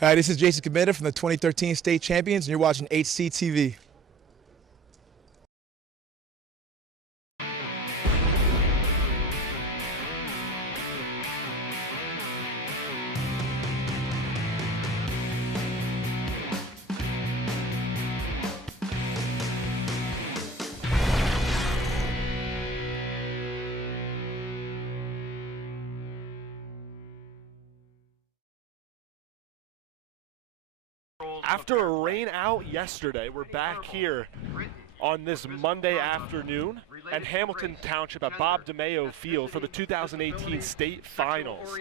Hi, this is Jason Cometa from the 2013 State Champions, and you're watching HCTV. After a rain out yesterday, we're back here on this Monday afternoon at Hamilton Township at Bob DeMeo Field for the 2018 state finals.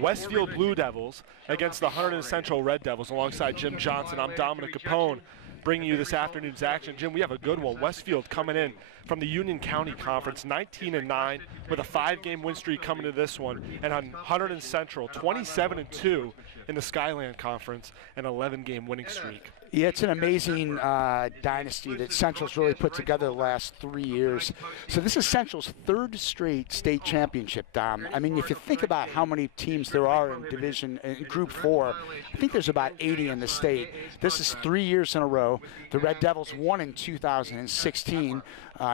Westfield Blue Devils against the Hunterdon Central Red Devils. Alongside Jim Johnson, I'm Dominic Capone, bringing you this afternoon's action. Jim, we have a good one. Westfield coming in from the Union County Conference, 19-9, with a 5-game win streak coming to this one, and on Hunterdon Central, 27-2 in the Skyland Conference, an 11-game winning streak. Yeah, it's an amazing dynasty that Central's really put together the last 3 years. So this is Central's third straight state championship, Dom. I mean, if you think about how many teams there are in Group 4, I think there's about 80 in the state. This is 3 years in a row. The Red Devils won in 2016,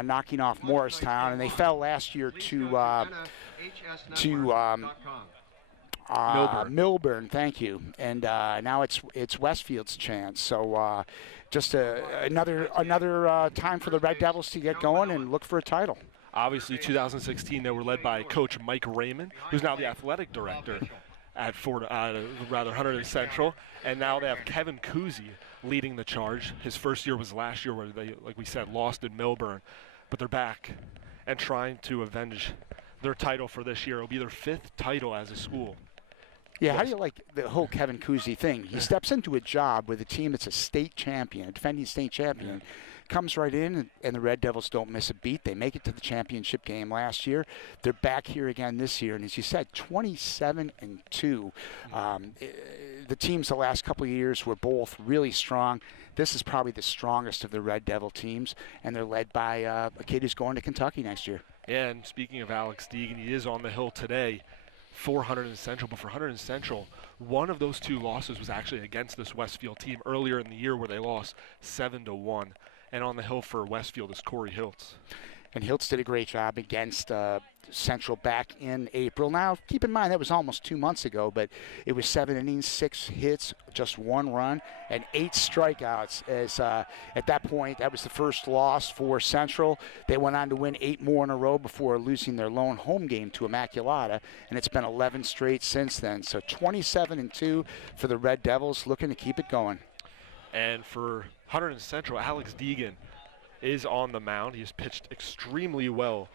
knocking off Morristown, and they fell last year to Milburn, thank you. And now it's Westfield's chance. So just another time for the Red Devils to get going and look for a title. Obviously, 2016, they were led by Coach Mike Raymond, who's now the athletic director at Hunterdon Central. And now they have Kevin Kuzi leading the charge. His first year was last year where they, like we said, lost in Milburn. But they're back and trying to avenge their title for this year. It'll be their 5th title as a school. Yeah, yes. How do you like the whole Kevin Kuzi thing? He steps into a job with a team that's a state champion, a defending state champion, comes right in, and the Red Devils don't miss a beat. They make it to the championship game last year. They're back here again this year, and as you said, 27-2. The teams the last couple of years were both really strong. This is probably the strongest of the Red Devil teams, and they're led by a kid who's going to Kentucky next year. And speaking of Alex Deegan, he is on the hill today for Hunterdon Central, but for Hunterdon Central, one of those 2 losses was actually against this Westfield team earlier in the year where they lost 7-1. And on the hill for Westfield is Corey Hiltz. And Hiltz did a great job against Central back in April. Now, keep in mind, that was almost 2 months ago, but it was 7 innings, 6 hits, just 1 run, and 8 strikeouts. As at that point, that was the first loss for Central. They went on to win 8 more in a row before losing their lone home game to Immaculata, and it's been 11 straight since then. So 27-2 for the Red Devils, looking to keep it going. And for Hunterdon Central, Alex Deegan is on the mound. He has pitched extremely well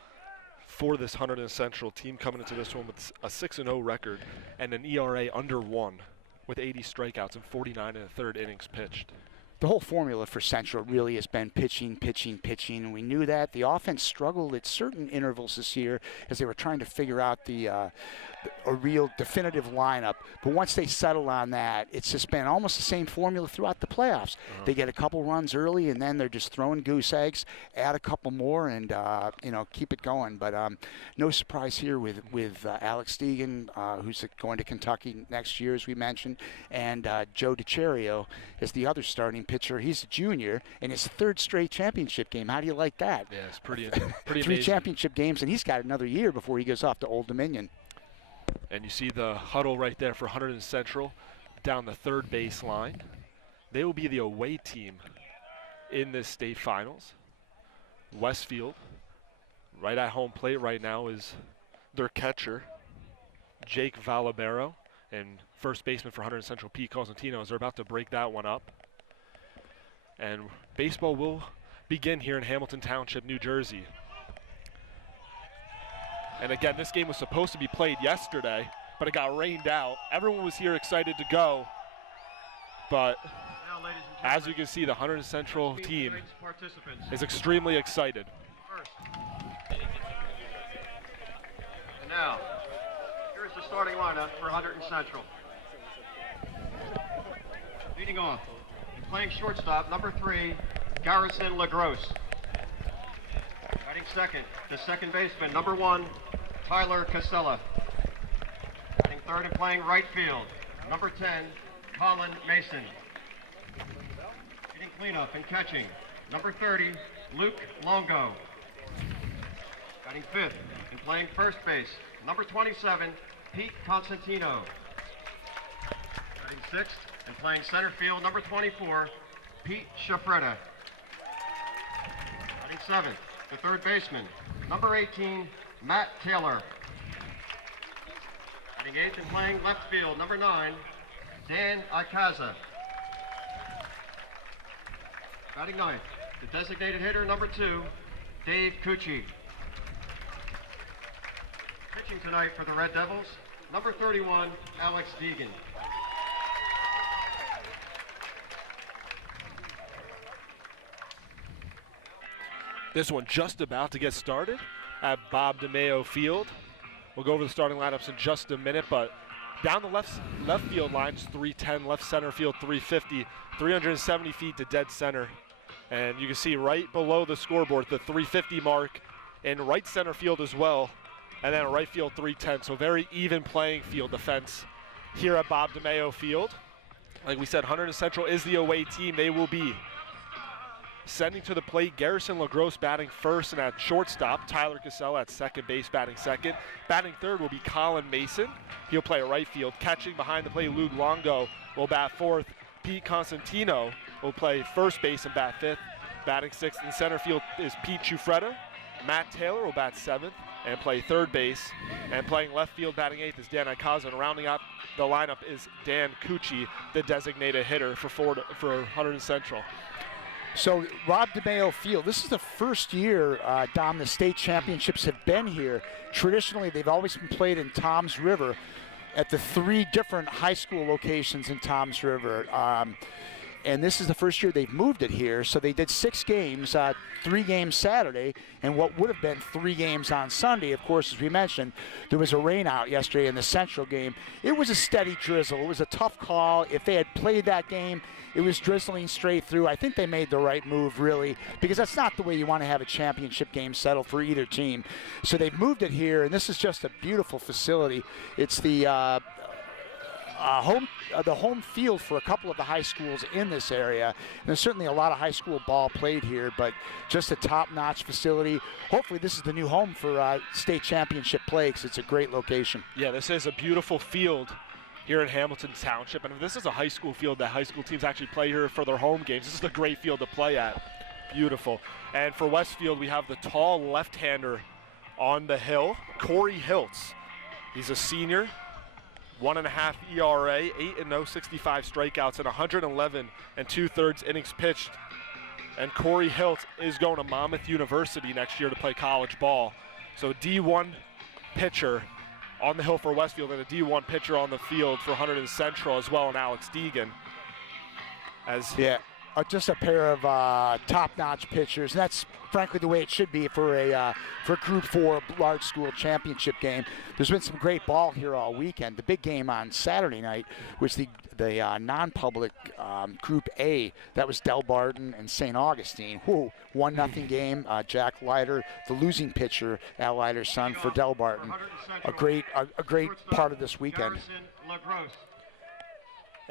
for this Hunterdon Central team, coming into this one with a 6-0 record and an ERA under 1 with 80 strikeouts and 49 1/3 innings pitched. The whole formula for Central really has been pitching, and we knew that. The offense struggled at certain intervals this year as they were trying to figure out a real definitive lineup. But once they settled on that, it's just been almost the same formula throughout the playoffs. They get a couple runs early, and then they're just throwing goose eggs, add a couple more, and keep it going. But no surprise here with Alex Deegan, who's going to Kentucky next year, as we mentioned, and Joe DiCerio is the other starting pitcher. He's a junior in his 3rd straight championship game. How do you like that? Yeah, it's pretty 3 amazing. championship games, and he's got another year before he goes off to Old Dominion. And you see the huddle right there for Hunterdon Central down the 3rd baseline. They will be the away team in this state finals. Westfield, right at home plate right now, is their catcher, Jake Valabero, and first baseman for Hunterdon Central, Pete Cosentino, as they're about to break that one up. And baseball will begin here in Hamilton Township, New Jersey. And again, this game was supposed to be played yesterday, but it got rained out. Everyone was here excited to go, but as you can see, the Hunterdon Central team is extremely excited. And now, here's the starting lineup for Hunterdon Central. Leading off, playing shortstop, number 3, Garrison LaGrosse. Batting second, the second baseman, number 1, Tyler Casella. Batting third and playing right field, number 10, Colin Mason. Hitting cleanup and catching, number 30, Luke Longo. Batting fifth and playing first base, number 27, Pete Constantino. Batting sixth and playing center field, number 24, Pete Shafreda. Batting seventh, the third baseman, number 18, Matt Taylor. Batting eighth and playing left field, number 9, Dan Ikaza. Batting ninth, the designated hitter, number 2, Dave Cucci. Pitching tonight for the Red Devils, number 31, Alex Deegan. This one just about to get started at Bob DeMeo Field. We'll go over the starting lineups in just a minute, but down the left field lines, 310, left center field, 350, 370 feet to dead center. And you can see right below the scoreboard the 350 mark in right center field as well, and then right field 310. So very even playing field defense here at Bob DeMeo Field. Like we said, Hunterdon Central is the away team. They will be sending to the plate Garrison LaGrosse batting first, and at shortstop, Tyler Cassell at second base batting second. Batting third will be Colin Mason. He'll play right field. Catching behind the plate, Luke Longo will bat fourth. Pete Constantino will play first base and bat fifth. Batting sixth in center field is Pete Chufreda. Matt Taylor will bat seventh and play third base. And playing left field batting eighth is Dan Ikaza. And rounding up the lineup is Dan Cucci, the designated hitter for Hunterdon Central. So Bob DeMeo Field, this is the first year, Dom, the state championships have been here. Traditionally, they've always been played in Toms River at the 3 different high school locations in Toms River. And this is the first year they've moved it here. So they did 6 games, 3 games Saturday, and what would have been 3 games on Sunday. Of course, as we mentioned, there was a rain out yesterday in the Central game. It was a steady drizzle. It was a tough call. If they had played that game, it was drizzling straight through. I think they made the right move, really, because that's not the way you want to have a championship game settled for either team. So they've moved it here, and this is just a beautiful facility. It's the home field for a couple of the high schools in this area. And there's certainly a lot of high school ball played here, but just a top-notch facility. Hopefully this is the new home for state championship play, because it's a great location. Yeah, this is a beautiful field here in Hamilton Township, and if this is a high school field that high school teams actually play here for their home games, this is a great field to play at. Beautiful. And for Westfield, we have the tall left-hander on the hill, Corey Hiltz. He's a senior. 1.5 ERA, 8-0, 65 strikeouts, and 111 2/3 innings pitched. And Corey Hiltz is going to Monmouth University next year to play college ball. So D1 pitcher on the hill for Westfield, and a D1 pitcher on the field for Hunterdon Central as well, and Alex Deegan. Just a pair of top-notch pitchers. And that's frankly the way it should be for a Group 4 large school championship game. There's been some great ball here all weekend. The big game on Saturday night was the non-public Group A. That was Del Barton and St. Augustine. 1-0 game. Jack Leiter, the losing pitcher, Al Leiter's son for Del Barton. A great part of this weekend.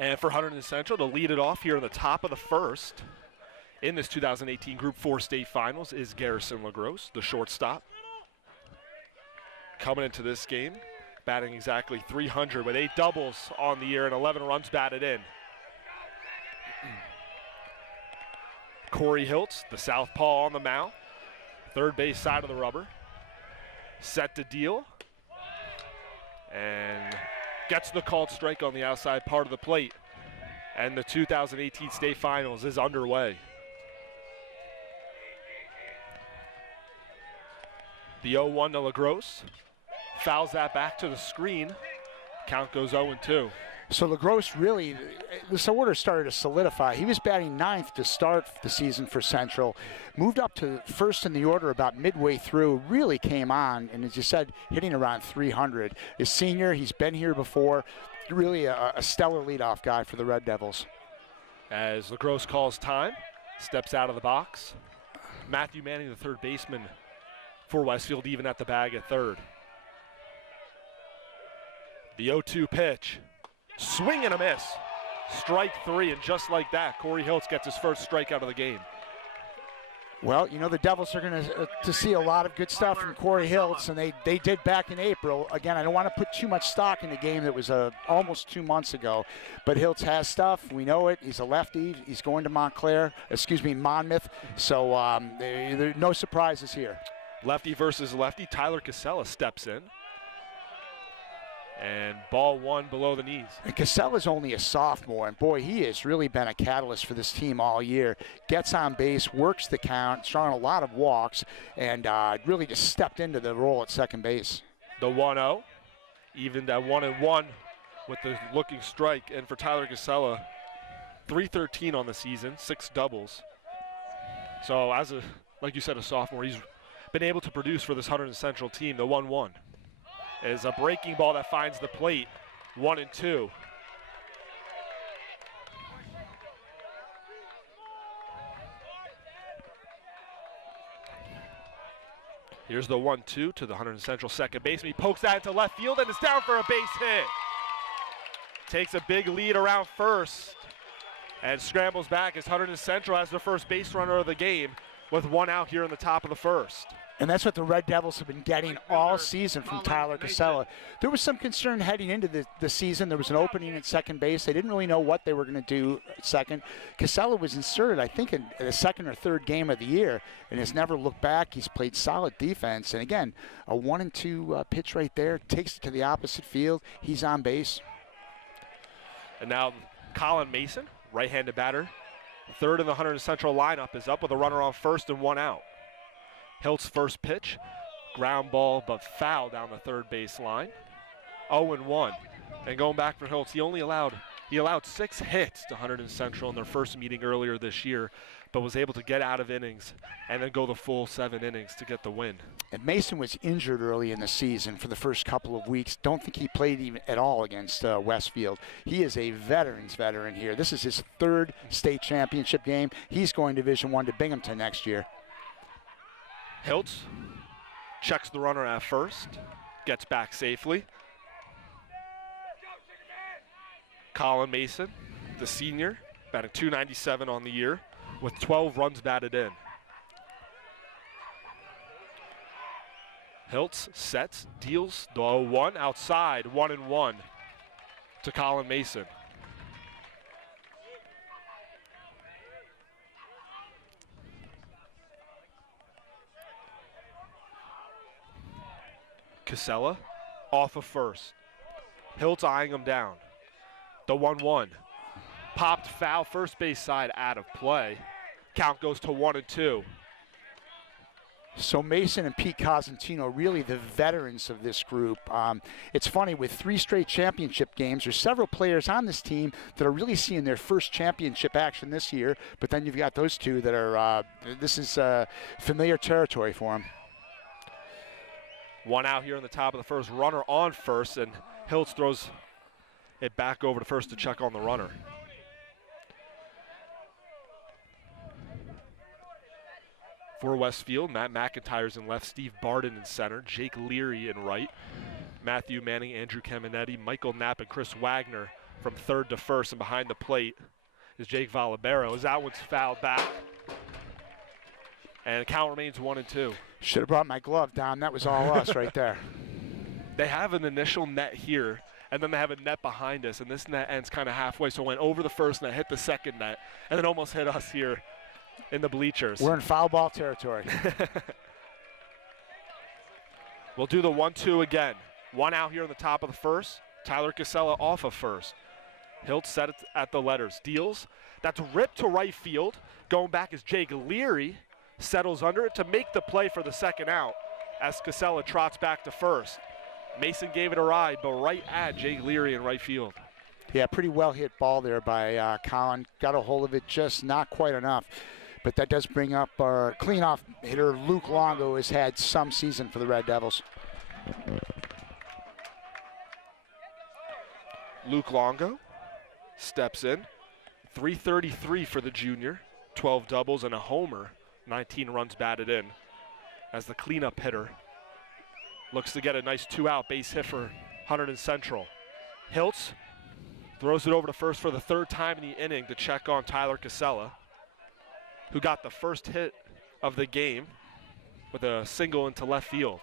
And for Hunterdon Central, to lead it off here in the top of the first in this 2018 Group 4 state finals is Garrison LaGrosse, the shortstop. Coming into this game, batting exactly .300 with 8 doubles on the year and 11 runs batted in. Corey Hiltz, the southpaw on the mound, third base side of the rubber, set to deal, and gets the called strike on the outside part of the plate. And the 2018 state finals is underway. The 0-1 to LaGrosse. Fouls that back to the screen. Count goes 0-2. So LaGrosse really, this order started to solidify. He was batting 9th to start the season for Central. Moved up to first in the order about midway through, really came on, and as you said, hitting around .300. His senior, he's been here before. Really a stellar leadoff guy for the Red Devils. As LaGrosse calls time, steps out of the box. Matthew Manning, the third baseman for Westfield, even at the bag at third. The 0-2 pitch. Swing and a miss. Strike 3, and just like that, Corey Hiltz gets his first strikeout of the game. Well, you know, the Devils are going to see a lot of good stuff from Corey Hiltz, and they did back in April. Again, I don't want to put too much stock in the game that was almost 2 months ago, but Hiltz has stuff. We know it. He's a lefty. He's going to Monmouth. So there are no surprises here. Lefty versus lefty. Tyler Casella steps in. And ball one below the knees. And Casella's only a sophomore, and boy, he has really been a catalyst for this team all year. Gets on base, works the count, drawing a lot of walks, and really just stepped into the role at second base. The 1-0, evened at 1-1 with the looking strike. And for Tyler Casella, .313 on the season, 6 doubles. So as like you said, a sophomore, he's been able to produce for this Hunterdon Central team. The 1-1. Is a breaking ball that finds the plate, 1-2. Here's the 1-2 to the Hunterdon Central second baseman. He pokes that into left field and is down for a base hit. Takes a big lead around first and scrambles back as Hunterdon Central has the first base runner of the game with 1 out here in the top of the first. And that's what the Red Devils have been getting all season from Tyler Casella. There was some concern heading into the season. There was an opening at second base. They didn't really know what they were going to do at second. Casella was inserted, I think, in the second or third game of the year and has never looked back. He's played solid defense. And again, a 1-2 pitch right there, takes it to the opposite field. He's on base. And now Colin Mason, right-handed batter, third in the Hunterdon Central lineup, is up with a runner on first and 1 out. Hilt's first pitch, ground ball but foul down the third base line. 0-1. And going back for Hiltz, he allowed 6 hits to Hunterdon Central in their first meeting earlier this year, but was able to get out of innings and then go the full 7 innings to get the win. And Mason was injured early in the season for the first couple of weeks. Don't think he played even at all against Westfield. He is a veteran's veteran here. This is his 3rd state championship game. He's going Division I to Binghamton next year. Hiltz checks the runner at first, gets back safely. Colin Mason, the senior, batting .297 on the year with 12 runs batted in. Hiltz sets, deals the 0-1 outside, 1-1 to Colin Mason. Casella off of first. Hiltz eyeing him down. The 1-1. Popped foul, first base side out of play. Count goes to 1-2. So Mason and Pete Cosentino, really the veterans of this group. It's funny, with 3 straight championship games, there's several players on this team that are really seeing their first championship action this year, but then you've got those 2 that are, this is familiar territory for them. 1 out here in the top of the first, runner on first, and Hiltz throws it back over to first to check on the runner. For Westfield, Matt McIntyre's in left, Steve Barden in center, Jake Leary in right, Matthew Manning, Andrew Caminetti, Michael Knapp, and Chris Wagner from third to first, and behind the plate is Jake Valibero. As that one's fouled back, and the count remains 1-2. Should have brought my glove down. That was all us right there. They have an initial net here, and then they have a net behind us, and this net ends kind of halfway. So it went over the first net, hit the second net, and then almost hit us here in the bleachers. We're in foul ball territory. We'll do the 1-2 again. 1 out here in the top of the first. Tyler Casella off of first. Hiltz set it at the letters. Deals. That's ripped to right field. Going back is Jake Leary. Settles under it to make the play for the second out as Casella trots back to first. Mason gave it a ride, but right at Jake Leary in right field. Yeah, pretty well hit ball there by Colin. Got a hold of it, just not quite enough. But that does bring up our cleanoff hitter, Luke Longo, has had some season for the Red Devils. Luke Longo steps in. .333 for the junior. 12 doubles and a homer. 19 runs batted in as the cleanup hitter looks to get a nice 2-out base hit for Hunterdon Central. Hiltz Throws it over to first for the third time in the inning to check on Tyler Casella, who got the first hit of the game with a single into left field.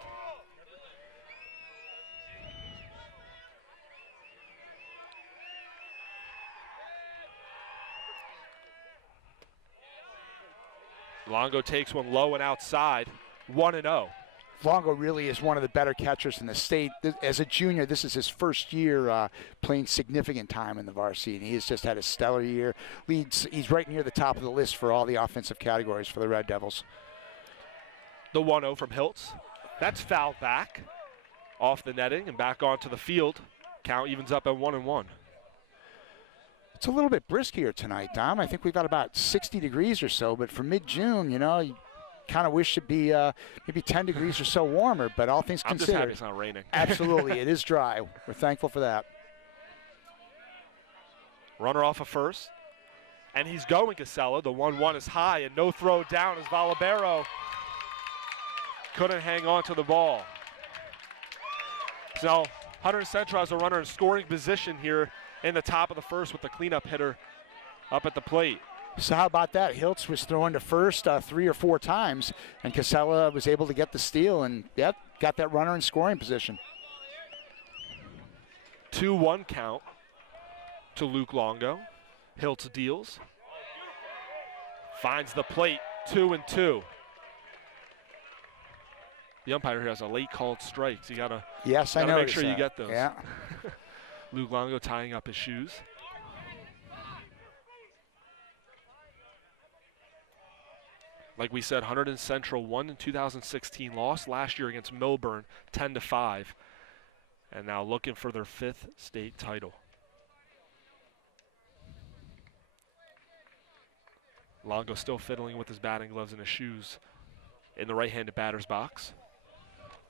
Longo takes one low and outside, 1-0. Longo really is one of the better catchers in the state. As a junior, this is his first year playing significant time in the varsity, and he has just had a stellar year. He's right near the top of the list for all the offensive categories for the Red Devils. The 1-0 from Hiltz. That's fouled back off the netting and back onto the field. Count evens up at 1-1. It's a little bit brisk here tonight, Dom. I think we've got about 60 degrees or so, but for mid-June, you know, you kind of wish it'd be maybe 10 degrees or so warmer, but all things considered. I'm just happy it's not raining. Absolutely, it is dry. We're thankful for that. Runner off of first, and he's going, Casella. The 1-1 is high, and no throw down as Valibero couldn't hang on to the ball. So Hunterdon Central has a runner in scoring position here in the top of the first with the cleanup hitter up at the plate. So how about that? Hiltz was throwing to first 3 or 4 times, and Casella was able to get the steal and, yep, got that runner in scoring position. 2-1 count to Luke Longo. Hiltz deals. Finds the plate, 2-2. The umpire here has a late called strike, so you gotta make sure you get those. Yeah. Luke Longo tying up his shoes. Like we said, Hunterdon Central won in 2016, lost last year against Milburn 10-5, and now looking for their 5th state title. Longo still fiddling with his batting gloves and his shoes in the right-handed batter's box.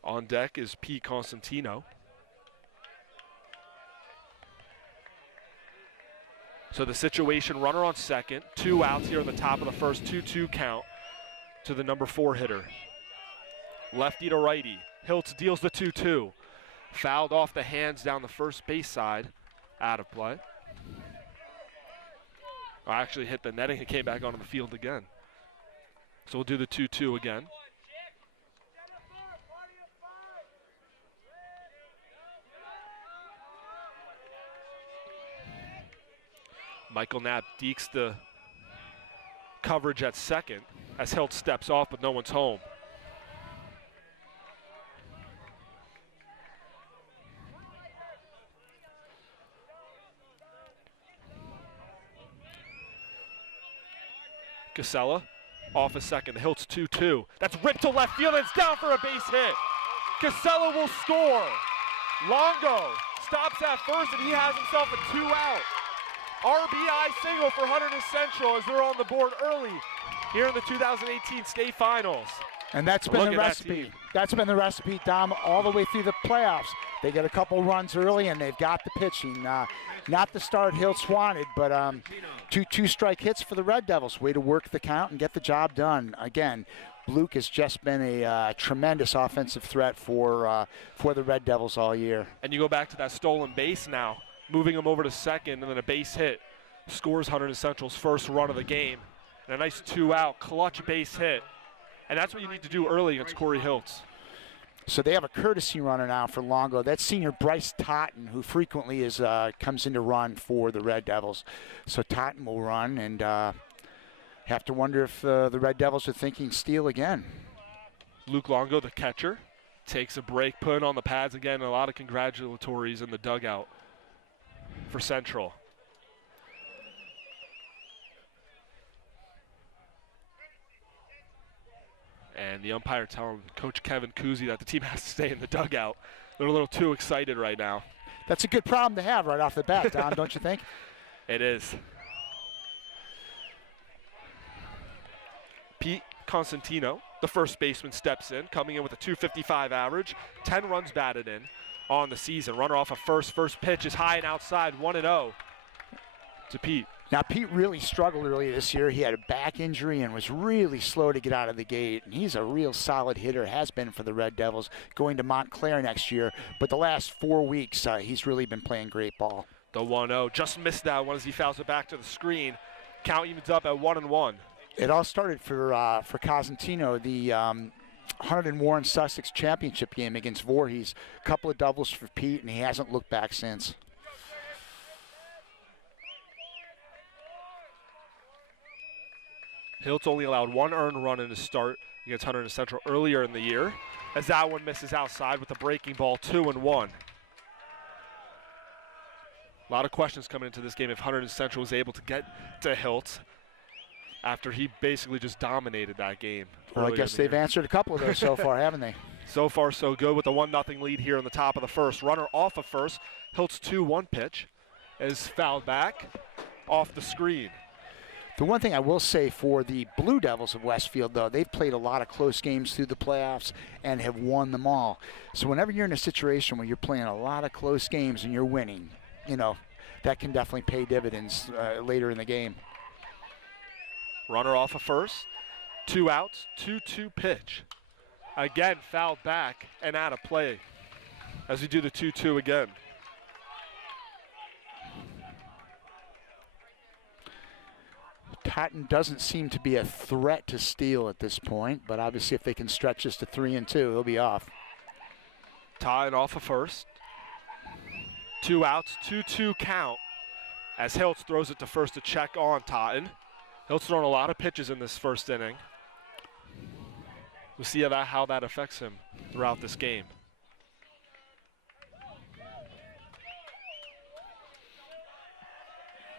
On deck is Pete Constantino. So the situation, runner on second, 2 outs here in the top of the first, 2-2 count to the number 4 hitter. Lefty to righty. Hiltz deals the 2-2. Fouled off the hands down the first base side, out of play. Actually hit the netting and came back onto the field again. So we'll do the 2-2 again. Michael Knapp dekes the coverage at second as Hiltz steps off, but no one's home. Casella off a second. Hiltz 2-2. That's ripped to left field. It's down for a base hit. Casella will score. Longo stops at first, and he has himself a 2-out. RBI single for Hunterdon Central as they're on the board early here in the 2018 state finals. And that's been the recipe. That's been the recipe, Dom, all the way through the playoffs. They get a couple runs early, and they've got the pitching. Not the start Hiltz wanted, but 2 strike hits for the Red Devils. Way to work the count and get the job done. Again, Luke has just been a tremendous offensive threat for the Red Devils all year. And you go back to that stolen base now, moving him over to second, and then a base hit scores Hunterdon Central's first run of the game. And a nice 2-out clutch base hit. And that's what you need to do early against Corey Hiltz. So they have a courtesy runner now for Longo. That's senior Bryce Totten, who frequently comes in to run for the Red Devils. So Totten will run, and have to wonder if the Red Devils are thinking steal again. Luke Longo, the catcher, takes a break, putting on the pads again. A lot of congratulatories in the dugout for Central. And the umpire telling Coach Kevin Kuzi that the team has to stay in the dugout. They're a little too excited right now. That's a good problem to have right off the bat, Don, don't you think? It is. Pete Constantino, the first baseman, steps in, coming in with a .255 average, 10 runs batted in on the season. Runner off of first. First pitch is high and outside, 1-0 to Pete. Now, Pete really struggled early this year. He had a back injury and was really slow to get out of the gate. And he's a real solid hitter, has been for the Red Devils, going to Montclair next year. But the last 4 weeks, he's really been playing great ball. The 1-0 just missed that one as he fouls it back to the screen. Count evens up at 1-1. It all started for Cosentino, the Hunterdon Warren Sussex championship game against Voorhees. A couple of doubles for Pete, and he hasn't looked back since. Hiltz only allowed one earned run in his start against Hunterdon Central earlier in the year, as that one misses outside with the breaking ball, 2-1. A lot of questions coming into this game if Hunterdon Central was able to get to Hiltz after he basically just dominated that game. Well, I guess they've answered a couple of those so far, haven't they? So far, so good with a 1-0 lead here in the top of the first. Runner off of first. Hiltz 2-1 pitch is fouled back off the screen. The one thing I will say for the Blue Devils of Westfield, though, they've played a lot of close games through the playoffs and have won them all. So whenever you're in a situation where you're playing a lot of close games and you're winning, you know, that can definitely pay dividends later in the game. Runner off of first. 2 outs, 2-2 pitch. Again, fouled back and out of play as we do the 2-2 again. Totten doesn't seem to be a threat to steal at this point, but obviously if they can stretch this to 3-2, he'll be off. Totten off of first. 2 outs, 2-2 count as Hiltz throws it to first to check on Totten. Hiltz thrown a lot of pitches in this first inning. We'll see how that affects him throughout this game.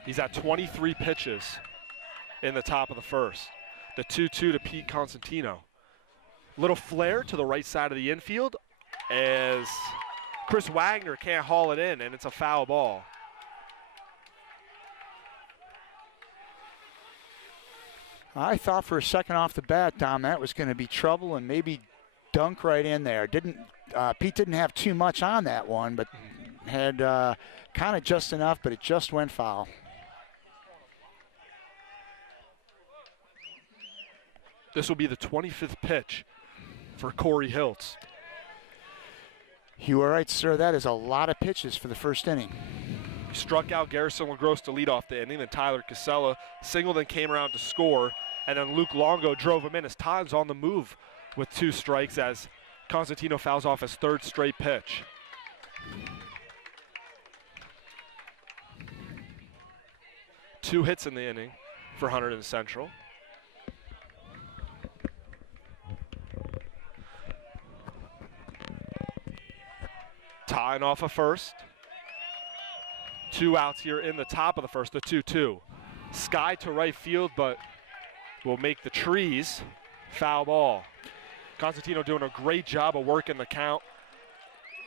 He's at 23 pitches in the top of the first. The 2-2 to Pete Constantino. Little flare to the right side of the infield as Chris Wagner can't haul it in, and it's a foul ball. I thought for a second off the bat, Dom, that was going to be trouble and maybe dunk right in there. Pete didn't have too much on that one, but had kind of just enough, but it just went foul. This will be the 25th pitch for Corey Hiltz. You are right, sir. That is a lot of pitches for the first inning. He struck out Garrison LaGrosse to lead off the inning. Then Tyler Casella singled and came around to score. And then Luke Longo drove him in as Todd's on the move with 2 strikes as Constantino fouls off his 3rd straight pitch. Two hits in the inning for Hunterdon Central. Tying off of first. 2 outs here in the top of the first, the 2-2. Sky to right field, but will make the trees. Foul ball. Constantino doing a great job of working the count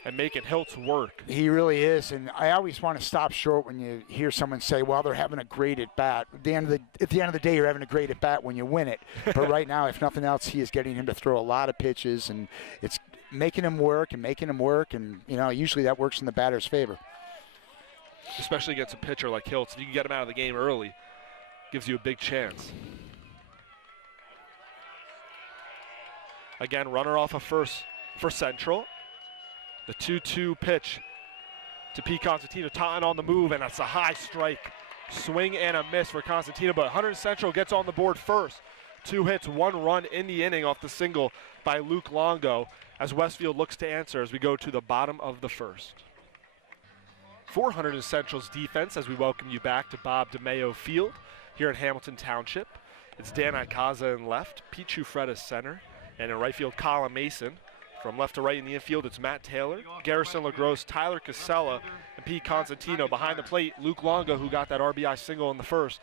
and making Hiltz work. He really is, and I always want to stop short when you hear someone say, well, they're having a great at-bat. At the end of the day, you're having a great at-bat when you win it. But right now, if nothing else, he is getting him to throw a lot of pitches, and it's making him work, and you know, usually that works in the batter's favor. Especially against a pitcher like Hiltz. If you can get him out of the game early, gives you a big chance. Again, runner off of first for Central. The 2-2 pitch to Pete Constantino. Totten on the move, and that's a high strike. Swing and a miss for Constantino, but Hunterdon Central gets on the board first. 2 hits, 1 run in the inning off the single by Luke Longo as Westfield looks to answer as we go to the bottom of the first. For Hunterdon Central's defense, as we welcome you back to Bob DeMeo Field here in Hamilton Township. It's Dan Ikaza in left, Pete Chufreda center, and in right field, Colin Mason. From left to right in the infield, it's Matt Taylor, Garrison LaGrosse, Tyler Casella, and Pete Constantino. Behind the plate, Luke Longo, who got that RBI single in the first.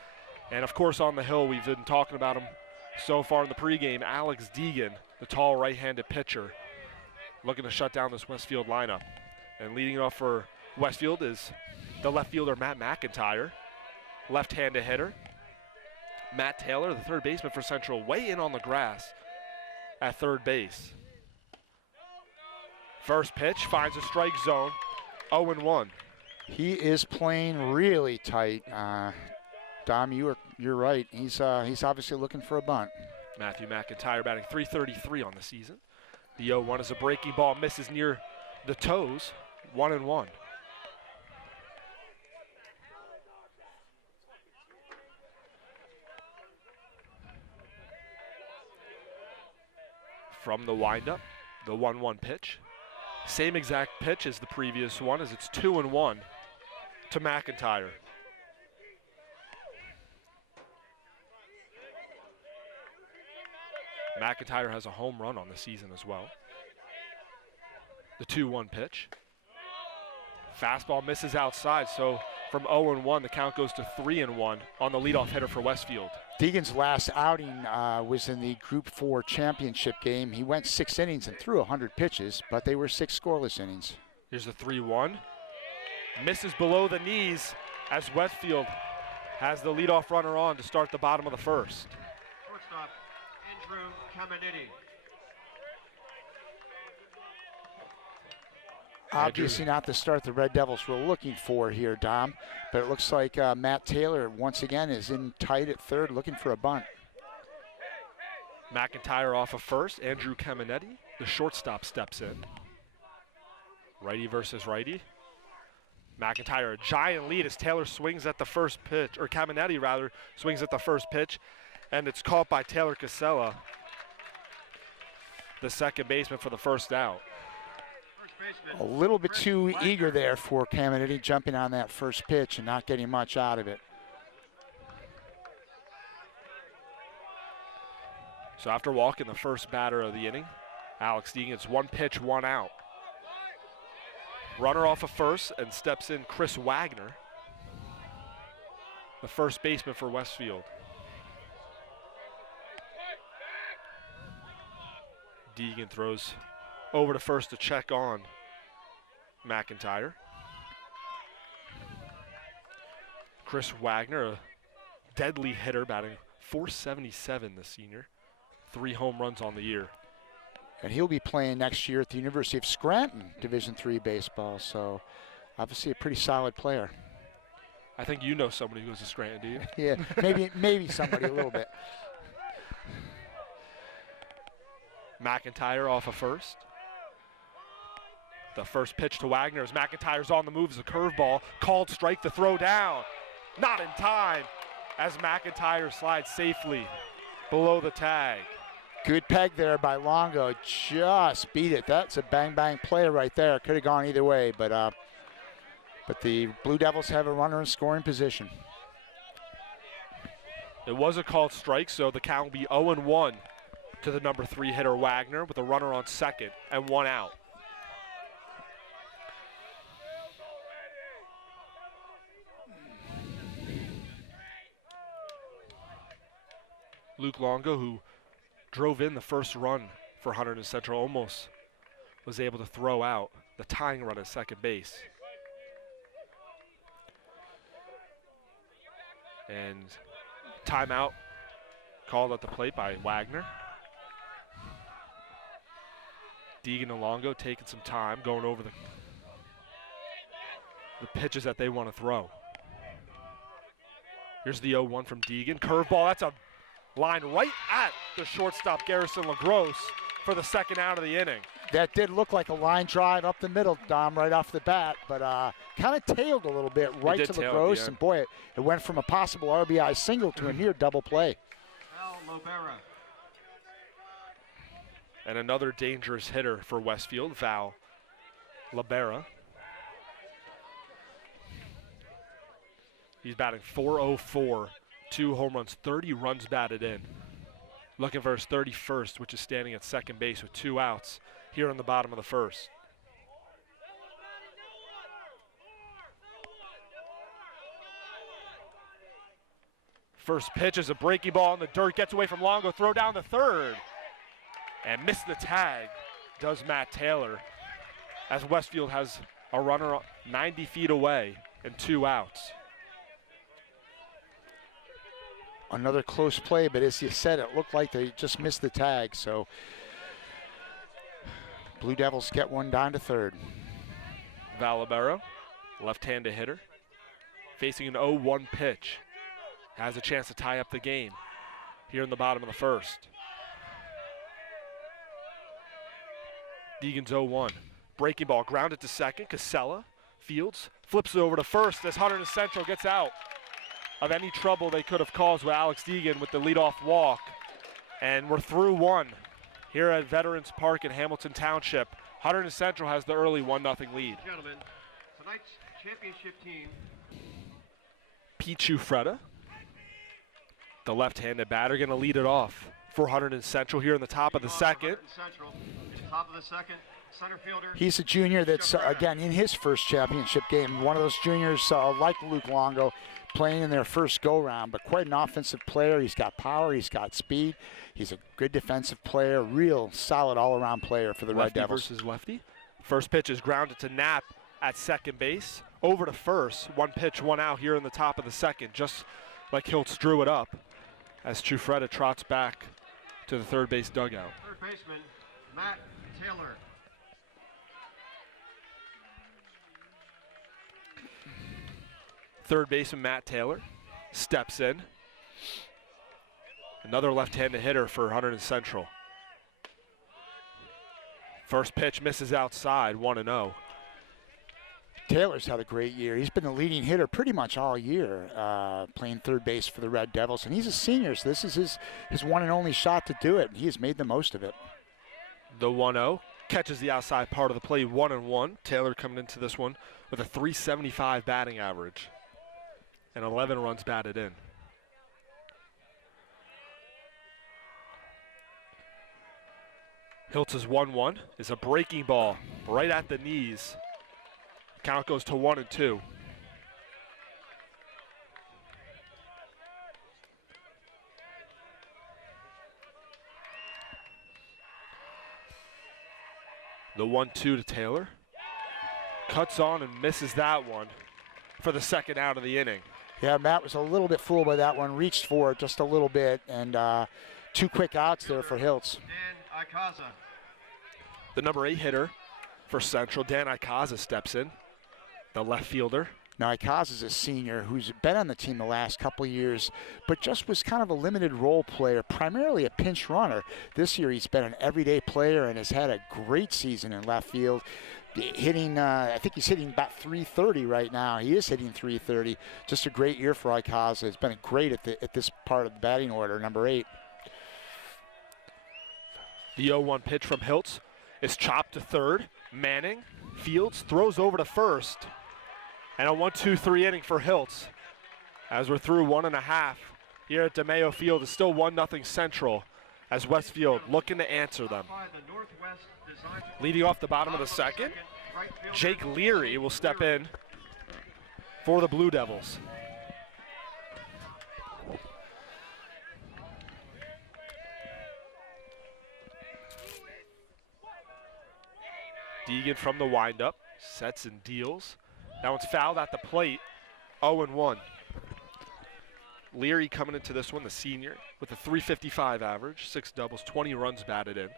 And, of course, on the hill, we've been talking about him so far in the pregame, Alex Deegan, the tall right-handed pitcher, looking to shut down this Westfield lineup. And leading off for Westfield is the left fielder, Matt McIntyre, left-handed hitter. Matt Taylor, the third baseman for Central, way in on the grass at third base. First pitch finds a strike zone, 0-1. He is playing really tight. Dom, you're right. He's obviously looking for a bunt. Matthew McIntyre batting .333 on the season. The 0-1 is a breaking ball, misses near the toes, 1-1. From the windup, the 1-1 pitch. Same exact pitch as the previous one, as it's 2-1 to McIntyre. McIntyre has a home run on the season as well. The 2-1 pitch. Fastball misses outside, so from 0-1, the count goes to 3-1 on the leadoff hitter for Westfield. Deegan's last outing was in the Group 4 championship game. He went 6 innings and threw 100 pitches, but they were 6 scoreless innings. Here's the 3-1. Misses below the knees as Westfield has the leadoff runner on to start the bottom of the first. Shortstop, Andrew Caminiti. Obviously not the start the Red Devils were looking for here, Dom, but it looks like Matt Taylor once again is in tight at third looking for a bunt. McIntyre off of first. Andrew Caminetti, the shortstop, steps in. Righty versus righty. McIntyre, a giant lead as Taylor swings at the first pitch, or Caminetti rather, swings at the first pitch, and it's caught by Taylor Casella, the second baseman, for the first out. A little bit too eager there for Caminiti, jumping on that first pitch and not getting much out of it. So after walking the first batter of the inning, Alex Deegan gets 1 pitch, 1 out. Runner off of first, and steps in Chris Wagner, the first baseman for Westfield. Deegan throws over to first to check on McIntyre. Chris Wagner, a deadly hitter, batting .477, the senior. 3 home runs on the year. And he'll be playing next year at the University of Scranton Division III baseball, so obviously a pretty solid player. I think you know somebody who goes to Scranton, do you? Yeah, maybe somebody a little bit. McIntyre off of first. The first pitch to Wagner as McIntyre's on the move as a curveball. Called strike, the throw down. Not in time as McIntyre slides safely below the tag. Good peg there by Longo. Just beat it. That's a bang-bang play right there. Could have gone either way, but the Blue Devils have a runner in scoring position. It was a called strike, so the count will be 0-1 to the number 3 hitter Wagner with a runner on second and 1 out. Luke Longo, who drove in the first run for Hunterdon Central, almost was able to throw out the tying run at second base. And timeout called at the plate by Wagner. Deegan and Longo taking some time, going over the pitches that they want to throw. Here's the 0-1 from Deegan. Curveball, that's a line right at the shortstop, Garrison LaGrosse, for the second out of the inning. That did look like a line drive up the middle, Dom, right off the bat, but kind of tailed a little bit right to LaGrosse, and boy, it went from a possible RBI single to a near double play. And another dangerous hitter for Westfield, Val Libera. He's batting .404, 2 home runs, 30 runs batted in. Looking for his 31st, which is standing at second base with 2 outs here in the bottom of the first. First pitch is a breaking ball in the dirt, gets away from Longo, throw down the third. And missed the tag, does Matt Taylor, as Westfield has a runner 90 feet away and 2 outs. Another close play, but as you said, it looked like they just missed the tag, so Blue Devils get one down to third. Valibero, left-handed hitter, facing an 0-1 pitch. Has a chance to tie up the game here in the bottom of the first. Deegan's 0-1. Breaking ball, grounded to second. Casella fields, flips it over to first as Hunterdon Central gets out of any trouble they could have caused with Alex Deegan with the leadoff walk. And we're through 1 here at Veterans Park in Hamilton Township. Hunterdon Central has the early 1-0 lead. Gentlemen, tonight's championship team. Pichu Freda, the left-handed batter, going to lead it off for Hunterdon Central here in the top of the second. Central, top of the second, center fielder. He's a junior that's, again, in his first championship game. One of those juniors like Luke Longo, playing in their first go-round, but quite an offensive player. He's got power, he's got speed. He's a good defensive player, real solid all-around player for the Red Devils. Versus lefty. First pitch is grounded to Knapp at second base. Over to first. 1 pitch, 1 out here in the top of the second, just like Hiltz drew it up as Chufreda trots back to the third base dugout. Third baseman, Matt Taylor. Third baseman Matt Taylor steps in. Another left-handed hitter for Hunterdon Central. First pitch misses outside, 1-0. Taylor's had a great year. He's been the leading hitter pretty much all year, playing third base for the Red Devils. And he's a senior, so this is his one and only shot to do it. And he has made the most of it. The 1-0 catches the outside part of the plate, 1-1. Taylor coming into this one with a .375 batting average and 11 runs batted in. Hiltz's 1-1 is a breaking ball right at the knees. Count goes to 1-2. The 1-2 to Taylor. Cuts on and misses that one for the second out of the inning. Yeah, Matt was a little bit fooled by that one. Reached for it just a little bit, and 2 quick outs there for Hiltz. Dan Ikaza. The number 8 hitter for Central, Dan Ikaza, steps in, the left fielder. Now, Ikaza's a senior who's been on the team the last couple of years, but just was kind of a limited role player, primarily a pinch runner. This year he's been an everyday player and has had a great season in left field. Hitting, I think he's hitting about .330 right now. He is hitting .330. Just a great year for Ikaza. It's been great at this part of the batting order, number 8. The 0-1 pitch from Hiltz is chopped to third. Manning fields, throws over to first. And a 1-2-3 inning for Hiltz. As we're through 1.5 here at DeMayo Field, it's still 1-0 Central as Westfield looking to answer them. Leading off the bottom of the second, Jake Leary will step in for the Blue Devils. Deegan from the windup, sets and deals. That one's fouled at the plate, 0-1. Leary coming into this one, the senior, with a .355 average, 6 doubles, 20 runs batted in.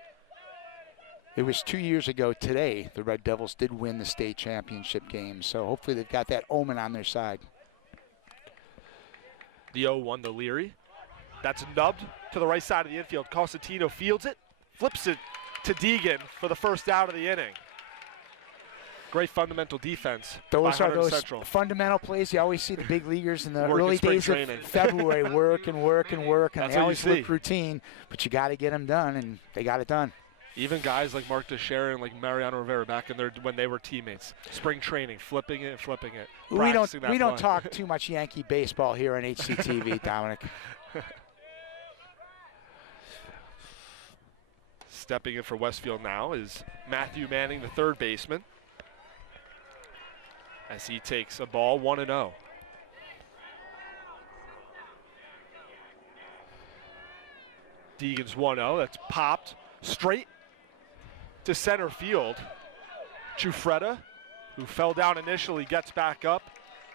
It was 2 years ago today the Red Devils did win the state championship game, so hopefully they've got that omen on their side. The 0-1 to Leary. That's nubbed to the right side of the infield. Costantino fields it, flips it to Deegan for the first out of the inning. Great fundamental defense. Those are those Central. Fundamental plays. You always see the big leaguers in the Work early in spring days training. of February work and work and work, and That's they what you always see. look routine, but you got to get them done, and they got it done. Even guys like Mark Teixeira and like Mariano Rivera back in their when they were teammates. Spring training, flipping it, We practicing that don't play. talk too much Yankee baseball here on HCTV, Dominic. Stepping in for Westfield now is Matthew Manning, the third baseman, as he takes a ball 1-0. Deegan's 1-0, that's popped straight to center field. Chufreda, who fell down initially, gets back up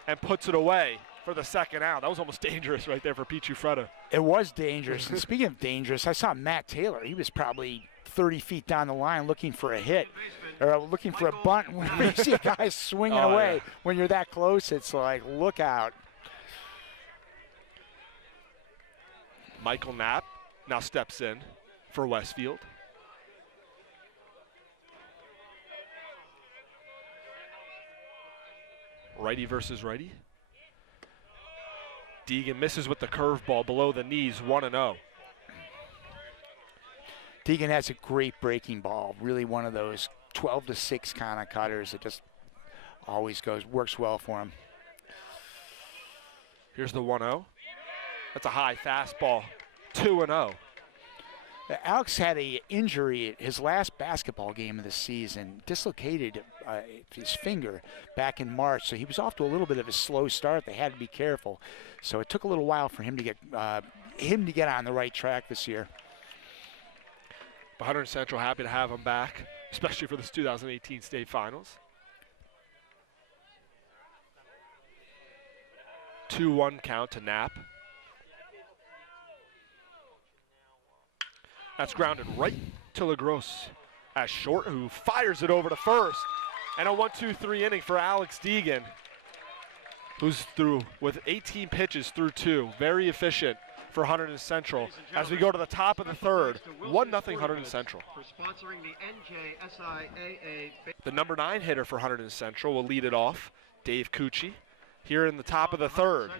and puts it away for the second out. That was almost dangerous right there for Pete Chufreda. It was dangerous. And speaking of dangerous, I saw Matt Taylor. He was probably 30 feet down the line looking for a hit or looking for a bunt. When you see a guy swinging away, when you're that close, it's like, look out. Michael Knapp now steps in for Westfield. Righty versus righty. Deegan misses with the curveball below the knees, 1-0. Deegan has a great breaking ball, really one of those 12-6 kind of cutters. It just always works well for him. Here's the 1-0. That's a high fastball, 2-0. Alex had an injury at his last basketball game of the season, dislocated his finger back in March, so he was off to a little bit of a slow start. They had to be careful, so it took a little while for him to get on the right track this year. But Hunterdon Central happy to have him back, especially for this 2018 state finals. 2-1 count to Knapp. That's grounded right to LaGrosse as Short, who fires it over to first. And a 1-2-3 inning for Alex Deegan, who's through with 18 pitches through 2. Very efficient for Hunterdon Central. As we go to the top of the third, 1-0 Hunterdon Central. The number 9 hitter for Hunterdon Central will lead it off, Dave Cucci, here in the top of the third.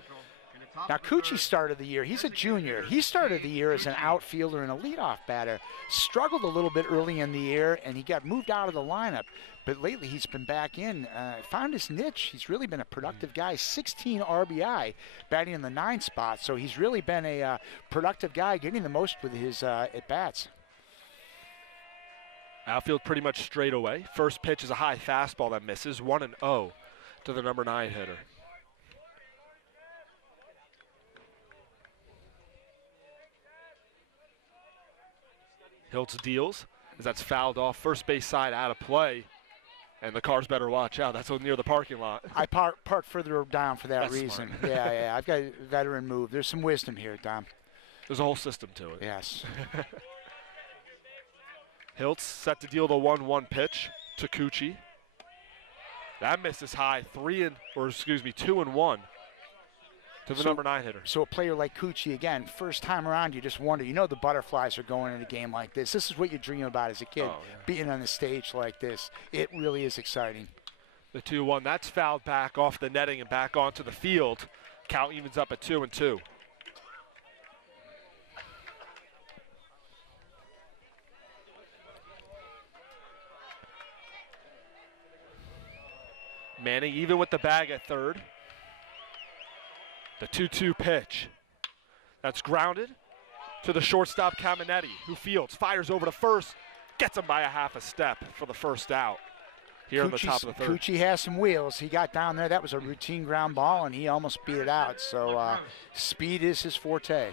Now, Cucci started the year, he's a junior. He started the year as an outfielder and a leadoff batter. Struggled a little bit early in the year, and he got moved out of the lineup. But lately, he's been back in, found his niche. He's really been a productive guy, 16 RBI, batting in the 9 spot. So he's really been a productive guy, getting the most with his at-bats. Outfield pretty much straight away. First pitch is a high fastball that misses, 1-0 to the number 9 hitter. Hiltz deals as that's fouled off, first base side out of play, and the cars better watch out. That's near the parking lot. I parked further down for that That's reason. smart. Yeah, I've got a veteran move. There's some wisdom here, Dom. There's a whole system to it. Yes. Hiltz set to deal the 1-1 pitch to Cucci. That misses high, 2-1 to the number 9 hitter. So a player like Cucci, again, first time around, you just wonder, the butterflies are going in a game like this. This is what you dream about as a kid, being on the stage like this. It really is exciting. The 2-1, that's fouled back off the netting and back onto the field. Count evens up at 2-2. Manning even with the bag at third. The 2-2 pitch. That's grounded to the shortstop Caminetti, who fields, fires over to first, gets him by a half a step for the first out here on the top of the third. Cucci has some wheels. He got down there. That was a routine ground ball, and he almost beat it out. So speed is his forte.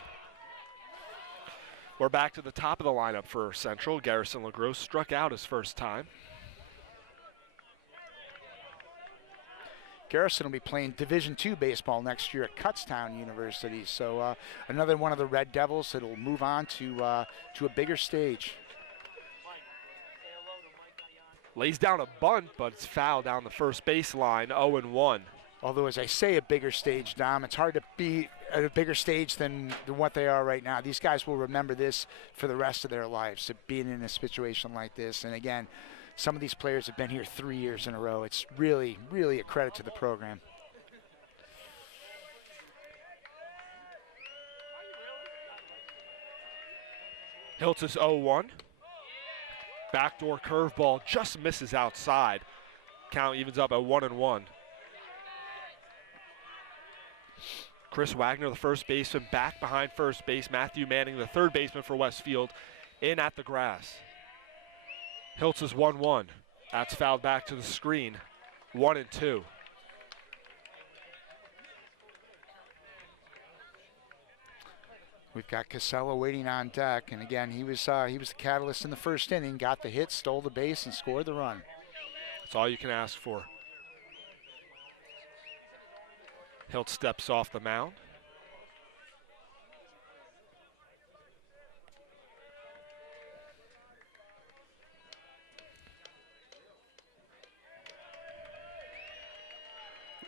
We're back to the top of the lineup for Central. Garrison LaGrosse struck out his first time. Garrison will be playing Division II baseball next year at Kutztown University. So another one of the Red Devils that will move on to a bigger stage. Lays down a bunt, but it's fouled down the first baseline, 0-1. Although, as I say, a bigger stage, Dom, it's hard to be at a bigger stage than what they are right now. These guys will remember this for the rest of their lives, being in a situation like this. And again, some of these players have been here 3 years in a row. It's really, really a credit to the program. Hiltz is 0-1. Backdoor curveball just misses outside. Count evens up at 1-1. Chris Wagner, the first baseman, back behind first base. Matthew Manning, the third baseman for Westfield, in at the grass. Hiltz is 1-1. That's fouled back to the screen. 1-2. We've got Casella waiting on deck, and again, he was the catalyst in the first inning. Got the hit, stole the base, and scored the run. That's all you can ask for. Hiltz steps off the mound.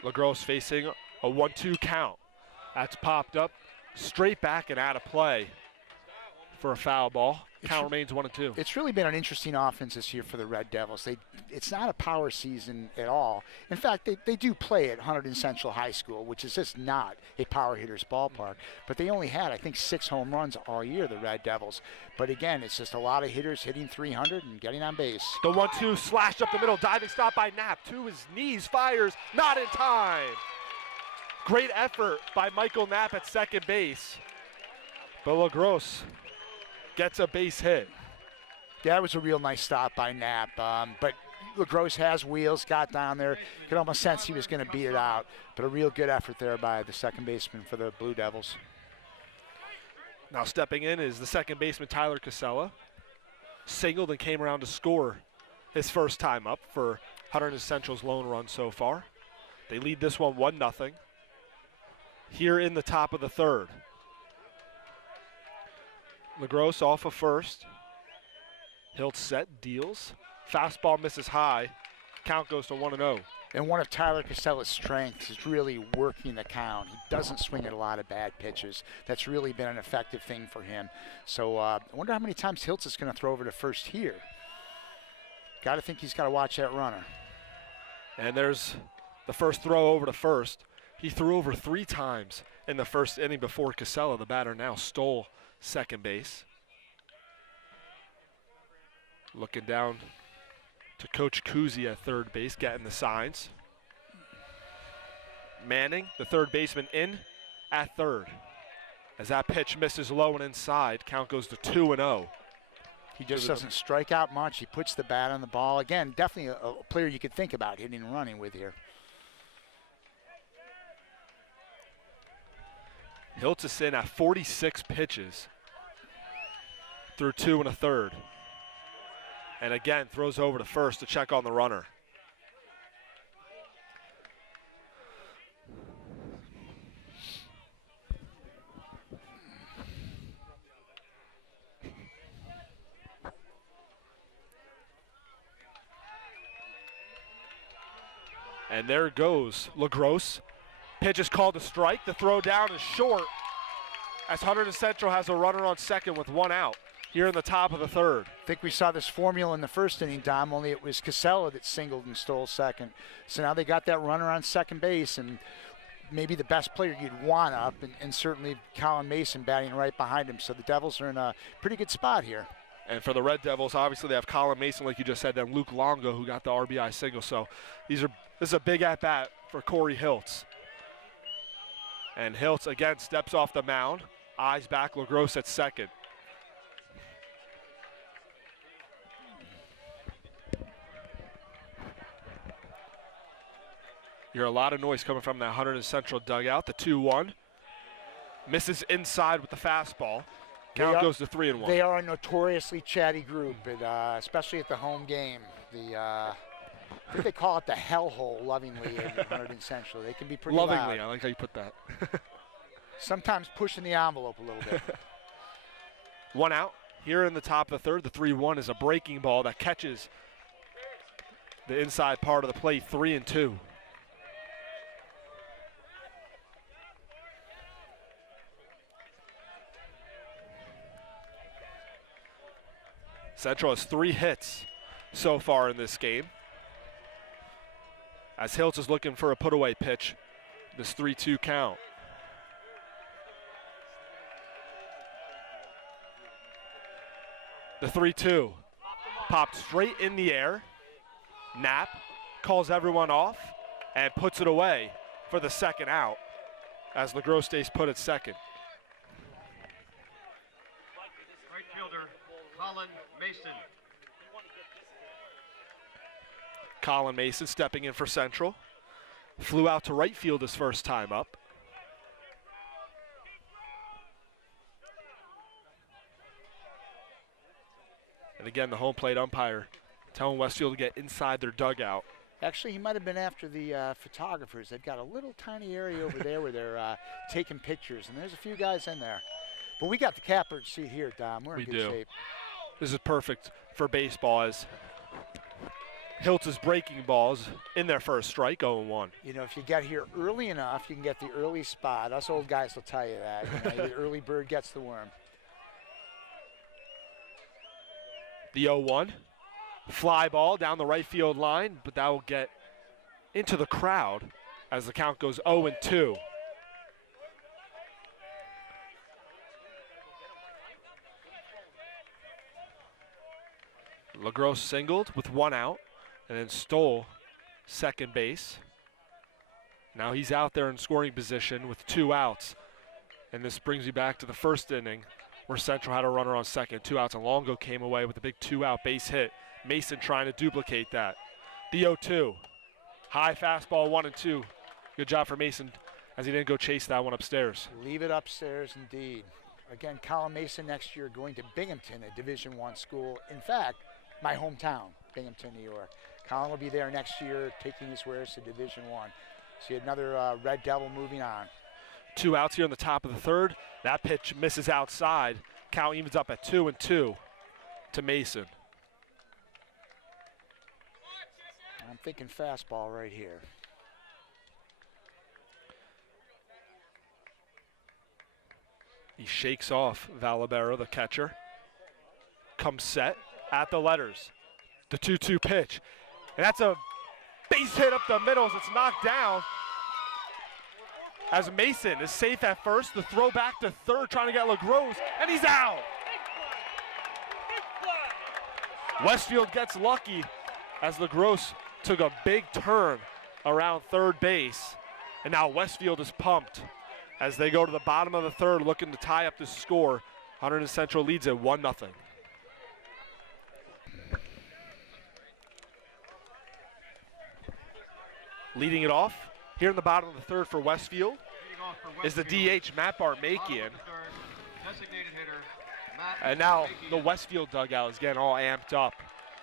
LaGrosse facing a 1-2 count. That's popped up straight back and out of play for a foul ball. Count remains 1-2. It's really been an interesting offense this year for the Red Devils. It's not a power season at all. In fact, they do play at Hunterdon Central High School, which is just not a power hitter's ballpark. But they only had, I think, 6 home runs all year, the Red Devils. But again, it's just a lot of hitters hitting 300 and getting on base. The 1-2 slashed up the middle, diving stop by Knapp. To his knees, fires, not in time. Great effort by Michael Knapp at second base. But LaGrosse gets a base hit. That was a real nice stop by Knapp. But LaGrosse has wheels, got down there. You could almost sense he was going to beat it out. But a real good effort there by the second baseman for the Blue Devils. Now stepping in is the second baseman, Tyler Casella. Singled and came around to score his first time up for Hunterdon Central's lone run so far. They lead this one 1-0. Here in the top of the third. LaGrosse off of first. Hilt set, deals. Fastball misses high. Count goes to 1-0. And one of Tyler Casella's strengths is really working the count. He doesn't swing at a lot of bad pitches. That's really been an effective thing for him. So I wonder how many times Hiltz is going to throw over to first here. Got to think he's got to watch that runner. And there's the first throw over to first. He threw over 3 times in the first inning before Casella, the batter, now stole second base. Looking down to Coach Kuzi at third base, getting the signs. Manning, the third baseman, in at third. As that pitch misses low and inside, count goes to 2-0. He just doesn't strike out much. He puts the bat on the ball. Again, definitely a player you could think about hitting and running with here. Hiltz is in at 46 pitches through 2 1/3. And again, throws over to first to check on the runner. And there goes LaGrosse. Pitch is called a strike. The throw down is short as Hunterdon Central has a runner on second with 1 out here in the top of the third. I think we saw this formula in the first inning, Dom, only it was Casella that singled and stole second. So now they got that runner on second base, and maybe the best player you'd want up, and certainly Colin Mason batting right behind him. So the Devils are in a pretty good spot here. And for the Red Devils, obviously they have Colin Mason, like you just said, then Luke Longo, who got the RBI single. So this is a big at-bat for Corey Hiltz. And Hiltz again steps off the mound, eyes back LaGrosse at second. You hear a lot of noise coming from that Hunterdon Central dugout. The 2-1 misses inside with the fastball. Count goes to 3-1. They are a notoriously chatty group, especially at the home game. I think they call it the hellhole lovingly at Hunterdon Central. They can be pretty lovingly, loud. I like how you put that. Sometimes pushing the envelope a little bit. 1 out. Here in the top of the third, the 3-1 is a breaking ball that catches the inside part of the plate, 3-2. Central has 3 hits so far in this game. As Hiltz is looking for a put-away pitch, this 3-2 count. The 3-2 popped straight in the air. Knapp calls everyone off and puts it away for the second out as LaGrosse stays put at second. Right fielder, Colin Mason. Colin Mason stepping in for Central. Flew out to right field his first time up. And again, the home plate umpire telling Westfield to get inside their dugout. Actually, he might have been after the photographers. They've got a little tiny area over there where they're taking pictures, and there's a few guys in there. But we got the catbird seat here, Dom. We're in good shape. This is perfect for baseball as Hiltz's breaking balls in their first strike, 0-1. You know, if you get here early enough, you can get the early spot. Us old guys will tell you that. You know, the early bird gets the worm. The 0-1. Fly ball down the right field line, but that will get into the crowd as the count goes 0-2. LaGrosse singled with 1 out and then stole second base. Now he's out there in scoring position with 2 outs. And this brings you back to the first inning where Central had a runner on second, 2 outs, and Longo came away with a big 2-out base hit. Mason trying to duplicate that. The 0-2. High fastball, 1-2. Good job for Mason as he didn't go chase that one upstairs. Leave it upstairs indeed. Again, Colin Mason next year going to Binghamton, a Division I school. In fact, my hometown, Binghamton, New York. Colin will be there next year taking his wares to Division I. See another Red Devil moving on. 2 outs here in the top of the third. That pitch misses outside. Count evens up at 2-2 to Mason. I'm thinking fastball right here. He shakes off Valibero, the catcher. Comes set at the letters. The 2-2 pitch. And that's a base hit up the middle as it's knocked down. As Mason is safe at first, the throw back to third, trying to get LaGrosse, and he's out. Westfield gets lucky as LaGrosse took a big turn around third base. And now Westfield is pumped as they go to the bottom of the third looking to tie up this score. Hunterdon Central leads it 1-0. Leading it off here in the bottom of the third for Westfield is the DH Matt Barmakian. And now the Westfield dugout is getting all amped up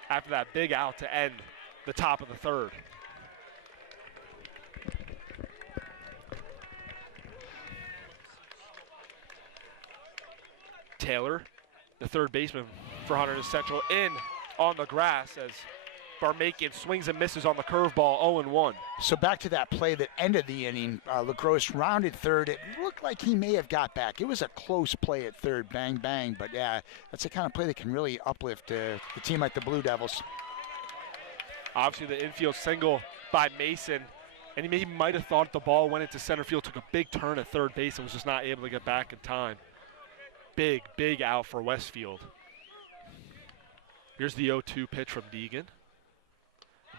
after that big out to end the top of the third. Taylor, the third baseman for Hunterdon Central, in on the grass as Barmakian swings and misses on the curveball, 0-1. So back to that play that ended the inning. LaGrosse rounded third. It looked like he may have got back. It was a close play at third, bang, bang. But yeah, that's the kind of play that can really uplift the team like the Blue Devils. Obviously the infield single by Mason, and he might have thought the ball went into center field, took a big turn at third base and was just not able to get back in time. Big, big out for Westfield. Here's the 0-2 pitch from Deegan.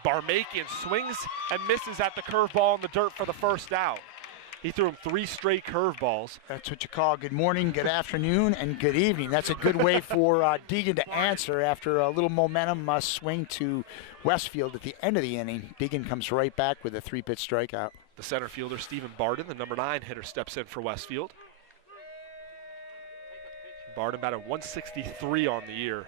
Barmakian swings and misses at the curveball in the dirt for the first out. He threw him 3 straight curveballs. That's what you call good morning, good afternoon, and good evening. That's a good way for Deegan to answer after a little momentum swing to Westfield at the end of the inning. Deegan comes right back with a 3-pitch strikeout. The center fielder, Stephen Barden, the number 9 hitter, steps in for Westfield. Barden batted 163 on the year.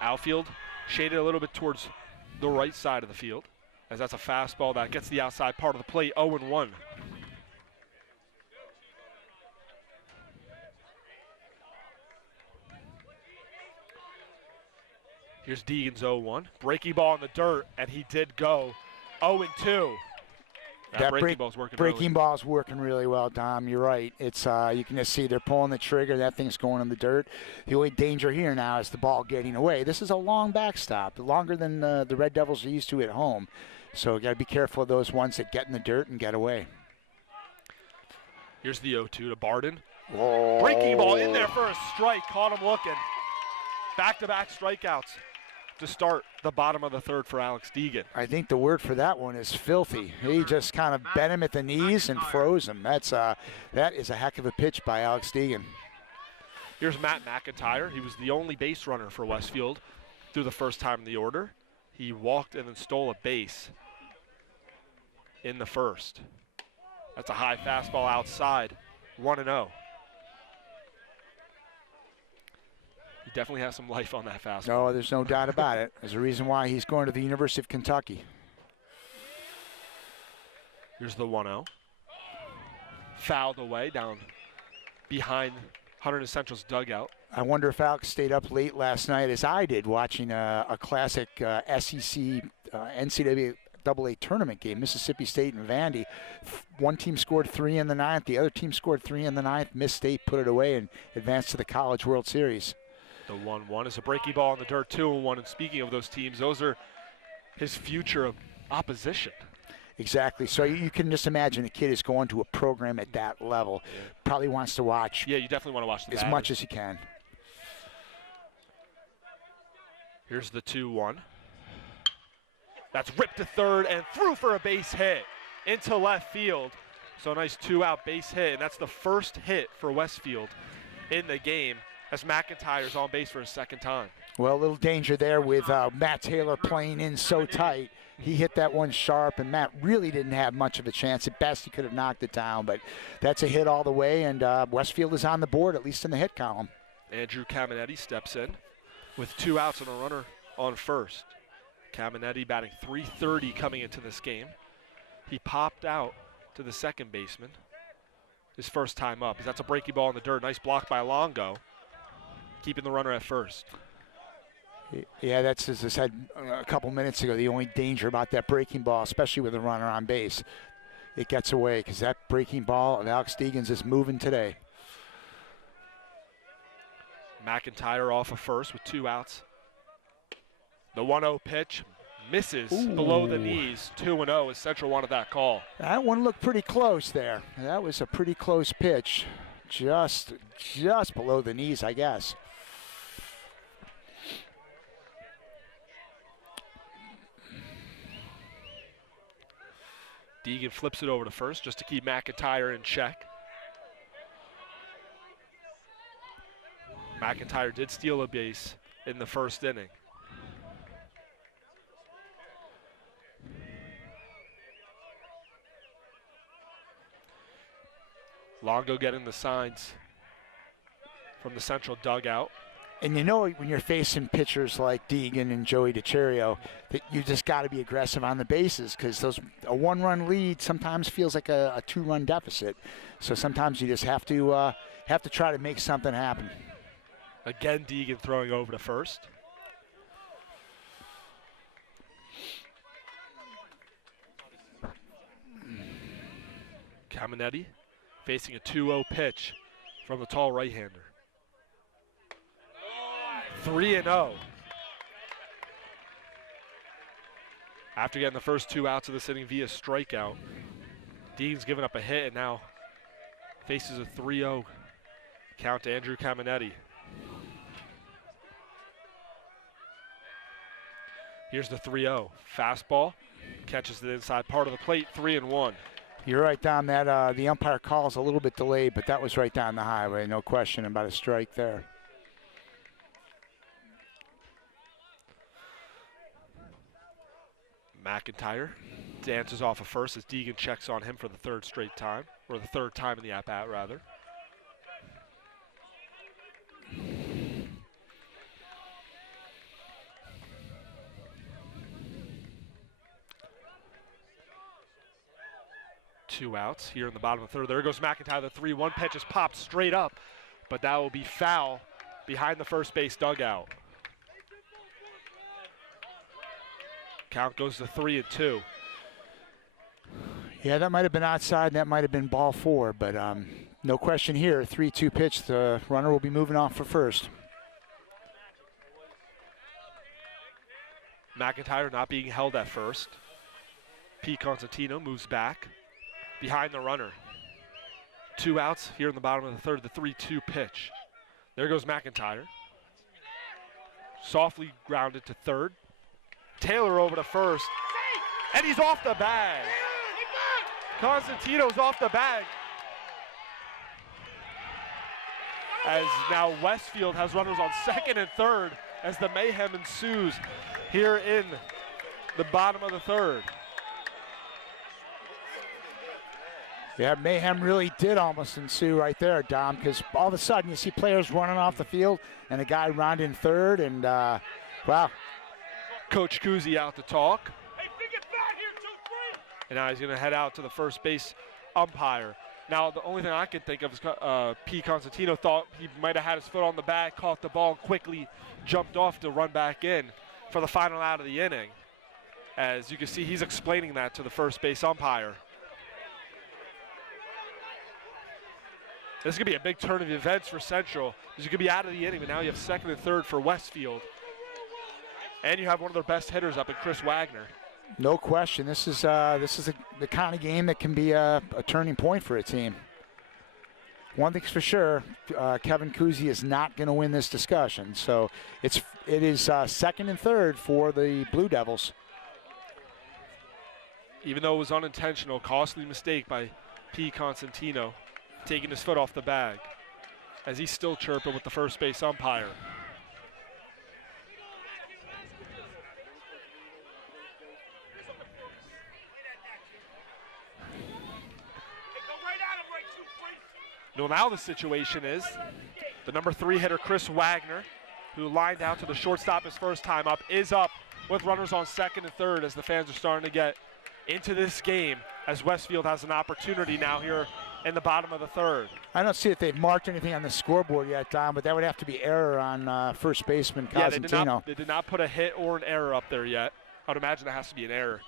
Outfield shaded a little bit towards the right side of the field, as that's a fastball that gets the outside part of the plate, 0-1. Here's Deegan's 0-1. Breaking ball in the dirt, and he did go 0-2. That breaking ball's working really well, Dom. You're right. It's you can just see they're pulling the trigger. That thing's going in the dirt. The only danger here now is the ball getting away. This is a long backstop, longer than the Red Devils are used to at home. So you got to be careful of those ones that get in the dirt and get away. Here's the 0-2 to Barden. Whoa. Breaking ball in there for a strike. Caught him looking. Back-to-back strikeouts to start the bottom of the third for Alex Deegan. I think the word for that one is filthy. He just kind of bent him at the knees and froze him. That is a heck of a pitch by Alex Deegan. Here's Matt McIntyre. He was the only base runner for Westfield through the first time in the order. He walked and then stole a base in the first. That's a high fastball outside, 1-0. He definitely has some life on that fastball. No, there's no doubt about it. There's a reason why he's going to the University of Kentucky. Here's the 1-0. Fouled away down behind Hunterdon Central's dugout. I wonder if Alex stayed up late last night, as I did, watching a classic SEC NCAA AA tournament game, Mississippi State and Vandy. One team scored 3 in the 9th. The other team scored 3 in the 9th. Miss State put it away and advanced to the College World Series. The 1-1 is a breaking ball in the dirt, 2-1. And speaking of those teams, those are his future opposition. Exactly. So you can just imagine the kid is going to a program at that level. Yeah. Probably wants to watch. Yeah, you definitely want to watch as much as he can. Here's the 2-1. That's ripped to third and through for a base hit into left field. So a nice 2-out base hit, and that's the first hit for Westfield in the game as McIntyre's on base for a second time. Well, a little danger there with Matt Taylor playing in so tight. He hit that one sharp, and Matt really didn't have much of a chance. At best, he could have knocked it down, but that's a hit all the way, and Westfield is on the board, at least in the hit column. Andrew Caminetti steps in with 2 outs and a runner on first. Caminetti batting .330 coming into this game. He popped out to the second baseman his first time up. That's a breaking ball in the dirt. Nice block by Longo, keeping the runner at first. Yeah, that's, as I said a couple minutes ago, the only danger about that breaking ball, especially with a runner on base. It gets away because that breaking ball of Alex Deegan's is moving today. McIntyre off of first with 2 outs. The 1-0 pitch misses Ooh. below the knees. 2-0 as Central wanted that call. That one looked pretty close there. That was a pretty close pitch. Just below the knees, I guess. Deegan flips it over to first just to keep McIntyre in check. McIntyre did steal a base in the first inning. Longo getting the signs from the Central dugout. And you know when you're facing pitchers like Deegan and Joey DiCerio that you just got to be aggressive on the bases because a 1-run lead sometimes feels like a 2-run deficit. So sometimes you just have to try to make something happen. Again, Deegan throwing over to first. Caminetti facing a 2-0 pitch from the tall right-hander. 3-0. After getting the first 2 outs of this inning via strikeout, Dean's given up a hit and now faces a 3-0 count to Andrew Caminetti. Here's the 3-0. Fastball catches the inside part of the plate, 3-1. You're right, Dom. That the umpire calls a little bit delayed, but that was right down the highway. No question about a strike there. McIntyre dances off of first as Deegan checks on him for the 3rd straight time, or the 3rd time in the at-bat, rather. Two outs here in the bottom of the 3rd. There goes McIntyre. The 3-1 pitch is popped straight up, but that will be foul behind the first base dugout. Count goes to 3-2. Yeah, that might have been outside, and that might have been ball 4, but no question here. 3-2 pitch. The runner will be moving off for first. McIntyre not being held at first. Pete Constantino moves back behind the runner. 2 outs here in the bottom of the 3rd. The 3-2 pitch. There goes McIntyre. Softly grounded to 3rd. Taylor over to first, and he's off the bag. Constantino's off the bag. As now Westfield has runners on 2nd and 3rd as the mayhem ensues here in the bottom of the 3rd. Yeah, mayhem really did almost ensue right there, Dom, because all of a sudden you see players running off the field and a guy rounding 3rd, and wow. Coach Kuzi out to talk. And now he's going to head out to the first base umpire. Now, the only thing I can think of is Pete Constantino thought he might have had his foot on the bag, caught the ball, and quickly jumped off to run back in for the final out of the inning. As you can see, he's explaining that to the first base umpire. This is going to be a big turn of events for Central, because you could be out of the inning, but now you have second and third for Westfield. And you have one of their best hitters up in Chris Wagner. No question. This is the kind of game that can be a turning point for a team. One thing's for sure, Kevin Kuzi is not going to win this discussion. So it is second and third for the Blue Devils. Even though it was unintentional, costly mistake by P. Constantino, taking his foot off the bag, as he's still chirping with the first base umpire. Now the situation is the number 3 hitter, Chris Wagner, who lined out to the shortstop his first time up, is up with runners on second and third as the fans are starting to get into this game, as Westfield has an opportunity now here in the bottom of the third. I don't see if they've marked anything on the scoreboard yet, Don, but that would have to be error on first baseman Cosentino. Yeah, they did not put a hit or an error up there yet. I would imagine it has to be an error.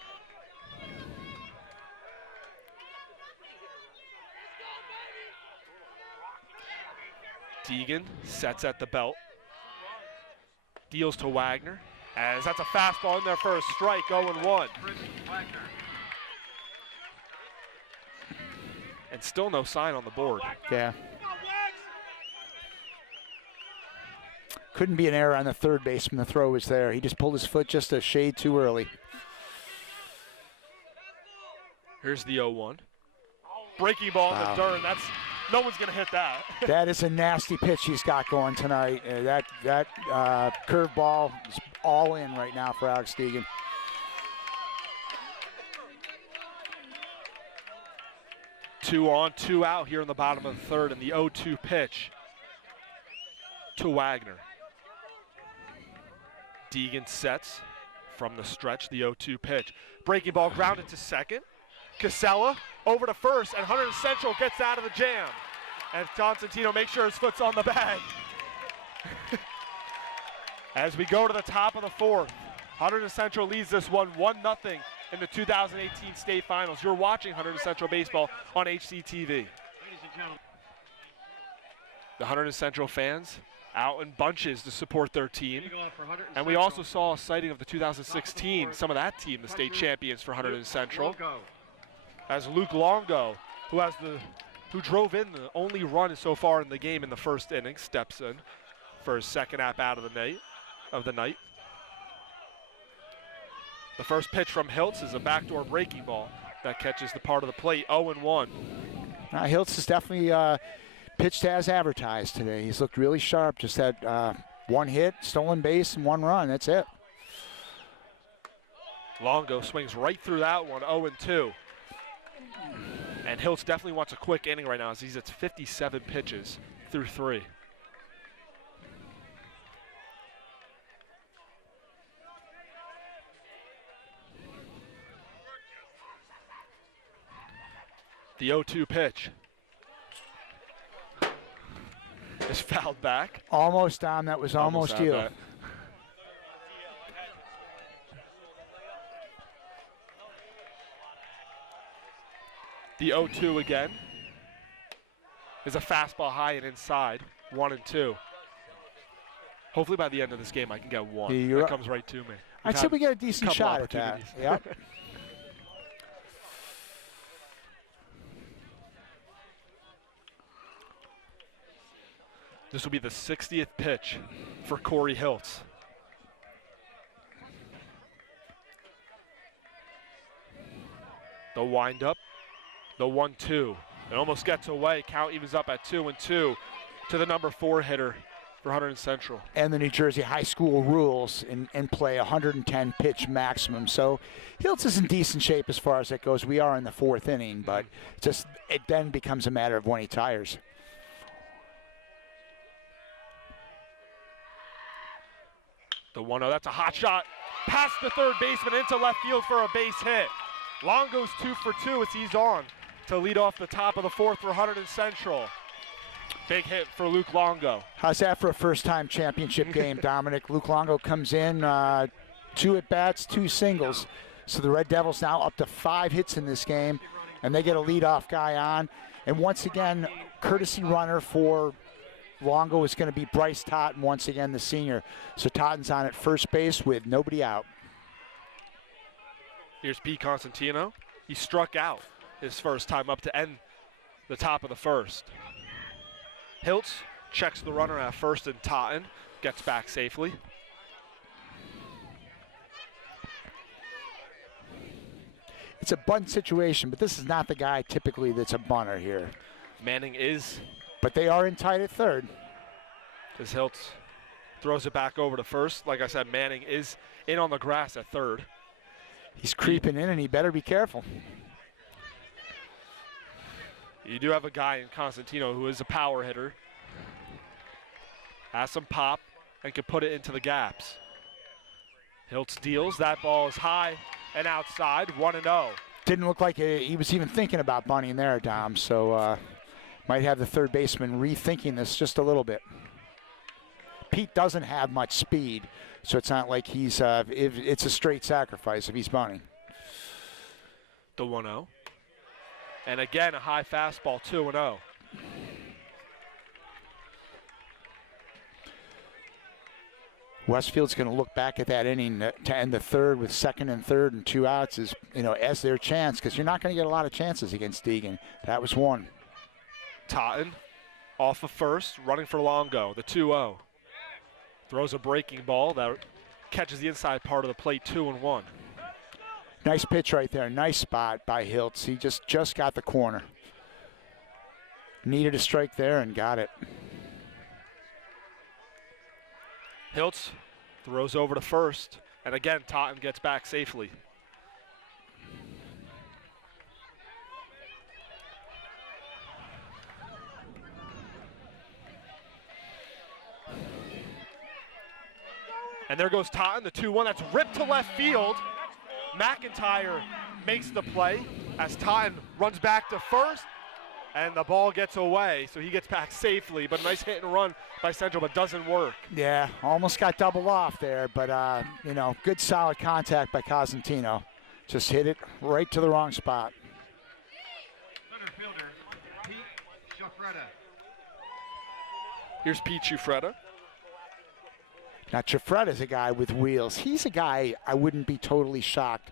Deegan sets at the belt. Deals to Wagner, as that's a fastball in there for a strike, 0-1. And still no sign on the board. Yeah. Couldn't be an error on the third baseman. The throw was there. He just pulled his foot just a shade too early. Here's the 0-1. Breaking ball in the dirt. No one's going to hit that. That is a nasty pitch he's got going tonight. That curve ball is all in right now for Alex Deegan. Two on, two out here in the bottom of the third, and the 0-2 pitch to Wagner. Deegan sets from the stretch, the 0-2 pitch. Breaking ball grounded to second. Casella over to first, and Hunterdon Central gets out of the jam. And Constantino makes sure his foot's on the bag. As we go to the top of the fourth, Hunterdon Central leads this one 1-0 in the 2018 state finals. You're watching Hunterdon Central baseball on HCTV. The Hunterdon Central fans out in bunches to support their team. And we also saw a sighting of the 2016, some of that team, the state champions for Hunterdon Central. As Luke Longo, who drove in the only run so far in the game in the first inning, steps in for his second at-bat of the night. The first pitch from Hiltz is a backdoor breaking ball that catches the part of the plate, 0-1. Hiltz has definitely pitched as advertised today. He's looked really sharp, just had one hit, stolen base, and one run. That's it. Longo swings right through that one, 0-2. And Hiltz definitely wants a quick inning right now as he's at 57 pitches through 3. The 0-2 pitch is fouled back. Almost on. That was almost you. That. The 0-2 again is a fastball high and inside, 1-2. Hopefully by the end of this game I can get one. That comes right to me. I'd say we get a decent shot at that. Yep. This will be the 60th pitch for Corey Hiltz. The windup, the 1-2. It almost gets away. Count evens up at 2-2 to the number 4 hitter for Hunterdon Central. And the New Jersey high school rules in play, 110 pitch maximum. So Hiltz is in decent shape as far as that goes. We are in the 4th inning, but it then becomes a matter of when he tires. The 1-0, that's a hot shot. Past the third baseman into left field for a base hit. Longo's 2 for 2 as he's on to lead off the top of the 4th for Hunterdon Central. Big hit for Luke Longo. How's that for a first-time championship game, Dominic? Luke Longo comes in, 2 at-bats, 2 singles. So the Red Devils now up to 5 hits in this game, and they get a leadoff guy on. And once again, courtesy runner for Longo is going to be Bryce Totten, once again the senior. So Totten's on at first base with nobody out. Here's Pete Constantino. He struck out his first time up to end the top of the first. Hiltz checks the runner at first, and Totten gets back safely. It's a bunt situation, but this is not the guy typically that's a bunter here. Manning is. But they are in tight at third. As Hiltz throws it back over to first. Like I said, Manning is in on the grass at third. He's creeping in, and he better be careful. You do have a guy in Constantino who is a power hitter. Has some pop and can put it into the gaps. Hiltz deals. That ball is high and outside, 1-0. Didn't look like he was even thinking about bunting there, Dom. So might have the third baseman rethinking this just a little bit. Pete doesn't have much speed, so it's not like he's it's a straight sacrifice if he's bunting. The 1-0. And again, a high fastball, 2-0. Westfield's going to look back at that inning to end the third with second and third and 2 outs as their chance, because you're not going to get a lot of chances against Deegan. That was one. Totten off of first, running for Longo, the 2-0. Throws a breaking ball that catches the inside part of the plate, 2-1. Nice pitch right there. Nice spot by Hiltz. He just got the corner. Needed a strike there and got it. Hiltz throws over to first, and again, Totten gets back safely. And there goes Totten, the 2-1. That's ripped to left field. McIntyre makes the play as Totten runs back to first, and the ball gets away, so he gets back safely. But a nice hit and run by Central, but doesn't work. Yeah, almost got doubled off there, but good solid contact by Cosentino. Just hit it right to the wrong spot. Center fielder, Pete Ciuffreda. Here's Pete Ciuffreda. Now, Ciuffreda's a guy with wheels. He's a guy I wouldn't be totally shocked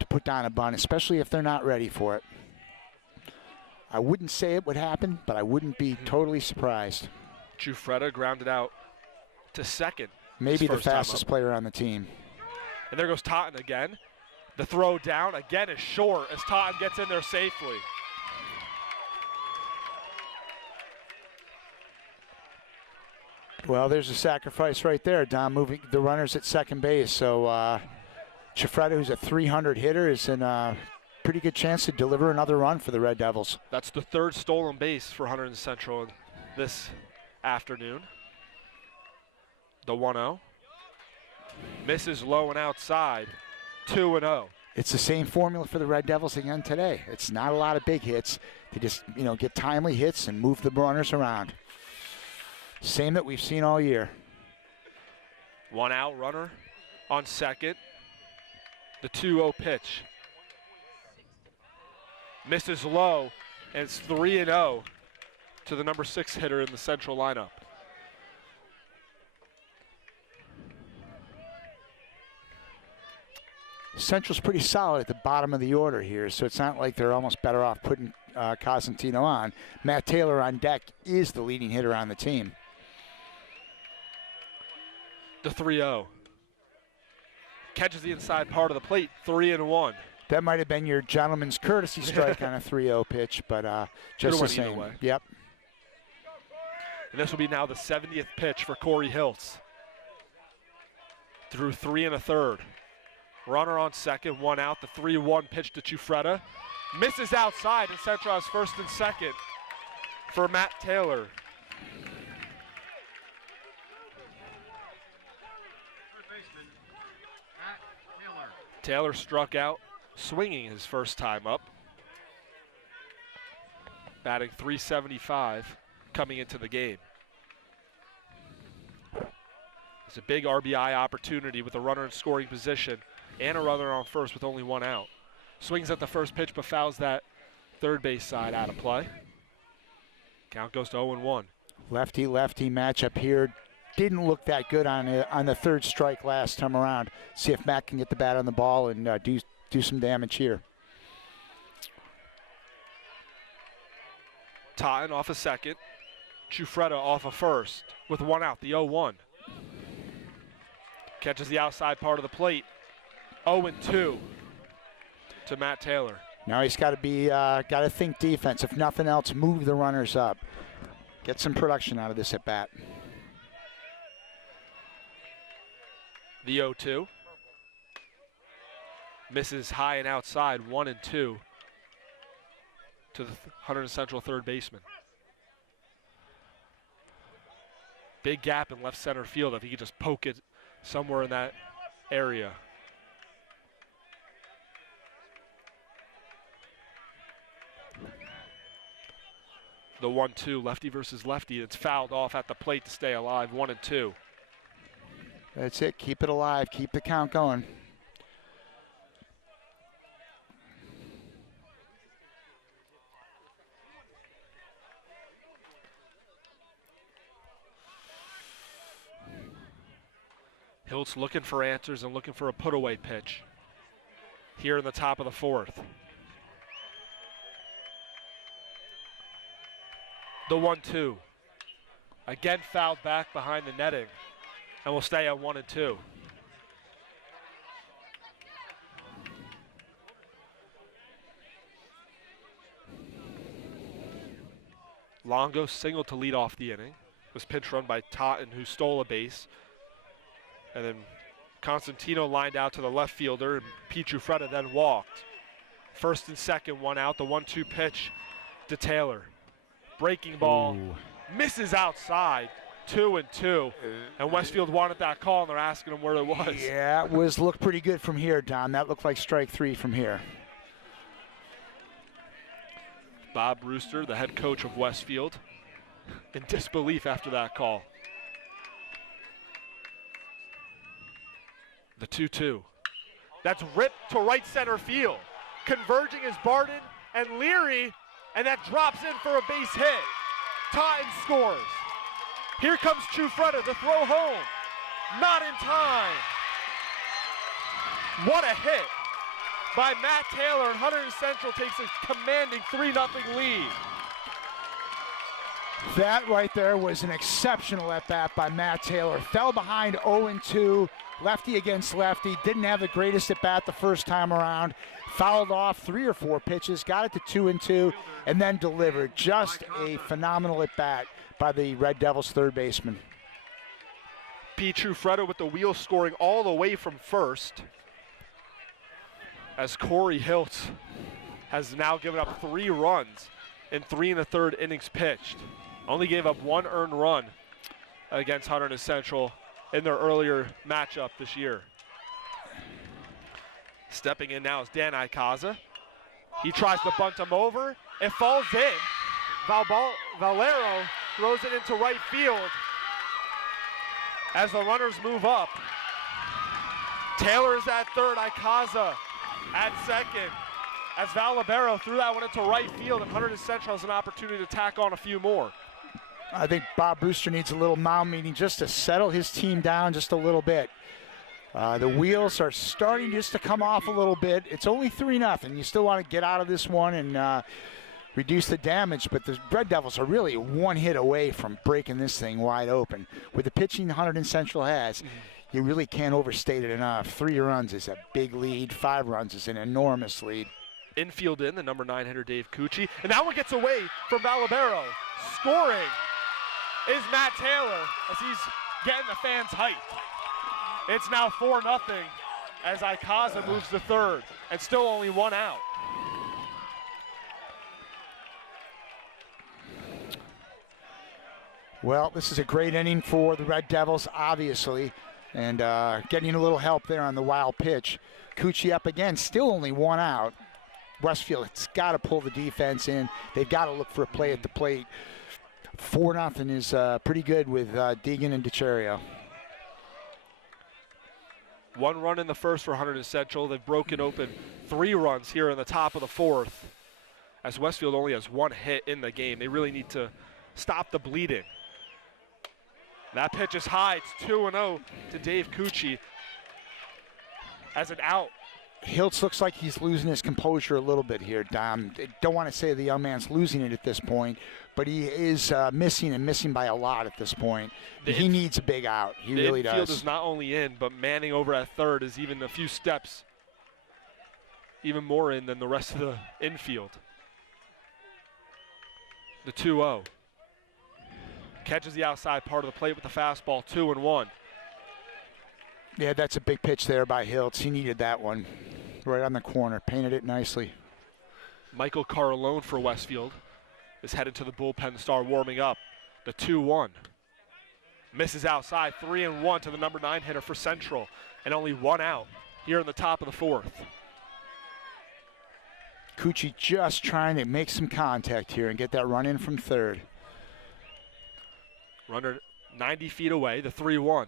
to put down a bunt, especially if they're not ready for it. I wouldn't say it would happen, but I wouldn't be totally surprised. Ciuffreda grounded out to second. Maybe the fastest player on the team. And there goes Totten again. The throw down again is short as Totten gets in there safely. Well, there's a sacrifice right there, Don, moving the runners at second base. So Ciuffreda, who's a 300 hitter, is in a pretty good chance to deliver another run for the Red Devils. That's the third stolen base for Hunterdon Central this afternoon. The 1-0. Misses low and outside, 2-0. It's the same formula for the Red Devils again today. It's not a lot of big hits. They just, get timely hits and move the runners around. Same that we've seen all year. 1 out, runner on second. The 2-0 pitch. Misses low, and it's 3-0 to the number 6 hitter in the Central lineup. Central's pretty solid at the bottom of the order here, so it's not like they're almost better off putting Cosentino on. Matt Taylor on deck is the leading hitter on the team. The 3-0. Catches the inside part of the plate, 3-1. That might have been your gentleman's courtesy strike on a 3-0 pitch, but just the same. Yep. And this will be now the 70th pitch for Corey Hiltz. Through 3 1/3. Runner on second, 1 out. The 3-1 pitch to Ciuffreda. Misses outside, and Central has first and second for Matt Taylor. Third baseman, Matt Taylor. Taylor struck out, swinging his first time up. Batting .375 coming into the game. It's a big RBI opportunity with a runner in scoring position and a runner on first with only one out. Swings at the first pitch, but fouls that third base side out of play. Count goes to 0-1. Lefty-lefty matchup here. Didn't look that good on the third strike last time around. See if Matt can get the bat on the ball and do some damage here. Totten off a second. Giuffreda off a first with one out, the 0-1. Catches the outside part of the plate. 0-2 to Matt Taylor. Now he's got to think defense. If nothing else, move the runners up. Get some production out of this at bat. The 0-2. Misses high and outside, 1-2 to the Hunterdon Central third baseman. Big gap in left center field if he could just poke it somewhere in that area. The 1-2, lefty versus lefty. It's fouled off at the plate to stay alive, 1-2. That's it. Keep it alive. Keep the count going. Hiltz looking for answers and looking for a put-away pitch here in the top of the fourth. The 1-2. Again fouled back behind the netting and will stay at 1-2. Longo singled to lead off the inning. Was pinch run by Totten, who stole a base. And then Constantino lined out to the left fielder, and Pete Giuffreda then walked. First and second, one out. The 1-2 pitch to Taylor. Breaking ball. Ooh. Misses outside, 2-2. And Westfield wanted that call, and they're asking him where it was. Yeah, it looked pretty good from here, Don. That looked like strike three from here. Bob Brewster, the head coach of Westfield, in disbelief after that call. The 2-2. That's ripped to right center field. Converging is Barden and Leary, and that drops in for a base hit. Totten scores. Here comes Giuffreda to throw home. Not in time. What a hit by Matt Taylor, and Hunterdon Central takes a commanding 3-0 lead. That right there was an exceptional at-bat by Matt Taylor. Fell behind 0-2, lefty against lefty. Didn't have the greatest at-bat the first time around. Fouled off 3 or 4 pitches, got it to 2-2, and then delivered. Just a phenomenal at-bat by the Red Devils third baseman. Pete Giuffreda with the wheel scoring all the way from first, as Corey Hiltz has now given up 3 runs in 3 1/3 innings pitched. Only gave up 1 earned run against Hunterdon Central in their earlier matchup this year. Stepping in now is Dan Icaza. He tries to bunt him over. It falls in. Valero throws it into right field as the runners move up. Taylor is at third, Icaza at second, as Valero threw that one into right field, and Hunterdon Central has an opportunity to tack on a few more. I think Bob Brewster needs a little mound meeting just to settle his team down just a little bit. The wheels are starting just to come off a little bit. It's only 3-0. You still want to get out of this one and reduce the damage, but the Red Devils are really 1 hit away from breaking this thing wide open. With the pitching Hunterdon Central has, you really can't overstate it enough. 3 runs is a big lead. 5 runs is an enormous lead. Infield in, the number 9 hitter Dave Cucci, and that one gets away from Valero. Scoring is Matt Taylor as he's getting the fans hyped. It's now 4-0 as Icaza moves to third, and still only 1 out. Well, this is a great inning for the Red Devils, obviously, and getting a little help there on the wild pitch. Cucci up again, still only 1 out. Westfield's got to pull the defense in. They've got to look for a play at the plate. 4-0 is pretty good with Deegan and DiCerio. 1 run in the first for Hunterdon Central. They've broken open 3 runs here in the top of the 4th, as Westfield only has 1 hit in the game. They really need to stop the bleeding. That pitch is high. It's 2-0 to Dave Cucci as an out. Hiltz looks like he's losing his composure a little bit here, Dom. Don't want to say the young man's losing it at this point, but he is missing by a lot at this point. He needs a big out. He really does. The infield is not only in, but Manning over at third is even a few steps even more in than the rest of the infield. The 2-0. Catches the outside part of the plate with the fastball, 2-1. Yeah, that's a big pitch there by Hiltz. He needed that one. Right on the corner, painted it nicely. Michael Carlone for Westfield is headed to the bullpen to start warming up. The 2-1. Misses outside, 3-1 to the number 9 hitter for Central, and only 1 out here in the top of the 4th. Cucci just trying to make some contact here and get that run in from third. Runner 90 feet away, the 3-1.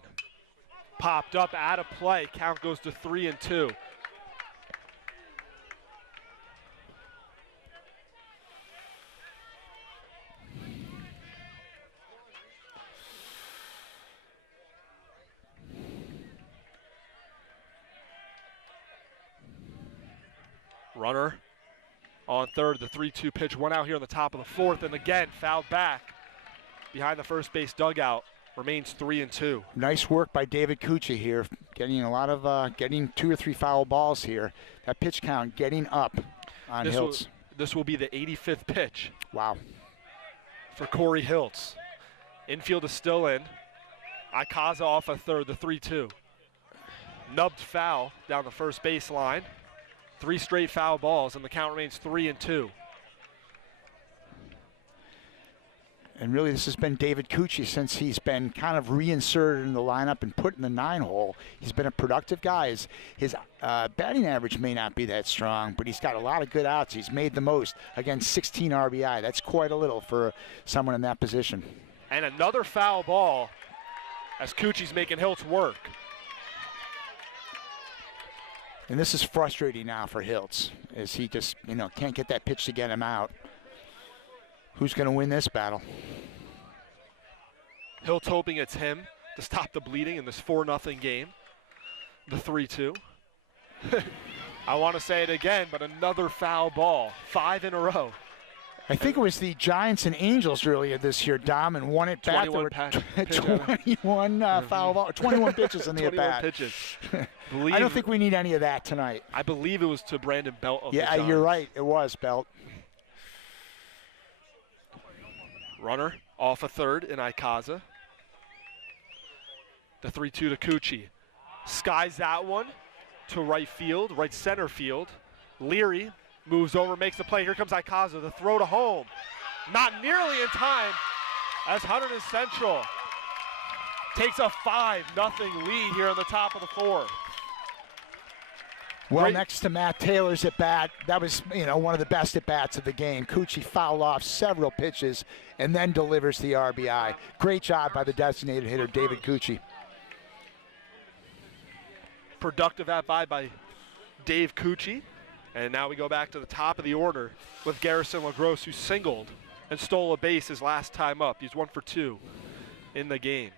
Popped up, out of play. Count goes to 3-2. Runner on third, the 3-2 pitch, 1 out here in the top of the 4th, and again fouled back behind the first base dugout. Remains 3-2. Nice work by David Cucci here, getting a lot of getting 2 or 3 foul balls here. That pitch count getting up on Hiltz. This will be the 85th pitch. Wow. For Corey Hiltz. Infield is still in. Ikaza off at third, the 3-2. Nubbed foul down the first baseline. 3 straight foul balls, and the count remains 3-2. And really, this has been David Cucci since he's been kind of reinserted in the lineup and put in the 9-hole. He's been a productive guy. His batting average may not be that strong, but he's got a lot of good outs. He's made the most. Again, 16 RBI. That's quite a little for someone in that position. And another foul ball as Cucci's making Hiltz work. And this is frustrating now for Hiltz, as he just, can't get that pitch to get him out. Who's going to win this battle? Hiltz hoping it's him to stop the bleeding in this 4-0 game. The 3-2. I want to say it again, but another foul ball. 5 in a row. I think it was the Giants and Angels earlier this year, Dom, and won it back. 21 foul ball, 21 pitches in the at-bat. 21 pitches. I don't think we need any of that tonight. I believe it was to Brandon Belt of the Yeah, Giants. you're right. It was Belt. Runner off a third in Ikaza. The 3-2 to Cucci. Skies that one to right field, right center field. Leary moves over, makes the play. Here comes Ikaza, the throw to home. Not nearly in time as Hunterdon Central takes a 5-0 lead here on the top of the 4th. Well, next to Matt Taylor's at bat, that was one of the best at bats of the game. Cucci fouled off several pitches and then delivers the RBI. Great job by the designated hitter, David Cucci. Productive at-bat by Dave Cucci. And now we go back to the top of the order with Garrison LaGrosse, who singled and stole a base his last time up. He's 1 for 2 in the game.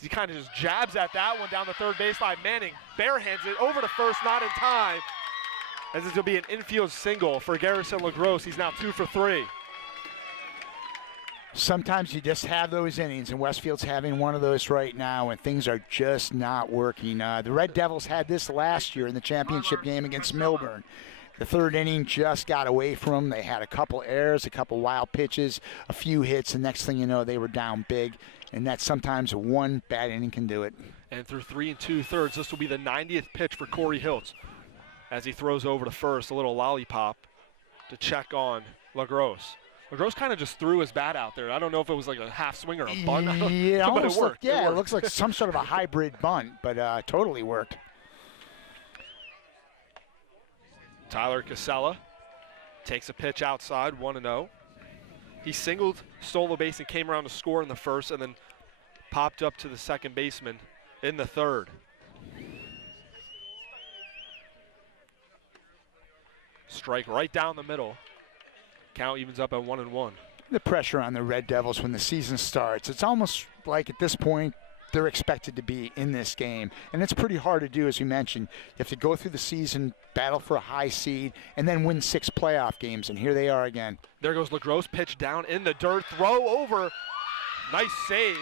He kind of just jabs at that one down the third baseline. Manning barehands it over to first, not in time. As this will be an infield single for Garrison LaGrosse. He's now 2 for 3. Sometimes you just have those innings, and Westfield's having one of those right now, and things are just not working. The Red Devils had this last year in the championship game against Milburn. The third inning just got away from them. They had a couple errors, a couple wild pitches, a few hits, and next thing you know, they were down big. And that's sometimes one bad inning can do it. And through 3 2/3, this will be the 90th pitch for Corey Hiltz as he throws over to first, a little lollipop to check on LaGrosse. LaGrosse kind of just threw his bat out there. I don't know if it was like a half swing or a bunt. Yeah, but it worked. It looks like some sort of a hybrid bunt, but totally worked. Tyler Casella takes a pitch outside, 1-0. He singled, stole the base, and came around to score in the first, and then popped up to the second baseman in the third. strike right down the middle. Count evens up at 1-1. The pressure on the Red Devils when the season starts, it's almost like at this point they're expected to be in this game. And it's pretty hard to do, as we mentioned. You have to go through the season, battle for a high seed, and then win 6 playoff games. And here they are again. There goes LaGrosse, pitch down in the dirt, throw over. Nice save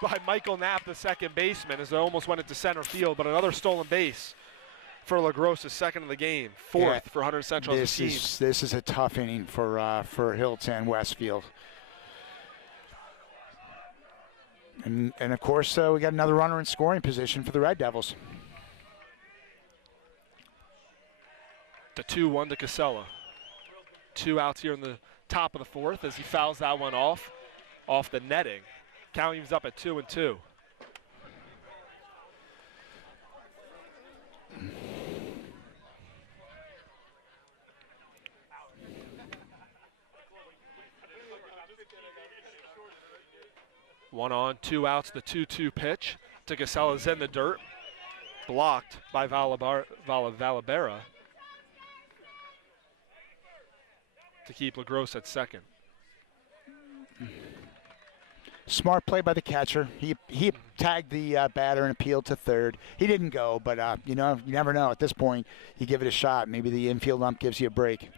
by Michael Knapp, the second baseman, as it almost went into center field, but another stolen base for LaGrosse, second of the game, 4th for Hunterdon Central as a team. This is a tough inning for Hilton and Westfield. And of course, we got another runner in scoring position for the Red Devils. The 2-1 to Casella. 2 outs here in the top of the 4th as he fouls that one off the netting. Count evens up at 2-2. One on, 2 outs, the 2-2 pitch to Casella's in the dirt. Blocked by Valabera to keep LaGrosse at second. Smart play by the catcher. He tagged the batter and appealed to third. He didn't go, but you never know. At this point, you give it a shot. Maybe the infield ump gives you a break.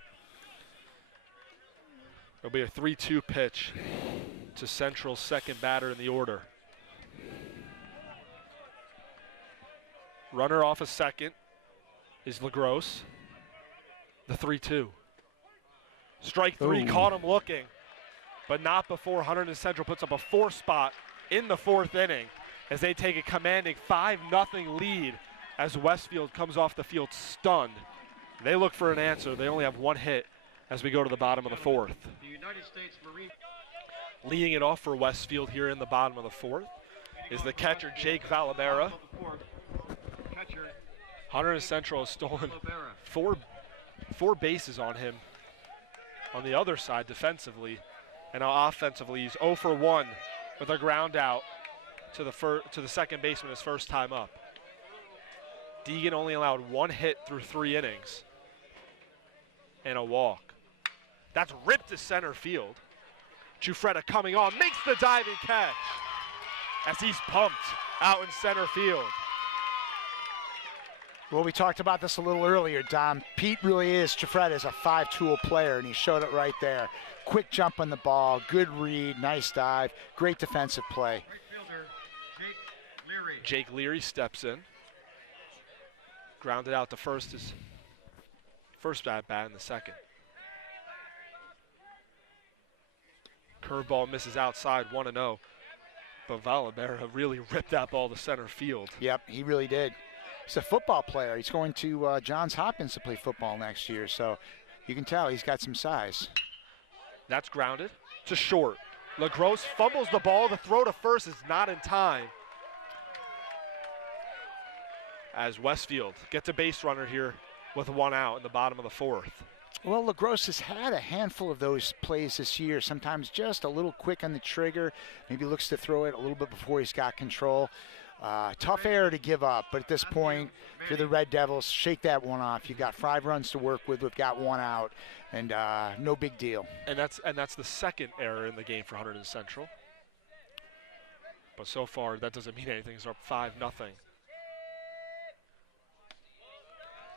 It'll be a 3-2 pitch to Central's second batter in the order. Runner off a second is LaGrosse. The 3-2. Strike 3, caught him looking, but not before Hunterdon Central puts up a 4 spot in the 4th inning as they take a commanding 5-0 lead as Westfield comes off the field stunned. They look for an answer. They only have 1 hit as we go to the bottom of the 4th. The United States Marine. Leading it off for Westfield here in the bottom of the 4th is the catcher, Jake Valabera. Hunterdon Central has stolen 4 bases on him on the other side defensively, and now offensively he's 0 for 1 with a ground out to the second baseman his first time up. Deegan only allowed 1 hit through 3 innings and a walk. That's ripped to center field. Giuffreda coming on, makes the diving catch as he's pumped out in center field. Well, we talked about this a little earlier, Dom. Pete really is, Giuffreda is a 5-tool player, and he showed it right there. Quick jump on the ball, good read, nice dive, great defensive play. Right fielder, Jake Leary. Jake Leary steps in. Grounded out to first, his first at bat in the second. Curveball misses outside, 1-0. But Valabera really ripped that ball to center field. Yep, he really did. He's a football player. He's going to Johns Hopkins to play football next year, so you can tell he's got some size. That's grounded to short. LaGrosse fumbles the ball. The throw to first is not in time. As Westfield gets a base runner here with 1 out in the bottom of the 4th. Well, LaGrosse has had a handful of those plays this year, sometimes just a little quick on the trigger. Maybe looks to throw it a little bit before he's got control. Tough error to give up, but at this point, if you're the Red Devils, shake that one off. You've got 5 runs to work with. We've got 1 out, and no big deal. And that's the second error in the game for Hunterdon Central. But so far, that doesn't mean anything. It's up 5-0.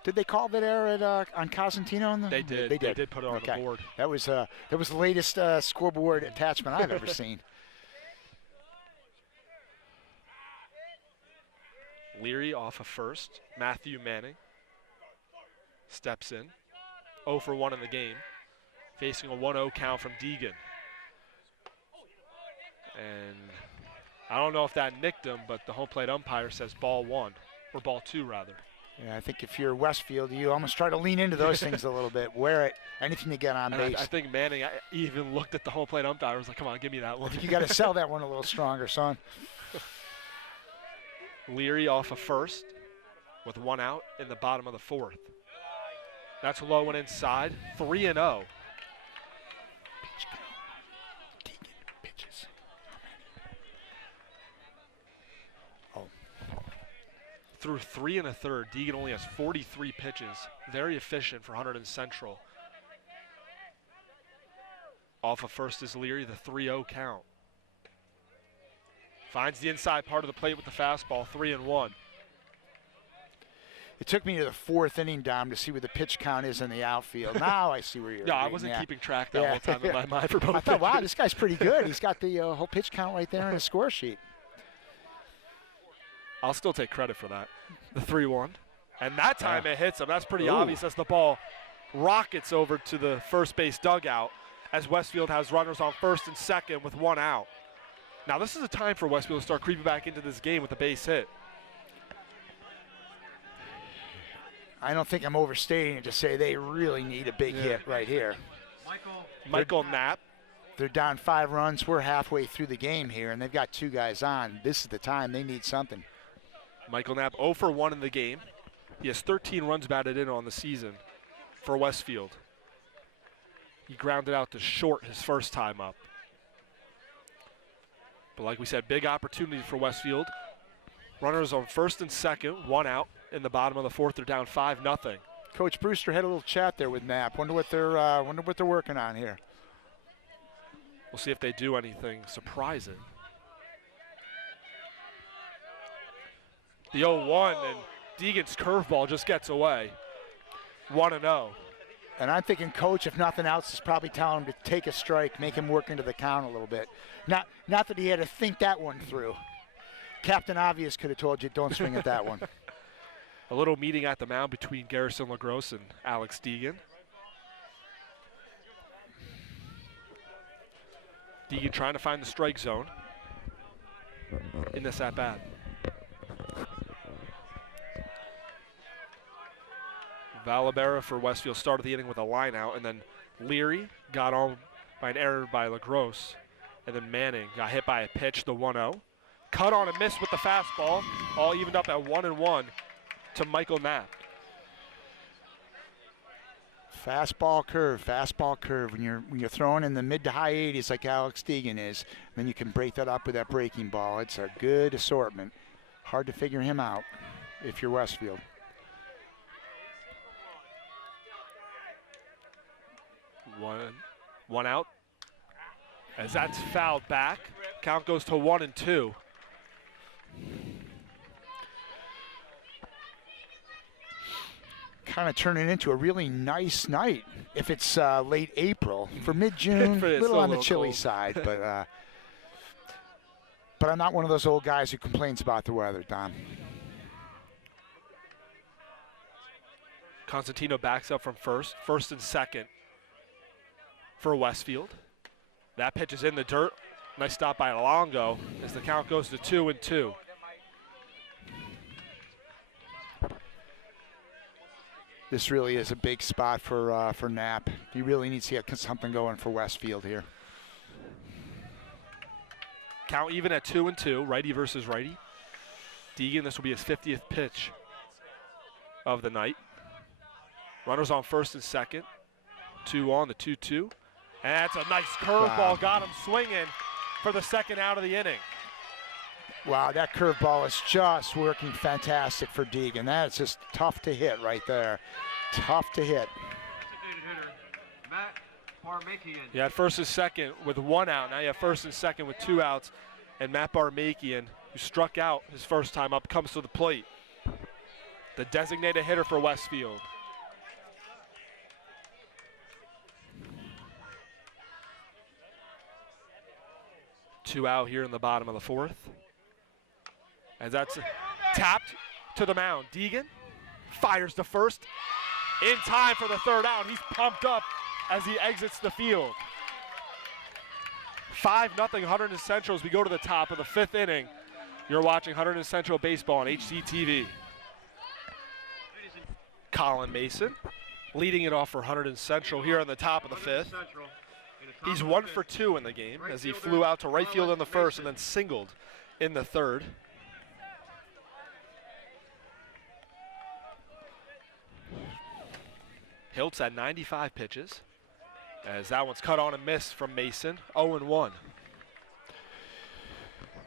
Did they call that error on Cosentino? They did. They did put it on the board. That was the latest scoreboard attachment I've ever seen. Leary off of first. Matthew Manning steps in. 0 for 1 in the game. Facing a 1-0 count from Deegan. And I don't know if that nicked him, but the home plate umpire says ball 1, or ball 2 rather. Yeah, I think if you're Westfield, you almost try to lean into those things a little bit. Wear it, anything to get on base. I think Manning even looked at the home plate umpire. Was like, "Come on, give me that one." I think you got to sell that one a little stronger, son. Leary off of first with 1 out in the bottom of the 4th. That's low and inside. 3-0. through 3 1/3. Deegan only has 43 pitches. Very efficient for Hunterdon Central. Off of first is Leary, the 3-0 count. Finds the inside part of the plate with the fastball, 3-1. It took me to the 4th inning, Dom, to see where the pitch count is in the outfield. Now I see where you're Yeah, I reading, wasn't keeping track that whole time in my mind for both I thought, wow, pitches. this guy's pretty good. He's got the whole pitch count right there on his score sheet. I'll still take credit for that. The 3-1. And that time it hits him. That's pretty obvious as the ball rockets over to the first base dugout as Westfield has runners on first and second with 1 out. Now this is a time for Westfield to start creeping back into this game with a base hit. I don't think I'm overstating it to say they really need a big hit right here. Michael Knapp. They're down 5 runs. We're halfway through the game here, and they've got 2 guys on. This is the time they need something. Michael Knapp 0 for 1 in the game. He has 13 runs batted in on the season for Westfield. He grounded out to short his first time up. But like we said, big opportunity for Westfield. Runners on first and second, 1 out. In the bottom of the 4th, they're down 5-0. Coach Brewster had a little chat there with Knapp. Wonder what they're working on here. We'll see if they do anything surprising. The 0-1, and Deegan's curveball just gets away. 1-0. And I'm thinking, Coach, if nothing else, is probably telling him to take a strike, make him work into the count a little bit. Not that he had to think that one through. Captain Obvious could have told you, don't swing at that one. A little meeting at the mound between Garrison LaGrosse and Alex Deegan. Deegan trying to find the strike zone in this at-bat. Valabera for Westfield started the inning with a line out, and then Leary got on by an error by LaGrosse, and then Manning got hit by a pitch, the 1-0. Cut on and miss with the fastball, all evened up at 1-1 to Michael Knapp. Fastball curve. When you're throwing in the mid to high 80s like Alex Deegan is, then you can break that up with that breaking ball. It's a good assortment. Hard to figure him out if you're Westfield. One out. As that's fouled back, count goes to 1-2. Kind of turning into a really nice night if it's late April. For mid-June, a little on the chilly side, but I'm not one of those old guys who complains about the weather, Don. Constantino backs up from first and second for Westfield. That pitch is in the dirt. Nice stop by Longo as the count goes to 2-2. This really is a big spot for Knapp. He really needs to get something going for Westfield here. Count even at 2-2, righty versus righty. Deegan, this will be his 50th pitch of the night. Runners on first and second. 2 on the 2-2. And that's a nice curveball. Wow. Got him swinging for the second out of the inning. Wow, that curveball is just working fantastic for Deegan. That's just tough to hit right there. Tough to hit. You had first and second with 1 out. Now you have first and second with 2 outs. And Matt Barmakian, who struck out his first time up, comes to the plate. The designated hitter for Westfield. Two out here in the bottom of the 4th. As that's tapped to the mound. Deegan fires to first in time for the 3rd out. He's pumped up as he exits the field. 5-0 Hunterdon Central as we go to the top of the 5th inning. You're watching Hunterdon Central baseball on HCTV. Colin Mason leading it off for Hunterdon Central here on the top of the 5th. He's 1 for 2 in the game as he flew out to right field in the 1st and then singled in the 3rd. Hiltz at 95 pitches as that one's cut on and missed from Mason, 0-1.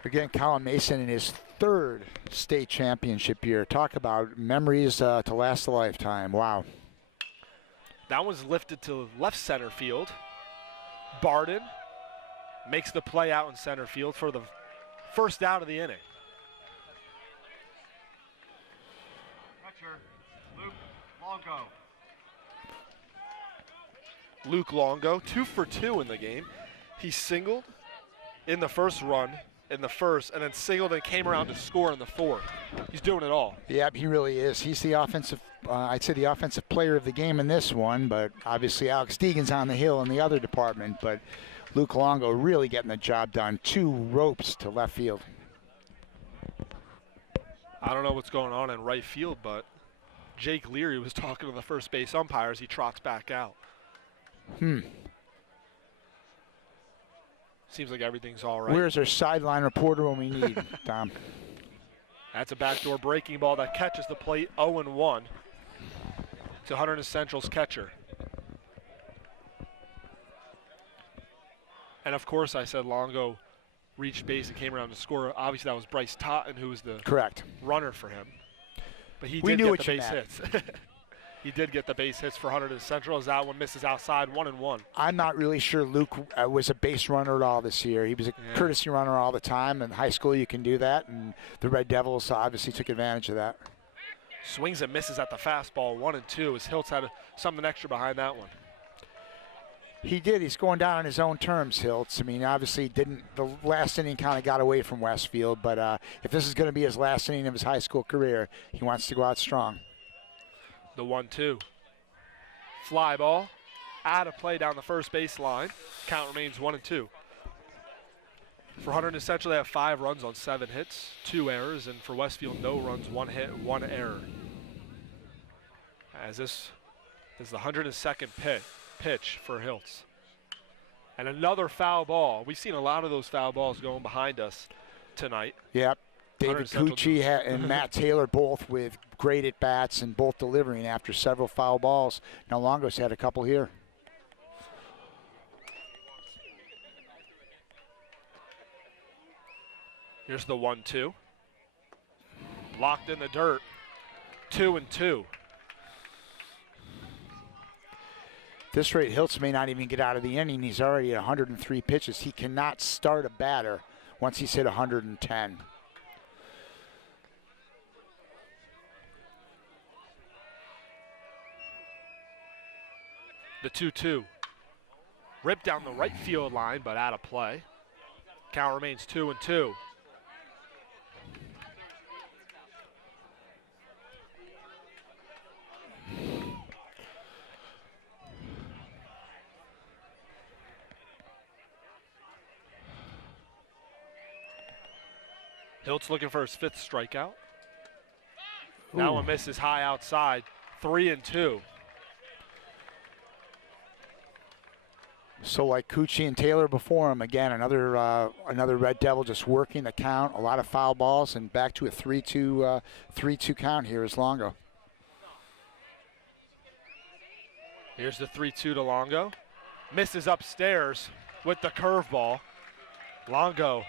Again, Colin Mason in his 3rd state championship year. Talk about memories to last a lifetime. Wow. That one's lifted to left center field. Barden makes the play out in center field for the first out of the inning. Catcher, Luke Longo. Luke Longo, 2 for 2 in the game. He singled in the first run, and then singled and came around to score in the 4th. He's doing it all. Yep, he really is. He's the offensive, I'd say the offensive player of the game in this one, but obviously Alex Deegan's on the hill in the other department, but Luke Longo really getting the job done. 2 ropes to left field. I don't know what's going on in right field, but Jake Leary was talking to the first base umpire as he trots back out. Seems like everything's all right. Where's our sideline reporter when we need, Tom? That's a backdoor breaking ball that catches the plate 0-1 to Hunterdon Central's catcher. And of course, I said Longo reached base and came around to score. Obviously, that was Bryce Totten, who was the Correct runner for him. But he We did knew get what the you base meant. hits. He did get the base hits for Hunterdon Central as that one misses outside, 1-1. I'm not really sure Luke was a base runner at all this year. He was a courtesy runner all the time. In high school, you can do that, and the Red Devils obviously took advantage of that. Swings and misses at the fastball, 1-2, as Hiltz had something extra behind that one. He did. He's going down on his own terms, Hiltz. I mean, obviously, the last inning kind of got away from Westfield, but if this is going to be his last inning of his high school career, he wants to go out strong. The 1-2. Fly ball, out of play down the first base line. Count remains 1-2. For Hunterdon Central, they have 5 runs on 7 hits, 2 errors, and for Westfield, no runs, 1 hit, 1 error. As this is the 102nd pitch for Hiltz. And another foul ball. We've seen a lot of those foul balls going behind us tonight. Yep. David Hunterdon Central Cucci and Matt Taylor both with great at-bats and both delivering after several foul balls. Now Longo's had a couple here. Here's the 1-2. Locked in the dirt. 2-2. This rate, Hiltz may not even get out of the inning. He's already at 103 pitches. He cannot start a batter once he's hit 110. The 2-2. Ripped down the right field line, but out of play. Count remains 2-2. Hiltz looking for his 5th strikeout. That one misses high outside. 3-2. So like Cucci and Taylor before him, again, another Red Devil just working the count, a lot of foul balls, and back to a 3-2 count here is Longo. Here's the 3-2 to Longo. Misses upstairs with the curveball. Longo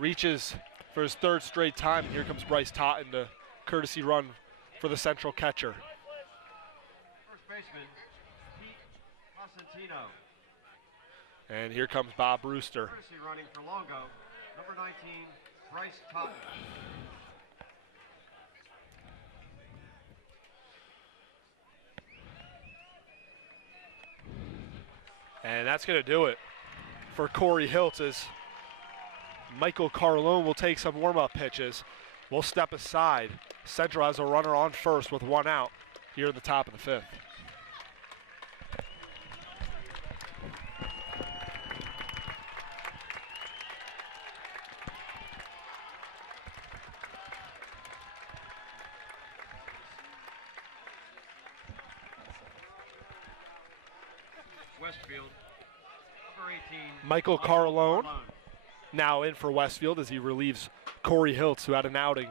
reaches for his 3rd straight time, and here comes Bryce Totten to courtesy run for the Central catcher. First baseman, Pete Cosentino. And here comes Bob Brewster. Courtesy running for Longo, number 19, Bryce Totten. And that's going to do it for Corey Hiltz as Michael Carlone will take some warm-up pitches. We'll step aside. Central has a runner on first with 1 out here at the top of the 5th. Westfield, number 18, Michael Carlone now in for Westfield as he relieves Corey Hiltz, who had an outing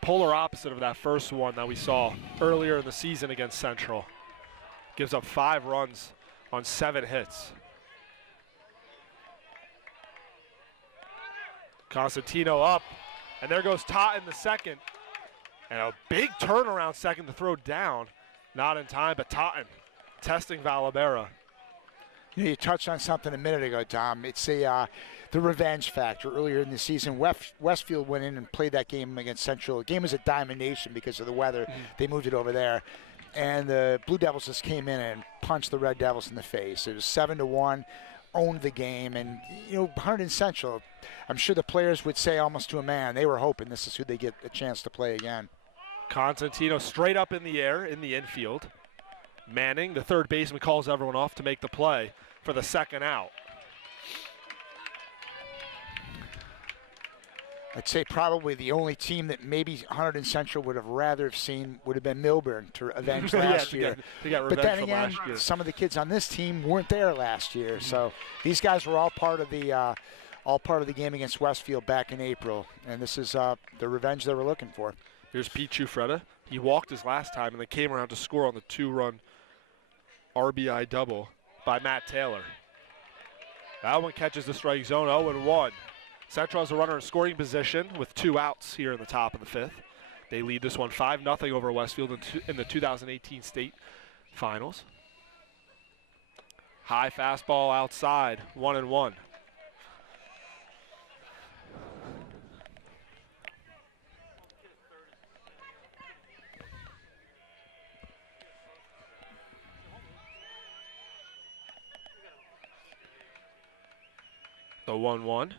polar opposite of that first one that we saw earlier in the season against Central. Gives up 5 runs on 7 hits. Constantino up, and there goes Totten the second. And a big turnaround second to throw down. Not in time, but Totten testing Valabera. You know, you touched on something a minute ago, Tom. It's the revenge factor. Earlier in the season, Westfield went in and played that game against Central. The game was at Diamond Nation because of the weather. They moved it over there. And the Blue Devils just came in and punched the Red Devils in the face. It was 7-1, owned the game. And, you know, Hunterdon Central, I'm sure the players would say almost to a man, they were hoping this is who they get a chance to play again. Constantino straight up in the air in the infield. Manning, the third baseman, calls everyone off to make the play for the second out. I'd say probably the only team that maybe Hunterdon Central would have rather have seen would have been Milburn to avenge last year. To get but then from again, last year. some of the kids on this team weren't there last year, so these guys were all part of the game against Westfield back in April, and this is the revenge they were looking for. Here's Pete Chufreda. He walked his last time and then came around to score on the 2-run RBI double by Matt Taylor. That one catches the strike zone, 0-1. Central has a runner in scoring position with 2 outs here in the top of the 5th. They lead this one 5-0 over Westfield in the 2018 state finals. High fastball outside, 1-1. The 1-1.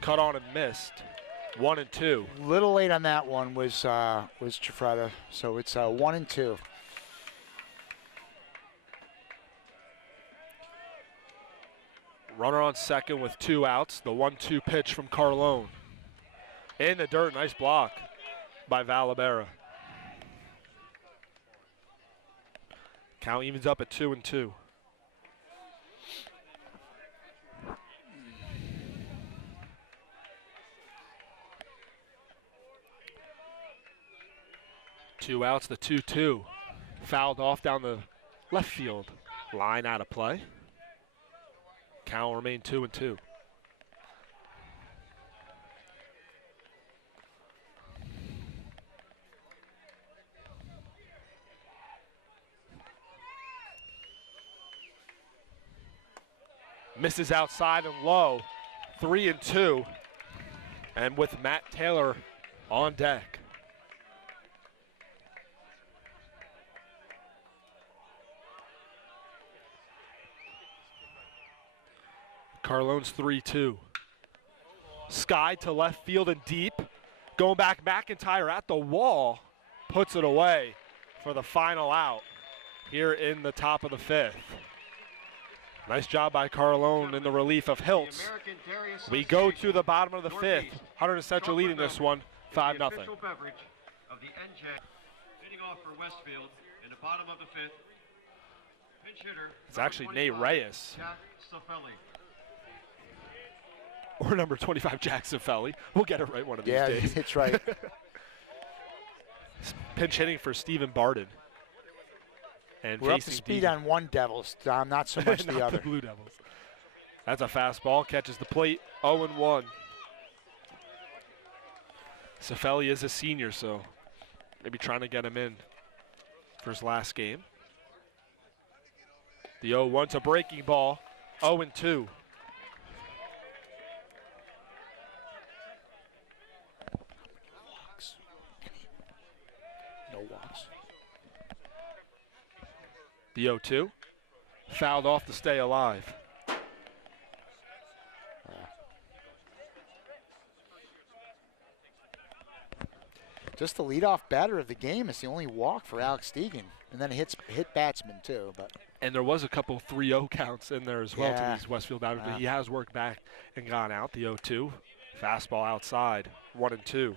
Cut on and missed. 1-2. Little late on that one was Chufreda, so it's 1-2. Runner on second with 2 outs. The 1-2 pitch from Carlone. In the dirt, nice block by Valabera. Count evens up at 2-2. Two outs, the 2-2. Fouled off down the left field line, out of play. Count will remain 2-2. Misses outside and low. 3-2. And with Matt Taylor on deck. Carlone's 3-2. Sky to left field and deep. Going back, McIntyre at the wall. Puts it away for the final out here in the top of the 5th. Nice job by Carlone in the relief of Hiltz. We go to the bottom of the 5th. Hunterdon Central leading this one 5-0. Leading off for Westfield in the bottom of the 5th. Pinch hitter. It's actually Nate Reyes. Jack Safelli. Or number 25, Jack Safelli. We'll get it right one of these days. Yeah, it's right. Pinch hitting for Stephen Barden. And we're up to speed on one Devils, Tom, not so much the other. The Blue Devils. That's a fastball, catches the plate, 0-1. Safelli is a senior, so maybe trying to get him in for his last game. The 0-1's a breaking ball, 0-2. No walks. The 0-2, fouled off to stay alive. Just the leadoff batter of the game is the only walk for Alex Deegan, and then hit batsman too. But and there was a couple 3-0 counts in there as well to Yeah. these Westfield batters, but he has worked back and gone out. The 0-2, fastball outside, 1-2.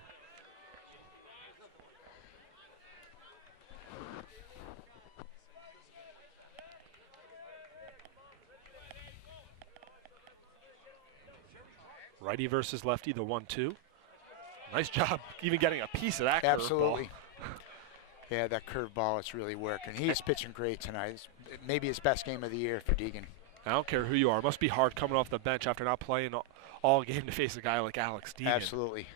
Righty versus lefty, the 1-2. Nice job even getting a piece of that absolutely. curveball. Yeah, that curveball is really working. He's pitching great tonight. It's maybe his best game of the year for Deegan. I don't care who you are. It must be hard coming off the bench after not playing all game to face a guy like Alex Deegan. Absolutely.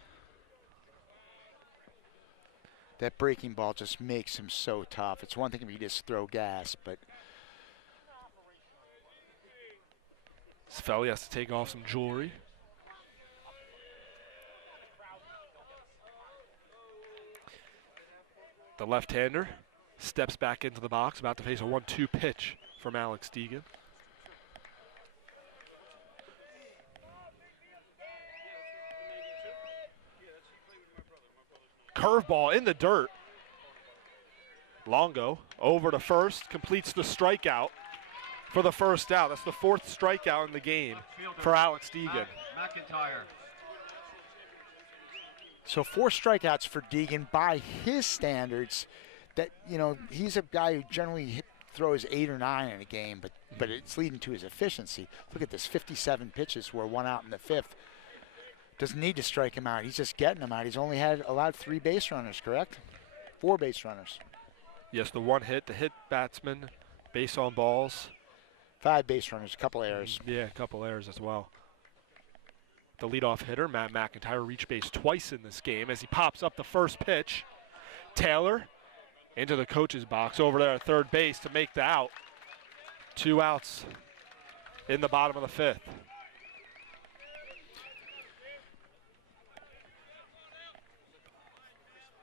That breaking ball just makes him so tough. It's one thing if you just throw gas, but Sfelli has to take off some jewelry. The left-hander steps back into the box, about to face a 1-2 pitch from Alex Deegan. Curveball in the dirt. Longo over to first, completes the strikeout for the first out. That's the 4th strikeout in the game for Alex Deegan. McIntyre. so 4 strikeouts for Deegan by his standards. That, you know, he's a guy who generally throws 8 or 9 in a game, but it's leading to his efficiency. Look at this, 57 pitches were 1 out in the 5th. Doesn't need to strike him out. He's just getting him out. He's only allowed 3 base runners, correct? 4 base runners. Yes, the 1 hit, the hit batsman, base on balls. 5 base runners, a couple errors. Yeah, a couple errors as well. The leadoff hitter, Matt McIntyre, reached base twice in this game as he pops up the first pitch. Taylor into the coach's box over there at third base to make the out. 2 outs in the bottom of the 5th.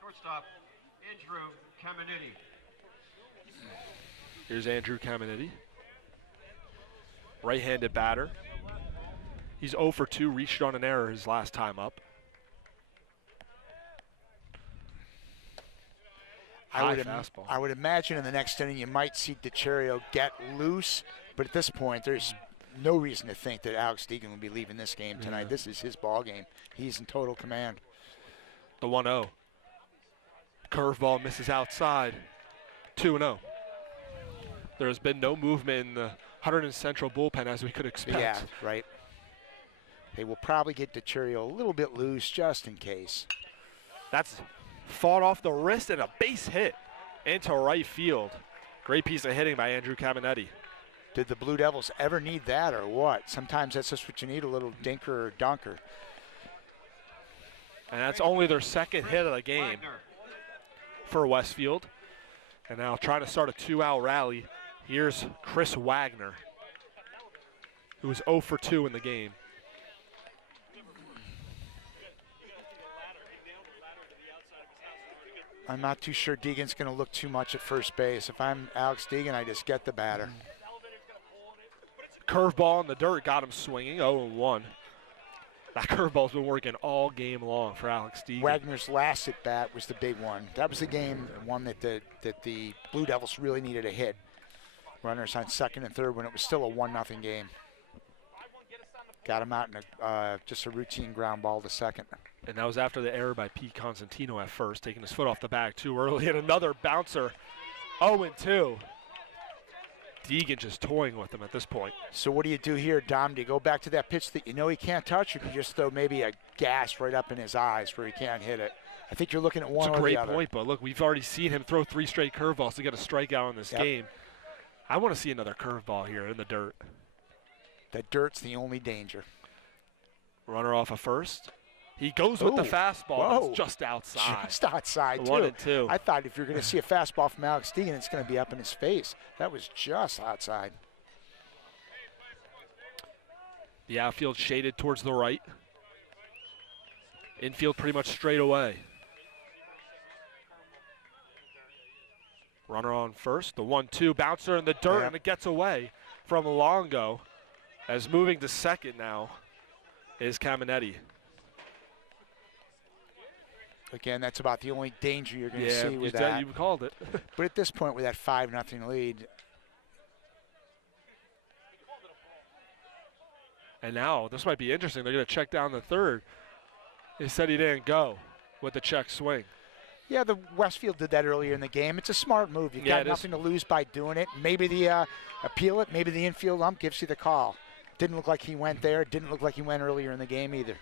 Shortstop, Andrew Caminiti. Here's Andrew Caminiti. Right-handed batter. He's 0 for 2, reached on an error his last time up. Fastball. I would imagine in the next inning you might see DeCherio get loose, but at this point there's no reason to think that Alex Deegan will be leaving this game tonight. Yeah. This is his ball game. He's in total command. The 1-0. Curveball misses outside. 2-0. There has been no movement in the Hunterdon Central bullpen as we could expect. Yeah, right. They will probably get DeCherio a little bit loose just in case. That's fought off the wrist and a base hit into right field. Great piece of hitting by Andrew Caminiti. Did the Blue Devils ever need that or what? Sometimes that's just what you need, a little dinker or dunker. And that's only their 2nd hit of the game for Westfield. And now trying to start a 2-out rally. Here's Chris Wagner, who was 0 for 2 in the game. I'm not too sure Deegan's going to look too much at first base. If I'm Alex Deegan, I just get the batter. Curveball in the dirt got him swinging, 0-1. That curveball's been working all game long for Alex Deegan. Wagner's last at bat was the big one. That was the game, one that the Blue Devils really needed a hit. Runners on 2nd and 3rd when it was still a 1-0 game. Got him out in just a routine ground ball to 2nd. And that was after the error by Pete Constantino at first, taking his foot off the bag too early, and another bouncer, 0-2. Deegan just toying with him at this point. So what do you do here, Dom? Do you go back to that pitch that you know he can't touch, or do you just throw maybe a gas right up in his eyes where he can't hit it? I think you're looking at one or the other. It's a great point, but look, we've already seen him throw 3 straight curveballs to get a strikeout in this game. I want to see another curveball here in the dirt. The dirt's the only danger. Runner off a first. He goes with the fastball. Whoa. It's just outside. Just outside, 1-2. I thought if you're going to see a fastball from Alex Deegan, it's going to be up in his face. That was just outside. The outfield shaded towards the right. Infield pretty much straight away. Runner on first. The 1-2 bouncer in the dirt, and it gets away from Longo. As moving to 2nd now is Caminiti. Again, that's about the only danger you're going to see with that. You called it. But at this point, with that 5-0 lead. And now, this might be interesting. They're going to check down the 3rd. He said he didn't go with the check swing. Yeah, the Westfield did that earlier in the game. It's a smart move. You've got nothing to lose by doing it. Maybe the appeal it. Maybe the infield ump gives you the call. Didn't look like he went there. Didn't look like he went earlier in the game either.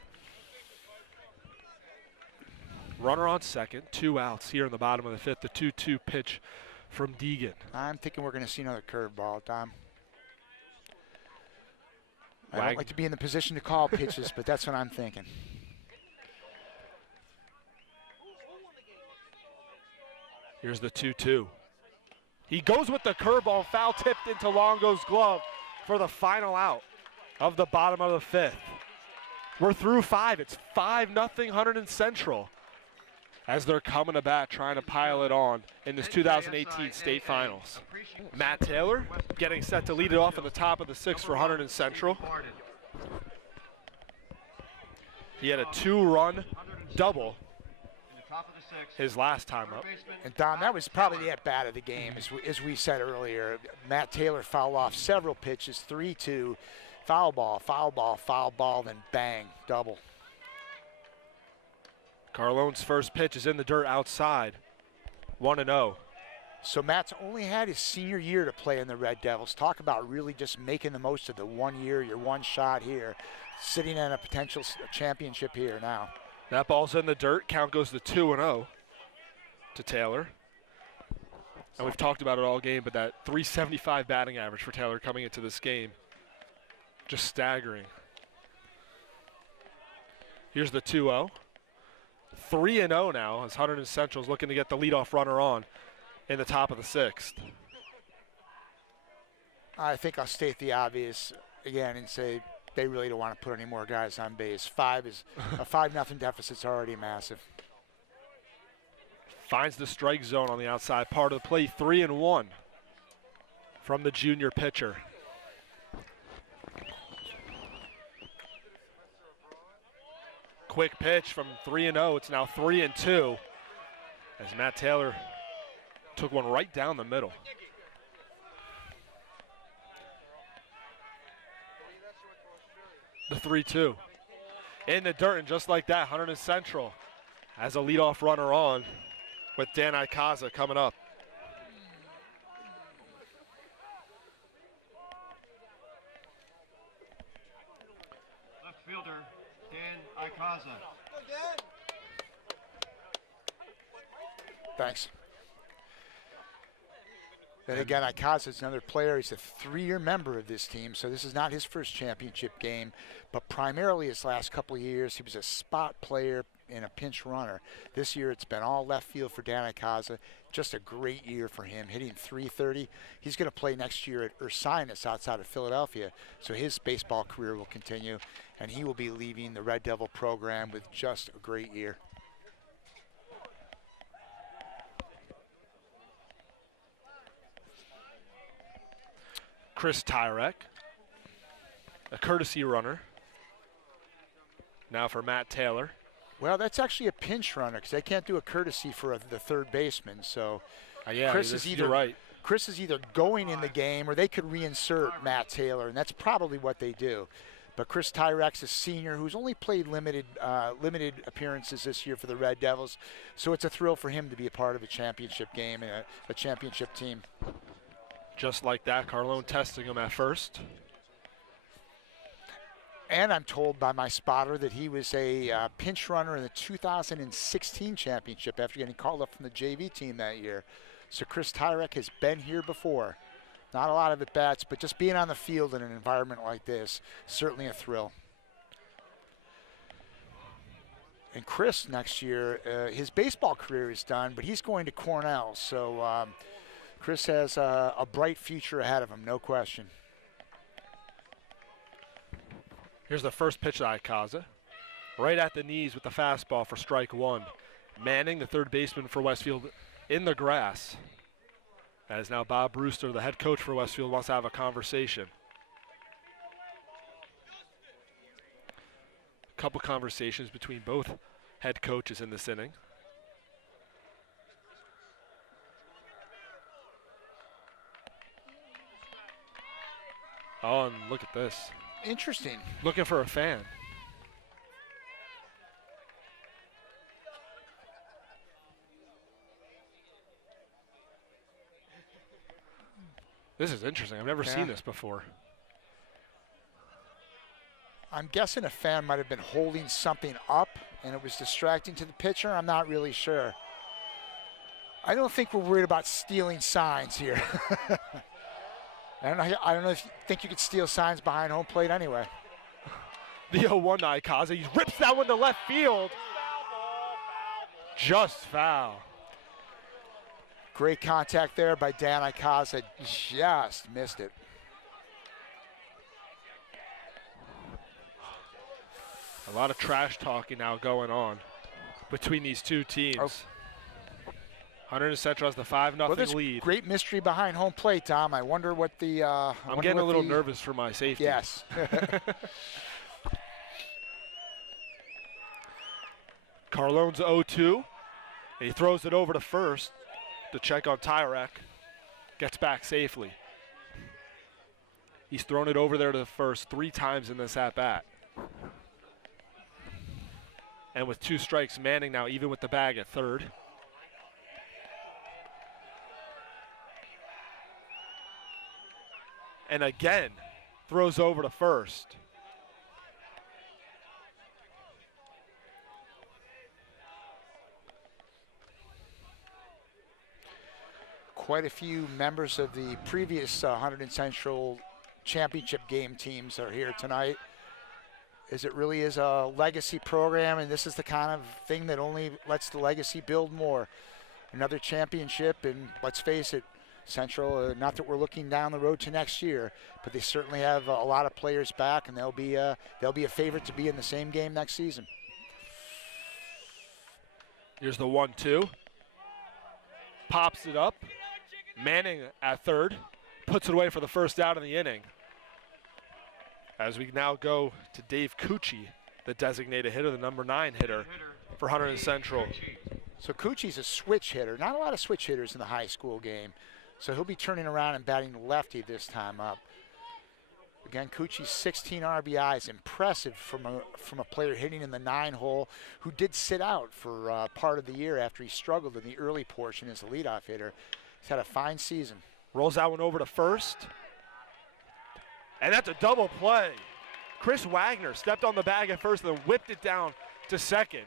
Runner on 2nd. 2 outs here in the bottom of the 5th. The 2-2 pitch from Deegan. I'm thinking we're going to see another curveball, Tom. I don't like to be in the position to call pitches, but that's what I'm thinking. Here's the 2-2. He goes with the curveball, foul tipped into Longo's glove for the final out of the bottom of the 5th. We're through 5. It's 5-0 Hunterdon Central as they're coming to bat trying to pile it on in this 2018 state finals. Matt Taylor getting set to lead it off in the top of the 6th for Hunterdon Central. He had a 2-run double his last time up. And Don, that was probably the at-bat of the game, as we said earlier. Matt Taylor fouled off several pitches, 3-2, foul ball, foul ball, foul ball, then bang, double. Carlone's first pitch is in the dirt outside, 1-0. So Matt's only had his senior year to play in the Red Devils. Talk about really just making the most of the 1 year, your one shot here, sitting in a potential championship here now. That ball's in the dirt. Count goes to 2-0 to Taylor. And we've talked about it all game, but that 375 batting average for Taylor coming into this game, just staggering. Here's the 2-0. 3-0 now as Hunterdon Central's looking to get the leadoff runner on in the top of the 6th. I think I'll state the obvious again and say they really don't want to put any more guys on base. A 5-0 deficit's already massive. Finds the strike zone on the outside part of the plate, 3-1 from the junior pitcher. Quick pitch from 3-0. It's now 3-2 as Matt Taylor took one right down the middle. The 3-2 in the dirt, and just like that, Hunterdon Central has a leadoff runner on with Dan Ikaza coming up. Left fielder, Dan Ikaza. Thanks. Then again, Ikaza is another player. He's a 3-year member of this team, so this is not his first championship game, but primarily his last couple of years, he was a spot player and a pinch runner. This year, it's been all left field for Dan Ikaza. Just a great year for him, hitting .330. He's going to play next year at Ursinus outside of Philadelphia, so his baseball career will continue, and he will be leaving the Red Devil program with just a great year. Chris Tyrek, a courtesy runner. Now for Matt Taylor. Well, that's actually a pinch runner because they can't do a courtesy for the third baseman. So Yeah, Chris is either right. Chris is either going in the game or they could reinsert Matt Taylor, and that's probably what they do. But Chris Tyrek's a senior who's only played limited appearances this year for the Red Devils, so it's a thrill for him to be a part of a championship game and a championship team. Just like that, Carlone testing him at first. And I'm told by my spotter that he was a pinch runner in the 2016 championship after getting called up from the JV team that year. So Chris Tyrek has been here before. Not a lot of at-bats, but just being on the field in an environment like this, certainly a thrill. And Chris next year, his baseball career is done, but he's going to Cornell. So Chris has a bright future ahead of him, no question. Here's the first pitch to Ikaza. Right at the knees with the fastball for strike one. Manning, the third baseman for Westfield, in the grass. As now Bob Brewster, the head coach for Westfield, wants to have a conversation. A couple conversations between both head coaches in this inning. Oh, and look at this. Interesting. Looking for a fan. This is interesting. I've never seen this before. I'm guessing a fan might have been holding something up and it was distracting to the pitcher. I'm not really sure. I don't think we're worried about stealing signs here. I don't know if you think you could steal signs behind home plate anyway. The 0-1 to Ikaza. He rips that one to left field. Just foul. Great contact there by Dan Ikaza. Just missed it. A lot of trash talking now going on between these two teams. Oh. Hunterdon Central has the 5-0 lead. Great mystery behind home plate, Tom. I wonder what the. I'm getting a little nervous for my safety. Yes. Carlone's 0-2. He throws it over to first to check on Tyrek. Gets back safely. He's thrown it over there to the first 3 times in this at-bat. And with 2 strikes, Manning now even with the bag at third. And again, throws over to first. Quite a few members of the previous Hunterdon Central championship game teams are here tonight, as it really is a legacy program, and this is the kind of thing that only lets the legacy build more. Another championship, and let's face it, Central, not that we're looking down the road to next year, but they certainly have a lot of players back, and they'll be a favorite to be in the same game next season. Here's the 1-2. Pops it up. Manning at third. Puts it away for the first out in the inning. As we now go to Dave Cucci, the designated hitter, the number 9 hitter for Hunterdon Central. So Cucci's a switch hitter. Not a lot of switch hitters in the high school game. So he'll be turning around and batting lefty this time up. Again, Cucci's 16 RBIs, impressive from a player hitting in the 9-hole who did sit out for part of the year after he struggled in the early portion as a leadoff hitter. He's had a fine season. Rolls that one over to first. And that's a double play. Chris Wagner stepped on the bag at first and then whipped it down to second.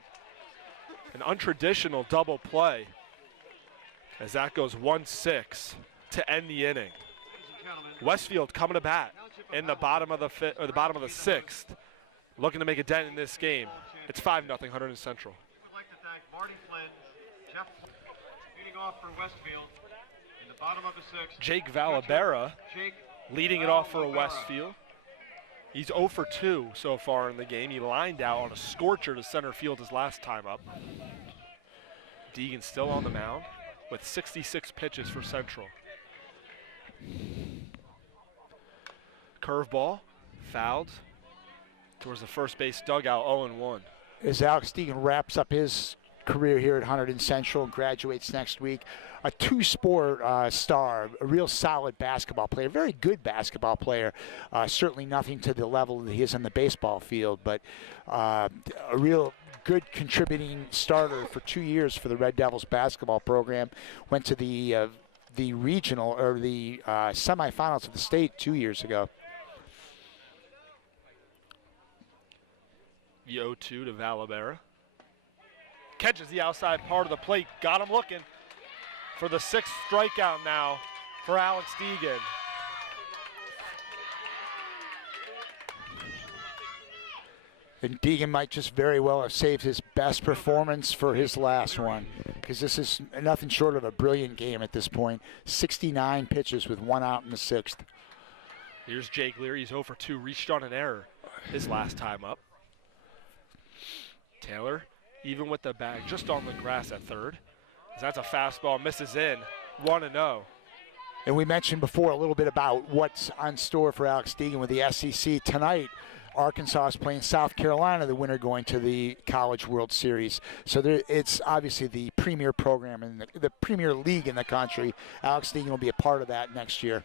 An untraditional double play as that goes 1-6 to end the inning. Westfield coming to bat in the bottom of the bottom of the 6th, looking to make a dent in this game. It's 5-0 Hunterdon Central. We'd like to thank Marty Flynn, Jeff leading off for Westfield in the bottom of the 6th. Jake Valabera leading it off for Westfield. He's 0 for 2 so far in the game. He lined out on a scorcher to center field his last time up. Deegan still on the mound with 66 pitches for Central. Curveball, fouled towards the first base dugout, 0-1. As Alex Deegan wraps up his career here at Hunterdon Central and graduates next week, a 2-sport star, a real solid basketball player, very good basketball player, certainly nothing to the level that he is on the baseball field, but a real good contributing starter for 2 years for the Red Devils basketball program. Went to the regional or the semifinals of the state 2 years ago. The 0-2 to Valabera. Catches the outside part of the plate. Got him looking for the 6th strikeout now for Alex Deegan. And Deegan might just very well have saved his best performance for his last one, because this is nothing short of a brilliant game at this point. 69 pitches with 1 out in the 6th. Here's Jake Leary. He's 0 for 2, reached on an error his last time up. Taylor, even with the bag just on the grass at third. That's a fastball, misses in, 1-0. And we mentioned before a little bit about what's on store for Alex Deegan with the SEC tonight. Arkansas is playing South Carolina, the winner going to the College World Series. So it's obviously the premier program and the premier league in the country. Alex Deegan will be a part of that next year.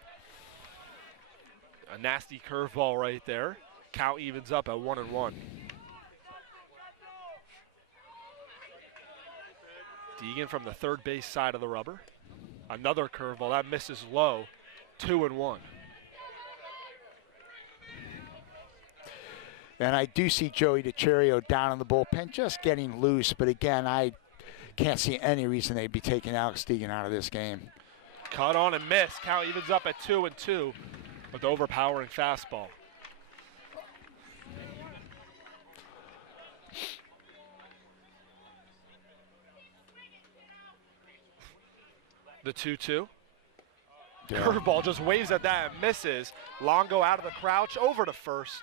A nasty curveball right there. Count evens up at 1-1. Deegan from the third base side of the rubber. Another curveball, that misses low, 2-1. And I do see Joey DiCerio down in the bullpen, just getting loose. But again, I can't see any reason they'd be taking Alex Deegan out of this game. Cut on and miss. Count evens up at 2-2 with the overpowering fastball. The 2-2. Yeah. Curveball just waves at that and misses. Longo out of the crouch, over to first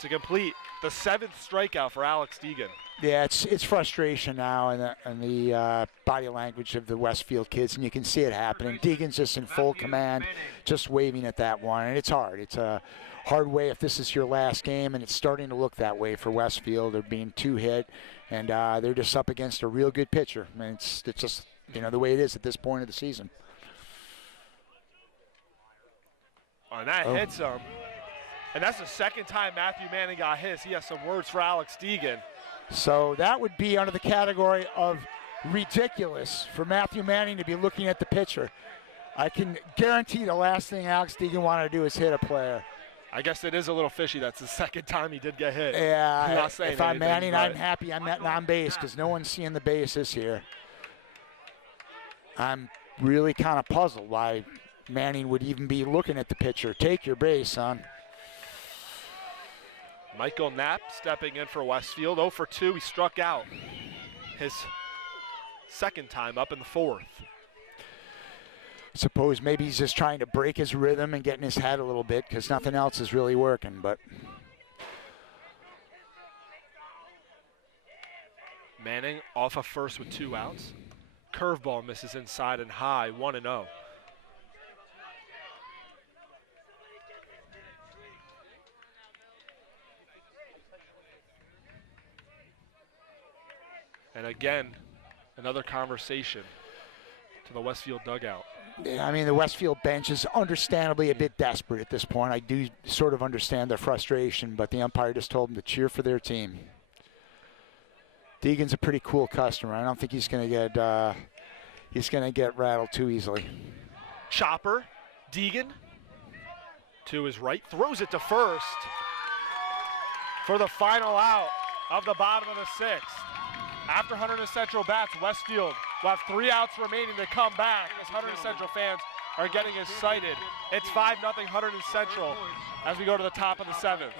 to complete the 7th strikeout for Alex Deegan. Yeah, it's frustration now in the body language of the Westfield kids, and you can see it happening. Deegan's just in full command, just waving at that one, and it's hard. It's a hard way if this is your last game, and it's starting to look that way for Westfield. They're being 2 hit, and they're just up against a real good pitcher. I mean, it's just, you know, the way it is at this point of the season. And that hits him. And that's the 2nd time Matthew Manning got hit. He has some words for Alex Deegan. So that would be under the category of ridiculous for Matthew Manning to be looking at the pitcher. I can guarantee the last thing Alex Deegan wanted to do is hit a player. I guess it is a little fishy. That's the 2nd time he did get hit. Yeah, if I'm Manning, but I'm happy I'm at on-base because no one's seeing the bases here. I'm really kind of puzzled why Manning would even be looking at the pitcher. Take your base, son. Michael Knapp stepping in for Westfield. 0 for 2. He struck out his 2nd time up in the 4th. Suppose maybe he's just trying to break his rhythm and get in his head a little bit because nothing else is really working. But Manning off of first with 2 outs. Curveball misses inside and high, 1-0. And again, another conversation to the Westfield dugout. I mean, the Westfield bench is understandably a bit desperate at this point. I do sort of understand their frustration, but the umpire just told them to cheer for their team. Deegan's a pretty cool customer. I don't think he's going to get rattled too easily. Chopper, Deegan to his right, throws it to first for the final out of the bottom of the 6th. After Hunterdon Central bats, Westfield will have 3 outs remaining to come back as Hunterdon Central fans are getting excited. It's 5-0 Hunterdon Central as we go to the top of the 7th.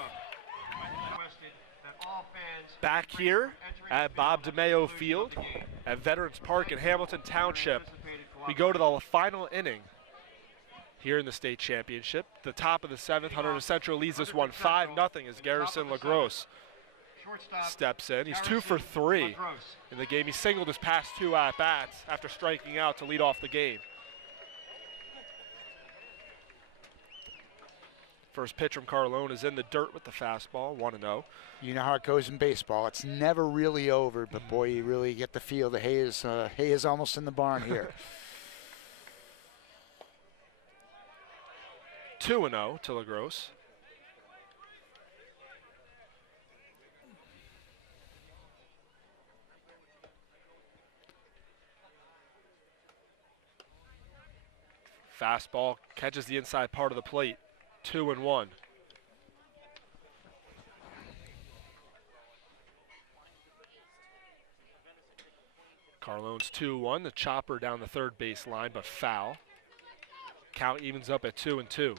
Back here at Bob DeMeo Field at Veterans Park in Hamilton Township, we go to the final inning here in the state championship. The top of the 7th, Hunterdon Central leads this one 5-0 as Garrison LaGrosse steps in. He's 2 for 3 in the game. He singled his past 2 at-bats after striking out to lead off the game. First pitch from Carlone is in the dirt with the fastball, 1-0. You know how it goes in baseball. It's never really over, but boy, you really get the feel the hay is almost in the barn here. 2-0 to LaGrosse. Fastball catches the inside part of the plate, 2-1. Carlone's 2-1, the chopper down the 3rd base line, but foul. Count evens up at 2-2.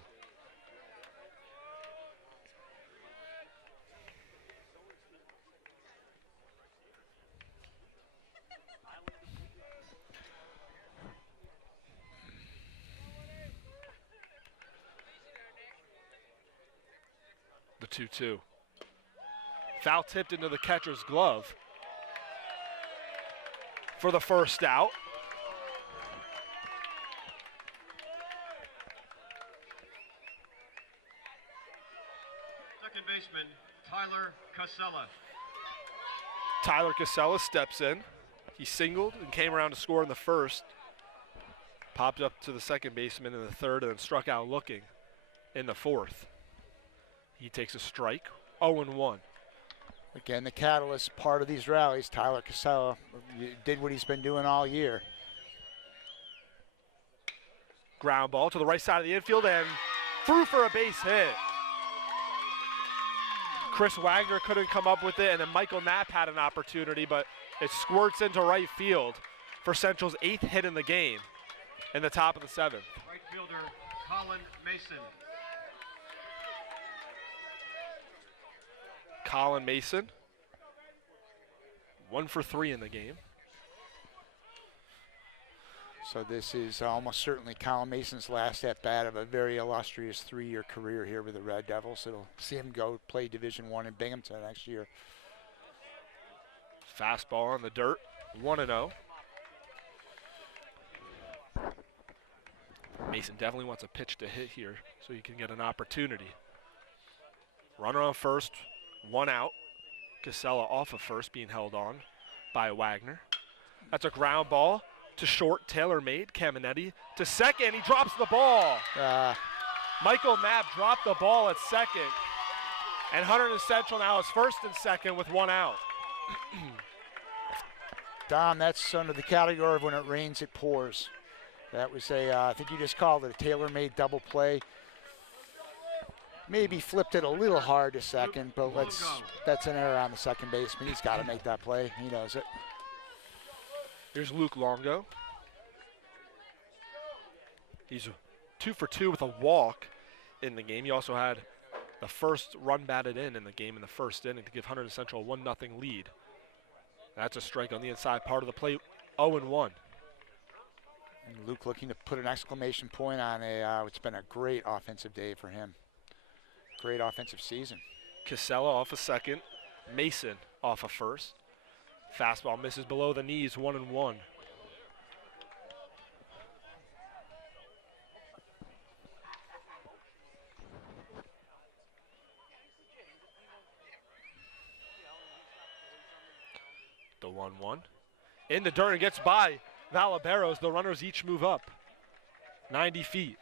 The 2-2. Foul tipped into the catcher's glove for the first out. Second baseman, Tyler Casella. Tyler Casella steps in. He singled and came around to score in the 1st. Popped up to the second baseman in the 3rd and then struck out looking in the 4th. He takes a strike, 0-1. Again, the catalyst part of these rallies, Tyler Casella did what he's been doing all year. Ground ball to the right side of the infield and through for a base hit. Chris Wagner couldn't come up with it, and then Michael Knapp had an opportunity, but it squirts into right field for Central's 8th hit in the game in the top of the 7th. Right fielder, Colin Mason. Colin Mason 1 for 3 in the game. So this is almost certainly Colin Mason's last at-bat of a very illustrious 3-year career here with the Red Devils. It'll see him go play Division I in Binghamton next year. Fastball on the dirt, 1-0. Mason definitely wants a pitch to hit here so he can get an opportunity. Runner on first, 1 out. Casella off of first, being held on by Wagner. That's a ground ball to short, tailor-made. Caminetti to second, he drops the ball. Michael Knapp dropped the ball at second. And Hunterdon Central now is first and second with 1 out. Dom, that's under the category of when it rains, it pours. That was I think you just called it a tailor-made double play. Maybe flipped it a little hard to second, but that's an error on the second baseman. He's got to make that play. He knows it. Here's Luke Longo. He's 2 for 2 with a walk in the game. He also had the first run batted in the game in the first inning to give Hunterdon Central a 1-0 lead. That's a strike on the inside part of the plate, 0-1. And Luke looking to put an exclamation point on it's been a great offensive day for him. Great offensive season. Casella off a second. Mason off a first. Fastball misses below the knees, 1-1. The 1-1. In the dirt and gets by Valaberos. The runners each move up 90 feet.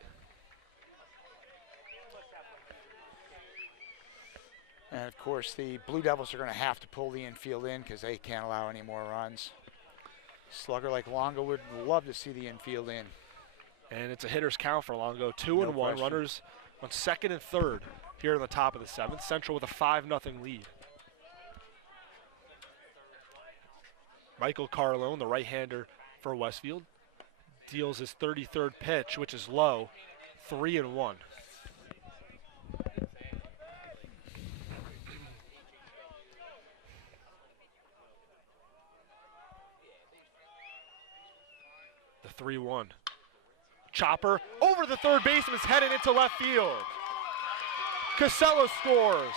And of course, the Blue Devils are going to have to pull the infield in because they can't allow any more runs. Slugger like Longo would love to see the infield in. And it's a hitter's count for Longo. 2-1. question. Runners on second and third here in the top of the 7th. Central with a 5-0 lead. Michael Carlone, the right-hander for Westfield, deals his 33rd pitch, which is low, 3-1. The 3-1. Chopper over the third baseman's headed into left field. Casella scores.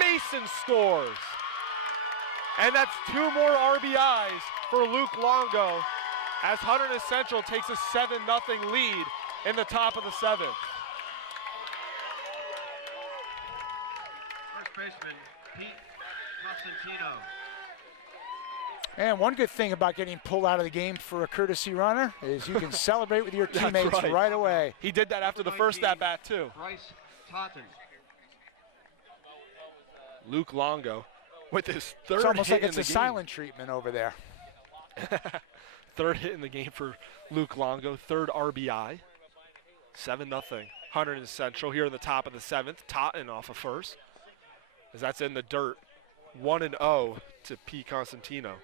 Mason scores. And that's 2 more RBIs for Luke Longo as Hunterdon Central takes a 7-0 lead in the top of the 7th. First baseman, Pete Costantino. And one good thing about getting pulled out of the game for a courtesy runner is you can celebrate with your teammates right away. He did that after the first at-bat, too. Bryce Totten. Luke Longo with his third It's almost hit like in it's the a game. silent treatment over there. Third hit in the game for Luke Longo, third RBI. 7-0. Hunterdon Central here in the top of the 7th. Totten off of first, as that's in the dirt. 1-0 to P. Constantino.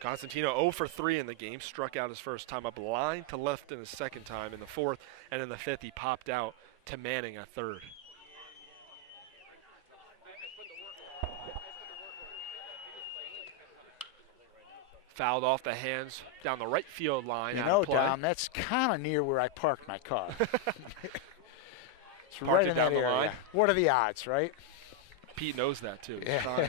Constantino 0 for 3 in the game, struck out his first time up, line to left in his second time in the 4th, and in the 5th he popped out to Manning at third. Fouled off the hands down the right field line. You out know, of play. Dom, that's kind of near where I parked my car. It's Parked right it in down that the area. line? What are the odds, right? Pete knows that too. Yeah. Fine.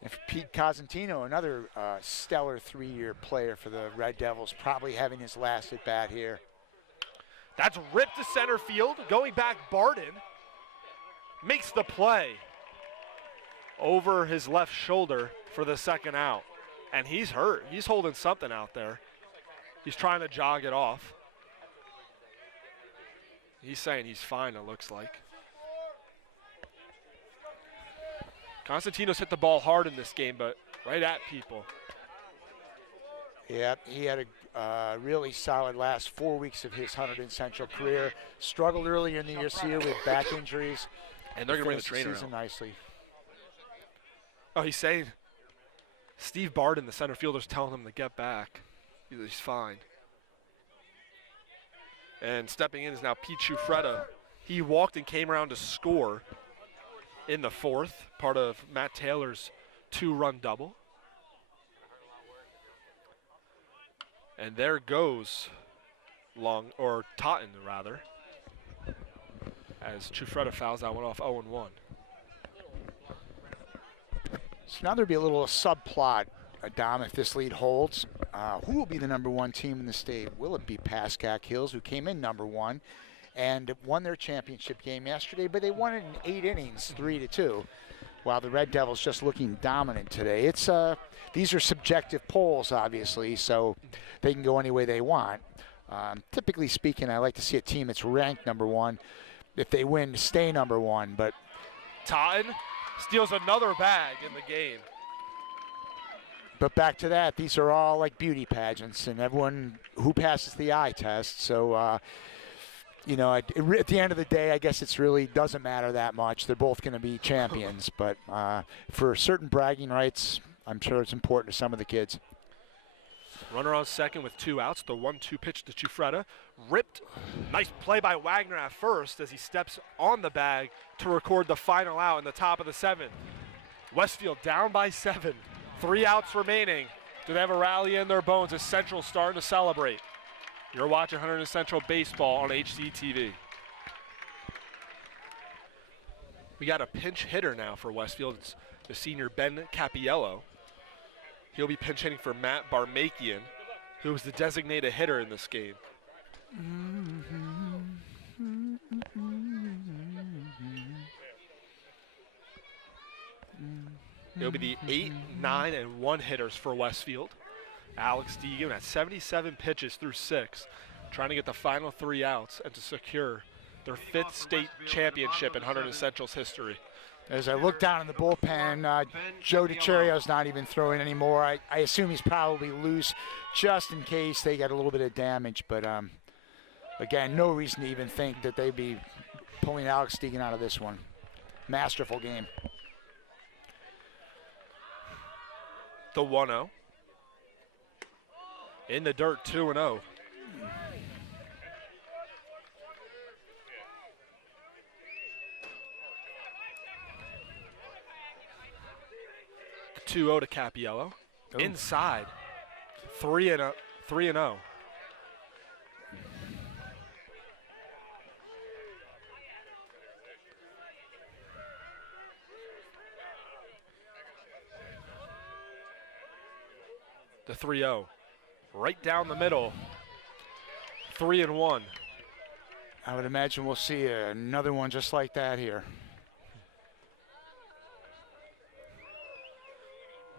And for Pete Cosentino, another stellar 3-year player for the Red Devils, probably having his last at bat here. That's ripped to center field. Going back, Barden makes the play over his left shoulder for the second out. And he's hurt. He's holding something out there. He's trying to jog it off. He's saying he's fine, it looks like. Constantino's hit the ball hard in this game, but right at people. Yeah, he had a really solid last 4 weeks of his Hunterdon Central career. Struggled earlier in the year with back injuries. And they're going to bring the Finished trainer season out. nicely. Oh, he's saying Steve Barden, the center fielder's telling him to get back. He's fine. And stepping in is now Pete Chufretta. He walked and came around to score in the fourth, part of Matt Taylor's 2-run double. And there goes Totten rather, as Chufreda fouls that one off 0-1. So now there'll be a little subplot, Dom, if this lead holds. Who will be the #1 team in the state? Will it be Pascack Hills, who came in #1 and won their championship game yesterday, but they won it in 8 innings, 3-2, while the Red Devils just looking dominant today. It's these are subjective polls, obviously, so they can go any way they want. Typically speaking, I like to see a team that's ranked #1, if they win, stay #1. But Totten steals another bag in the game. But back to that, these are all like beauty pageants, and everyone who passes the eye test. So, you know, at the end of the day, I guess it's really doesn't matter that much. They're both going to be champions. But for certain bragging rights, I'm sure it's important to some of the kids. Runner on second with 2 outs. The 1-2 pitch to Chufreda. Ripped. Nice play by Wagner at first as he steps on the bag to record the final out in the top of the 7th. Westfield down by 7. 3 outs remaining. Do they have a rally in their bones as Central starting to celebrate? You're watching Hunterdon Central Baseball on HDTV. We got a pinch hitter now for Westfield. It's the senior Ben Capiello. He'll be pinch hitting for Matt Barmakian, who was the designated hitter in this game. It'll be the 8, 9, and 1 hitters for Westfield. Alex Deegan at 77 pitches through 6, trying to get the final 3 outs and to secure their 5th state championship in Hunterdon Central's history. As I look down in the bullpen, Joe DiCerio's not even throwing anymore. I assume he's probably loose just in case they get a little bit of damage. But, again, no reason to even think that they'd be pulling Alex Deegan out of this one. Masterful game. The 1-0. In the dirt, 2-0. The 2-0 to Capiello. Oh. Inside, 3-0. The 3-0. Right down the middle. 3-1. I would imagine we'll see another one just like that here.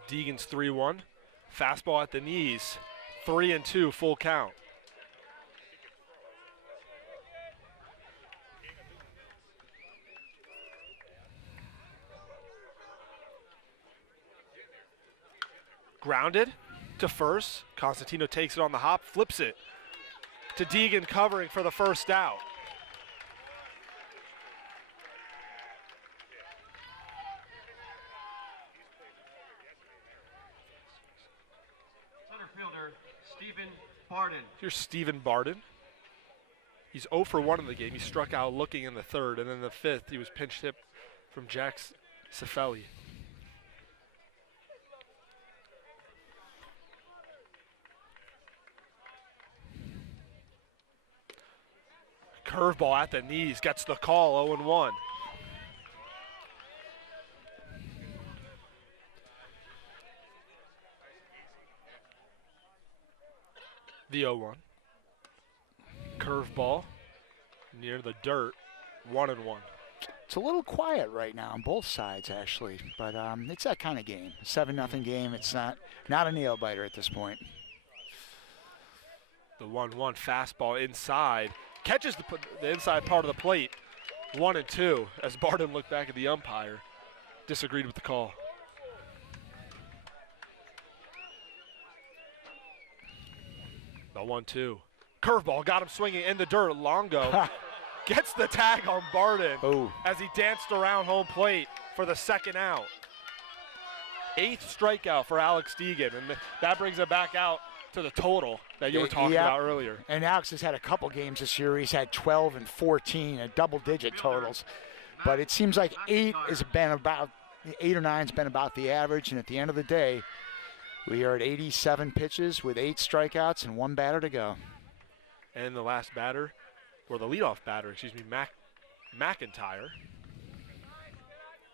Deegan's 3-1. Fastball at the knees. 3-2, full count. Grounded to first. Constantino takes it on the hop, flips it to Deegan, covering for the first out. Center fielder, Stephen Barden. Here's Stephen Barden. He's 0 for 1 in the game. He struck out looking in the 3rd, and then the 5th he was pinch hit from Jack Cifelli. Curveball at the knees, gets the call, 0-1. The 0-1. Curveball near the dirt, 1-1. It's a little quiet right now on both sides, actually, but it's that kind of game. 7-0 game. It's not a nail biter at this point. The 1-1 fastball inside. Catches the inside part of the plate, 1-2, as Barden looked back at the umpire, disagreed with the call. The 1-2. Curveball got him swinging in the dirt. Longo gets the tag on Barden as he danced around home plate for the 2nd out. 8th strikeout for Alex Deegan, and that brings it back out to the total that you were talking about earlier. And Alex has had a couple games this year. He's had 12 and 14 and double-digit totals. but it seems like 8 has been about 8 or 9 has been about the average, and at the end of the day, we are at 87 pitches with 8 strikeouts and 1 batter to go. And the last batter, or the leadoff batter, excuse me, McIntyre.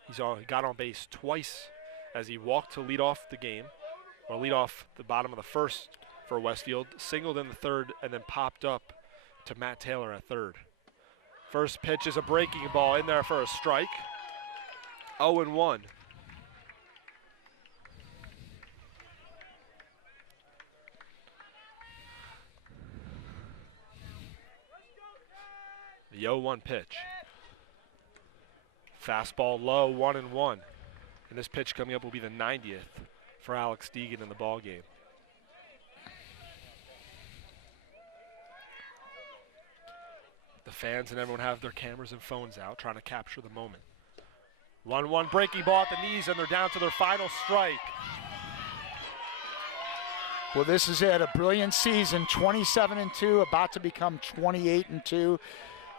He got on base twice as he walked to lead off the game, or lead off the bottom of the first for Westfield, singled in the third, and then popped up to Matt Taylor at third. First pitch is a breaking ball in there for a strike. 0-1. The 0-1 pitch. Fastball low, 1-1. And this pitch coming up will be the 90th for Alex Deegan in the ball game. The fans and everyone have their cameras and phones out trying to capture the moment. 1-1 breaking ball at the knees, and they're down to their final strike. Well, this is it, a brilliant season, 27-2, about to become 28-2,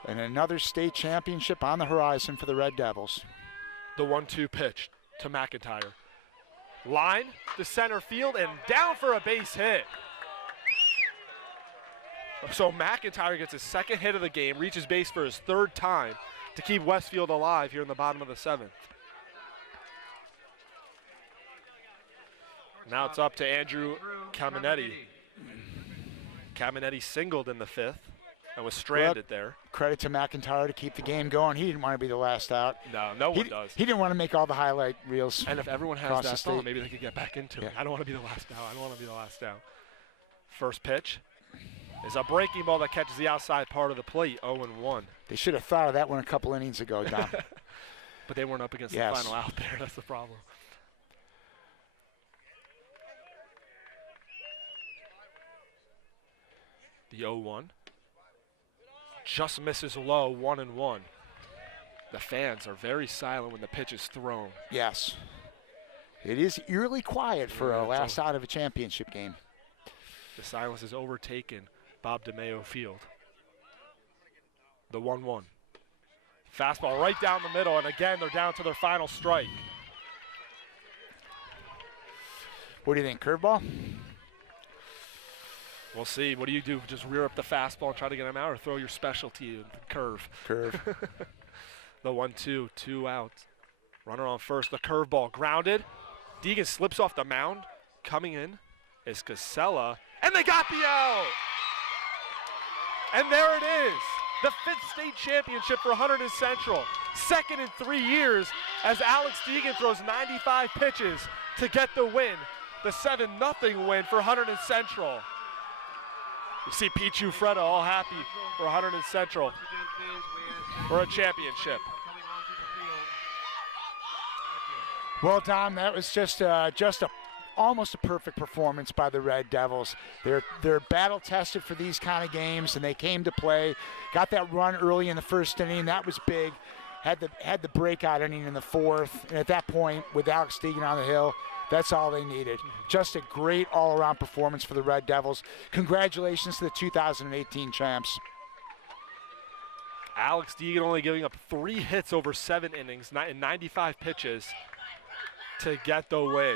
and another state championship on the horizon for the Red Devils. The 1-2 pitch to McIntyre. Line to center field and down for a base hit. So McIntyre gets his second hit of the game, reaches base for his third time to keep Westfield alive here in the bottom of the 7th. Now it's up to Andrew Caminetti. Caminetti singled in the 5th and was stranded there. Credit to McIntyre to keep the game going. He didn't want to be the last out. No one does. He didn't want to make all the highlight reels. And if everyone has that thought, maybe they could get back into it. I don't want to be the last out. I don't want to be the last out. First pitch is a breaking ball that catches the outside part of the plate, 0-1. They should have thought of that one a couple innings ago, Dom. But they weren't up against the final out there. That's the problem. The 0-1 just misses low, 1-1. The fans are very silent when the pitch is thrown. Yes. It is eerily quiet for a last out of a championship game. The silence has overtaken Bob DeMeo Field. The 1-1. Fastball right down the middle, and again, they're down to their final strike. What do you think, curveball? We'll see. What do you do? Just rear up the fastball and try to get him out, or throw your specialty, curve? Curve. The 1-2, 2 outs. Runner on first. The curveball grounded. Deegan slips off the mound. Coming in is Casella, and they got the out. And there it is. The 5th state championship for Hunterdon Central. Second in 3 years as Alex Deegan throws 95 pitches to get the win. The 7-0 win for Hunterdon Central. You see Pichu Freda all happy for Hunterdon Central for a championship. Well, Dom, that was just almost a perfect performance by the Red Devils. They're battle tested for these kind of games, and they came to play. Got that run early in the first inning. That was big. Had the breakout inning in the 4th, and at that point, with Alex Deegan on the hill, that's all they needed. Just a great all-around performance for the Red Devils. Congratulations to the 2018 champs. Alex Deegan only giving up 3 hits over 7 innings and 95 pitches to get the win.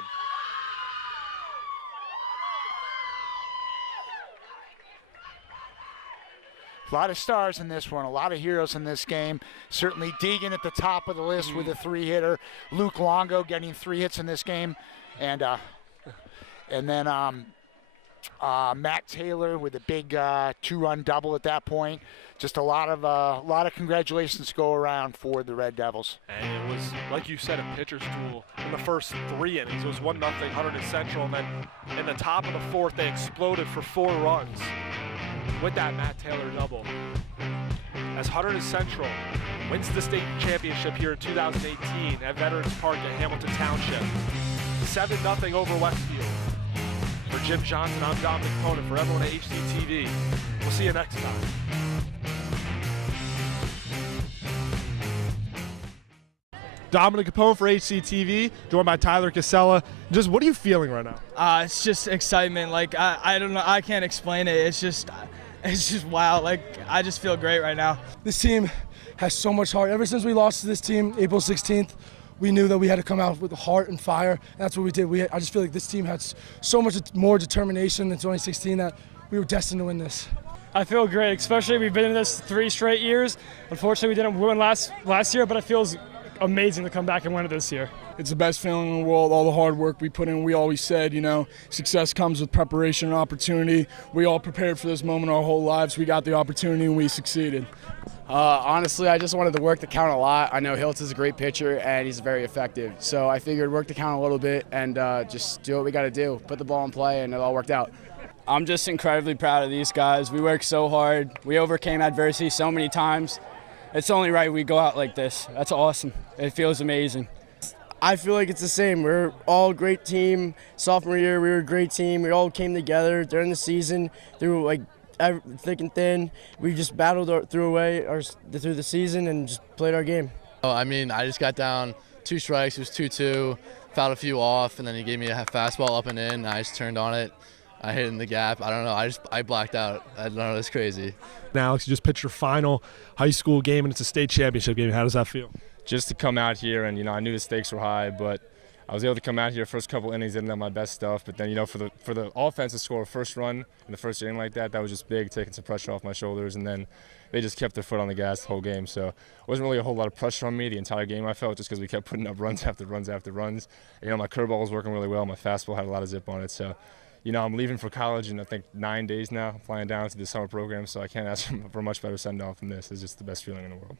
A lot of stars in this one, a lot of heroes in this game. Certainly Deegan at the top of the list with a 3-hitter. Luke Longo getting 3 hits in this game. And then Matt Taylor with a big 2-run double at that point. Just a lot of congratulations to go around for the Red Devils. And it was, like you said, a pitcher's duel in the first 3 innings. It was 1-0 Hunterdon Central, and then in the top of the 4th, they exploded for 4 runs with that Matt Taylor double. As Hunterdon Central wins the state championship here in 2018 at Veterans Park at Hamilton Township. 7-0 over Westfield. For Jim Johnson, I'm Dominic Ponen. For everyone at HDTV, we'll see you next time. Dominic Capone for HCTV, joined by Tyler Casella. Just what are you feeling right now? It's just excitement. Like I don't know, I can't explain it. It's just wow. Like I just feel great right now. This team has so much heart. Ever since we lost to this team April 16th, we knew that we had to come out with heart and fire, and that's what we did. I just feel like this team had so much more determination than 2016 that we were destined to win this. I feel great, especially we've been in this 3 straight years. Unfortunately, we didn't win last year, but it feels amazing to come back and win it this year. It's the best feeling in the world, all the hard work we put in. We always said, success comes with preparation and opportunity. We all prepared for this moment our whole lives. We got the opportunity and we succeeded. Honestly, I just wanted to work the count a lot. I know Hiltz is a great pitcher and he's very effective. So I figured work the count a little bit and just do what we got to do. Put the ball in play and it all worked out. I'm just incredibly proud of these guys. We worked so hard. We overcame adversity so many times. It's only right we go out like this. That's awesome. It feels amazing. I feel like it's the same. We're all a great team. Sophomore year, we were a great team. We all came together during the season through thick and thin. We just battled through the season and just played our game. I just got down 2 strikes. It was 2-2. Fouled a few off, and then he gave me a fastball up and in. And I just turned on it. I hit it in the gap. I don't know. I blacked out. I don't know. It's crazy. Now, Alex, you just pitched your final high school game, and it's a state championship game. How does that feel? Just to come out here, and I knew the stakes were high, but I was able to come out here first couple innings, didn't have my best stuff, but then for the offense to score a first run in the first inning like that was just big, taking some pressure off my shoulders, and then they just kept their foot on the gas the whole game. So it wasn't really a whole lot of pressure on me the entire game, I felt, just because we kept putting up runs after runs after runs. My curveball was working really well, my fastball had a lot of zip on it, so I'm leaving for college in I think 9 days now, flying down to the summer program, so I can't ask for a much better send-off than this. It's just the best feeling in the world.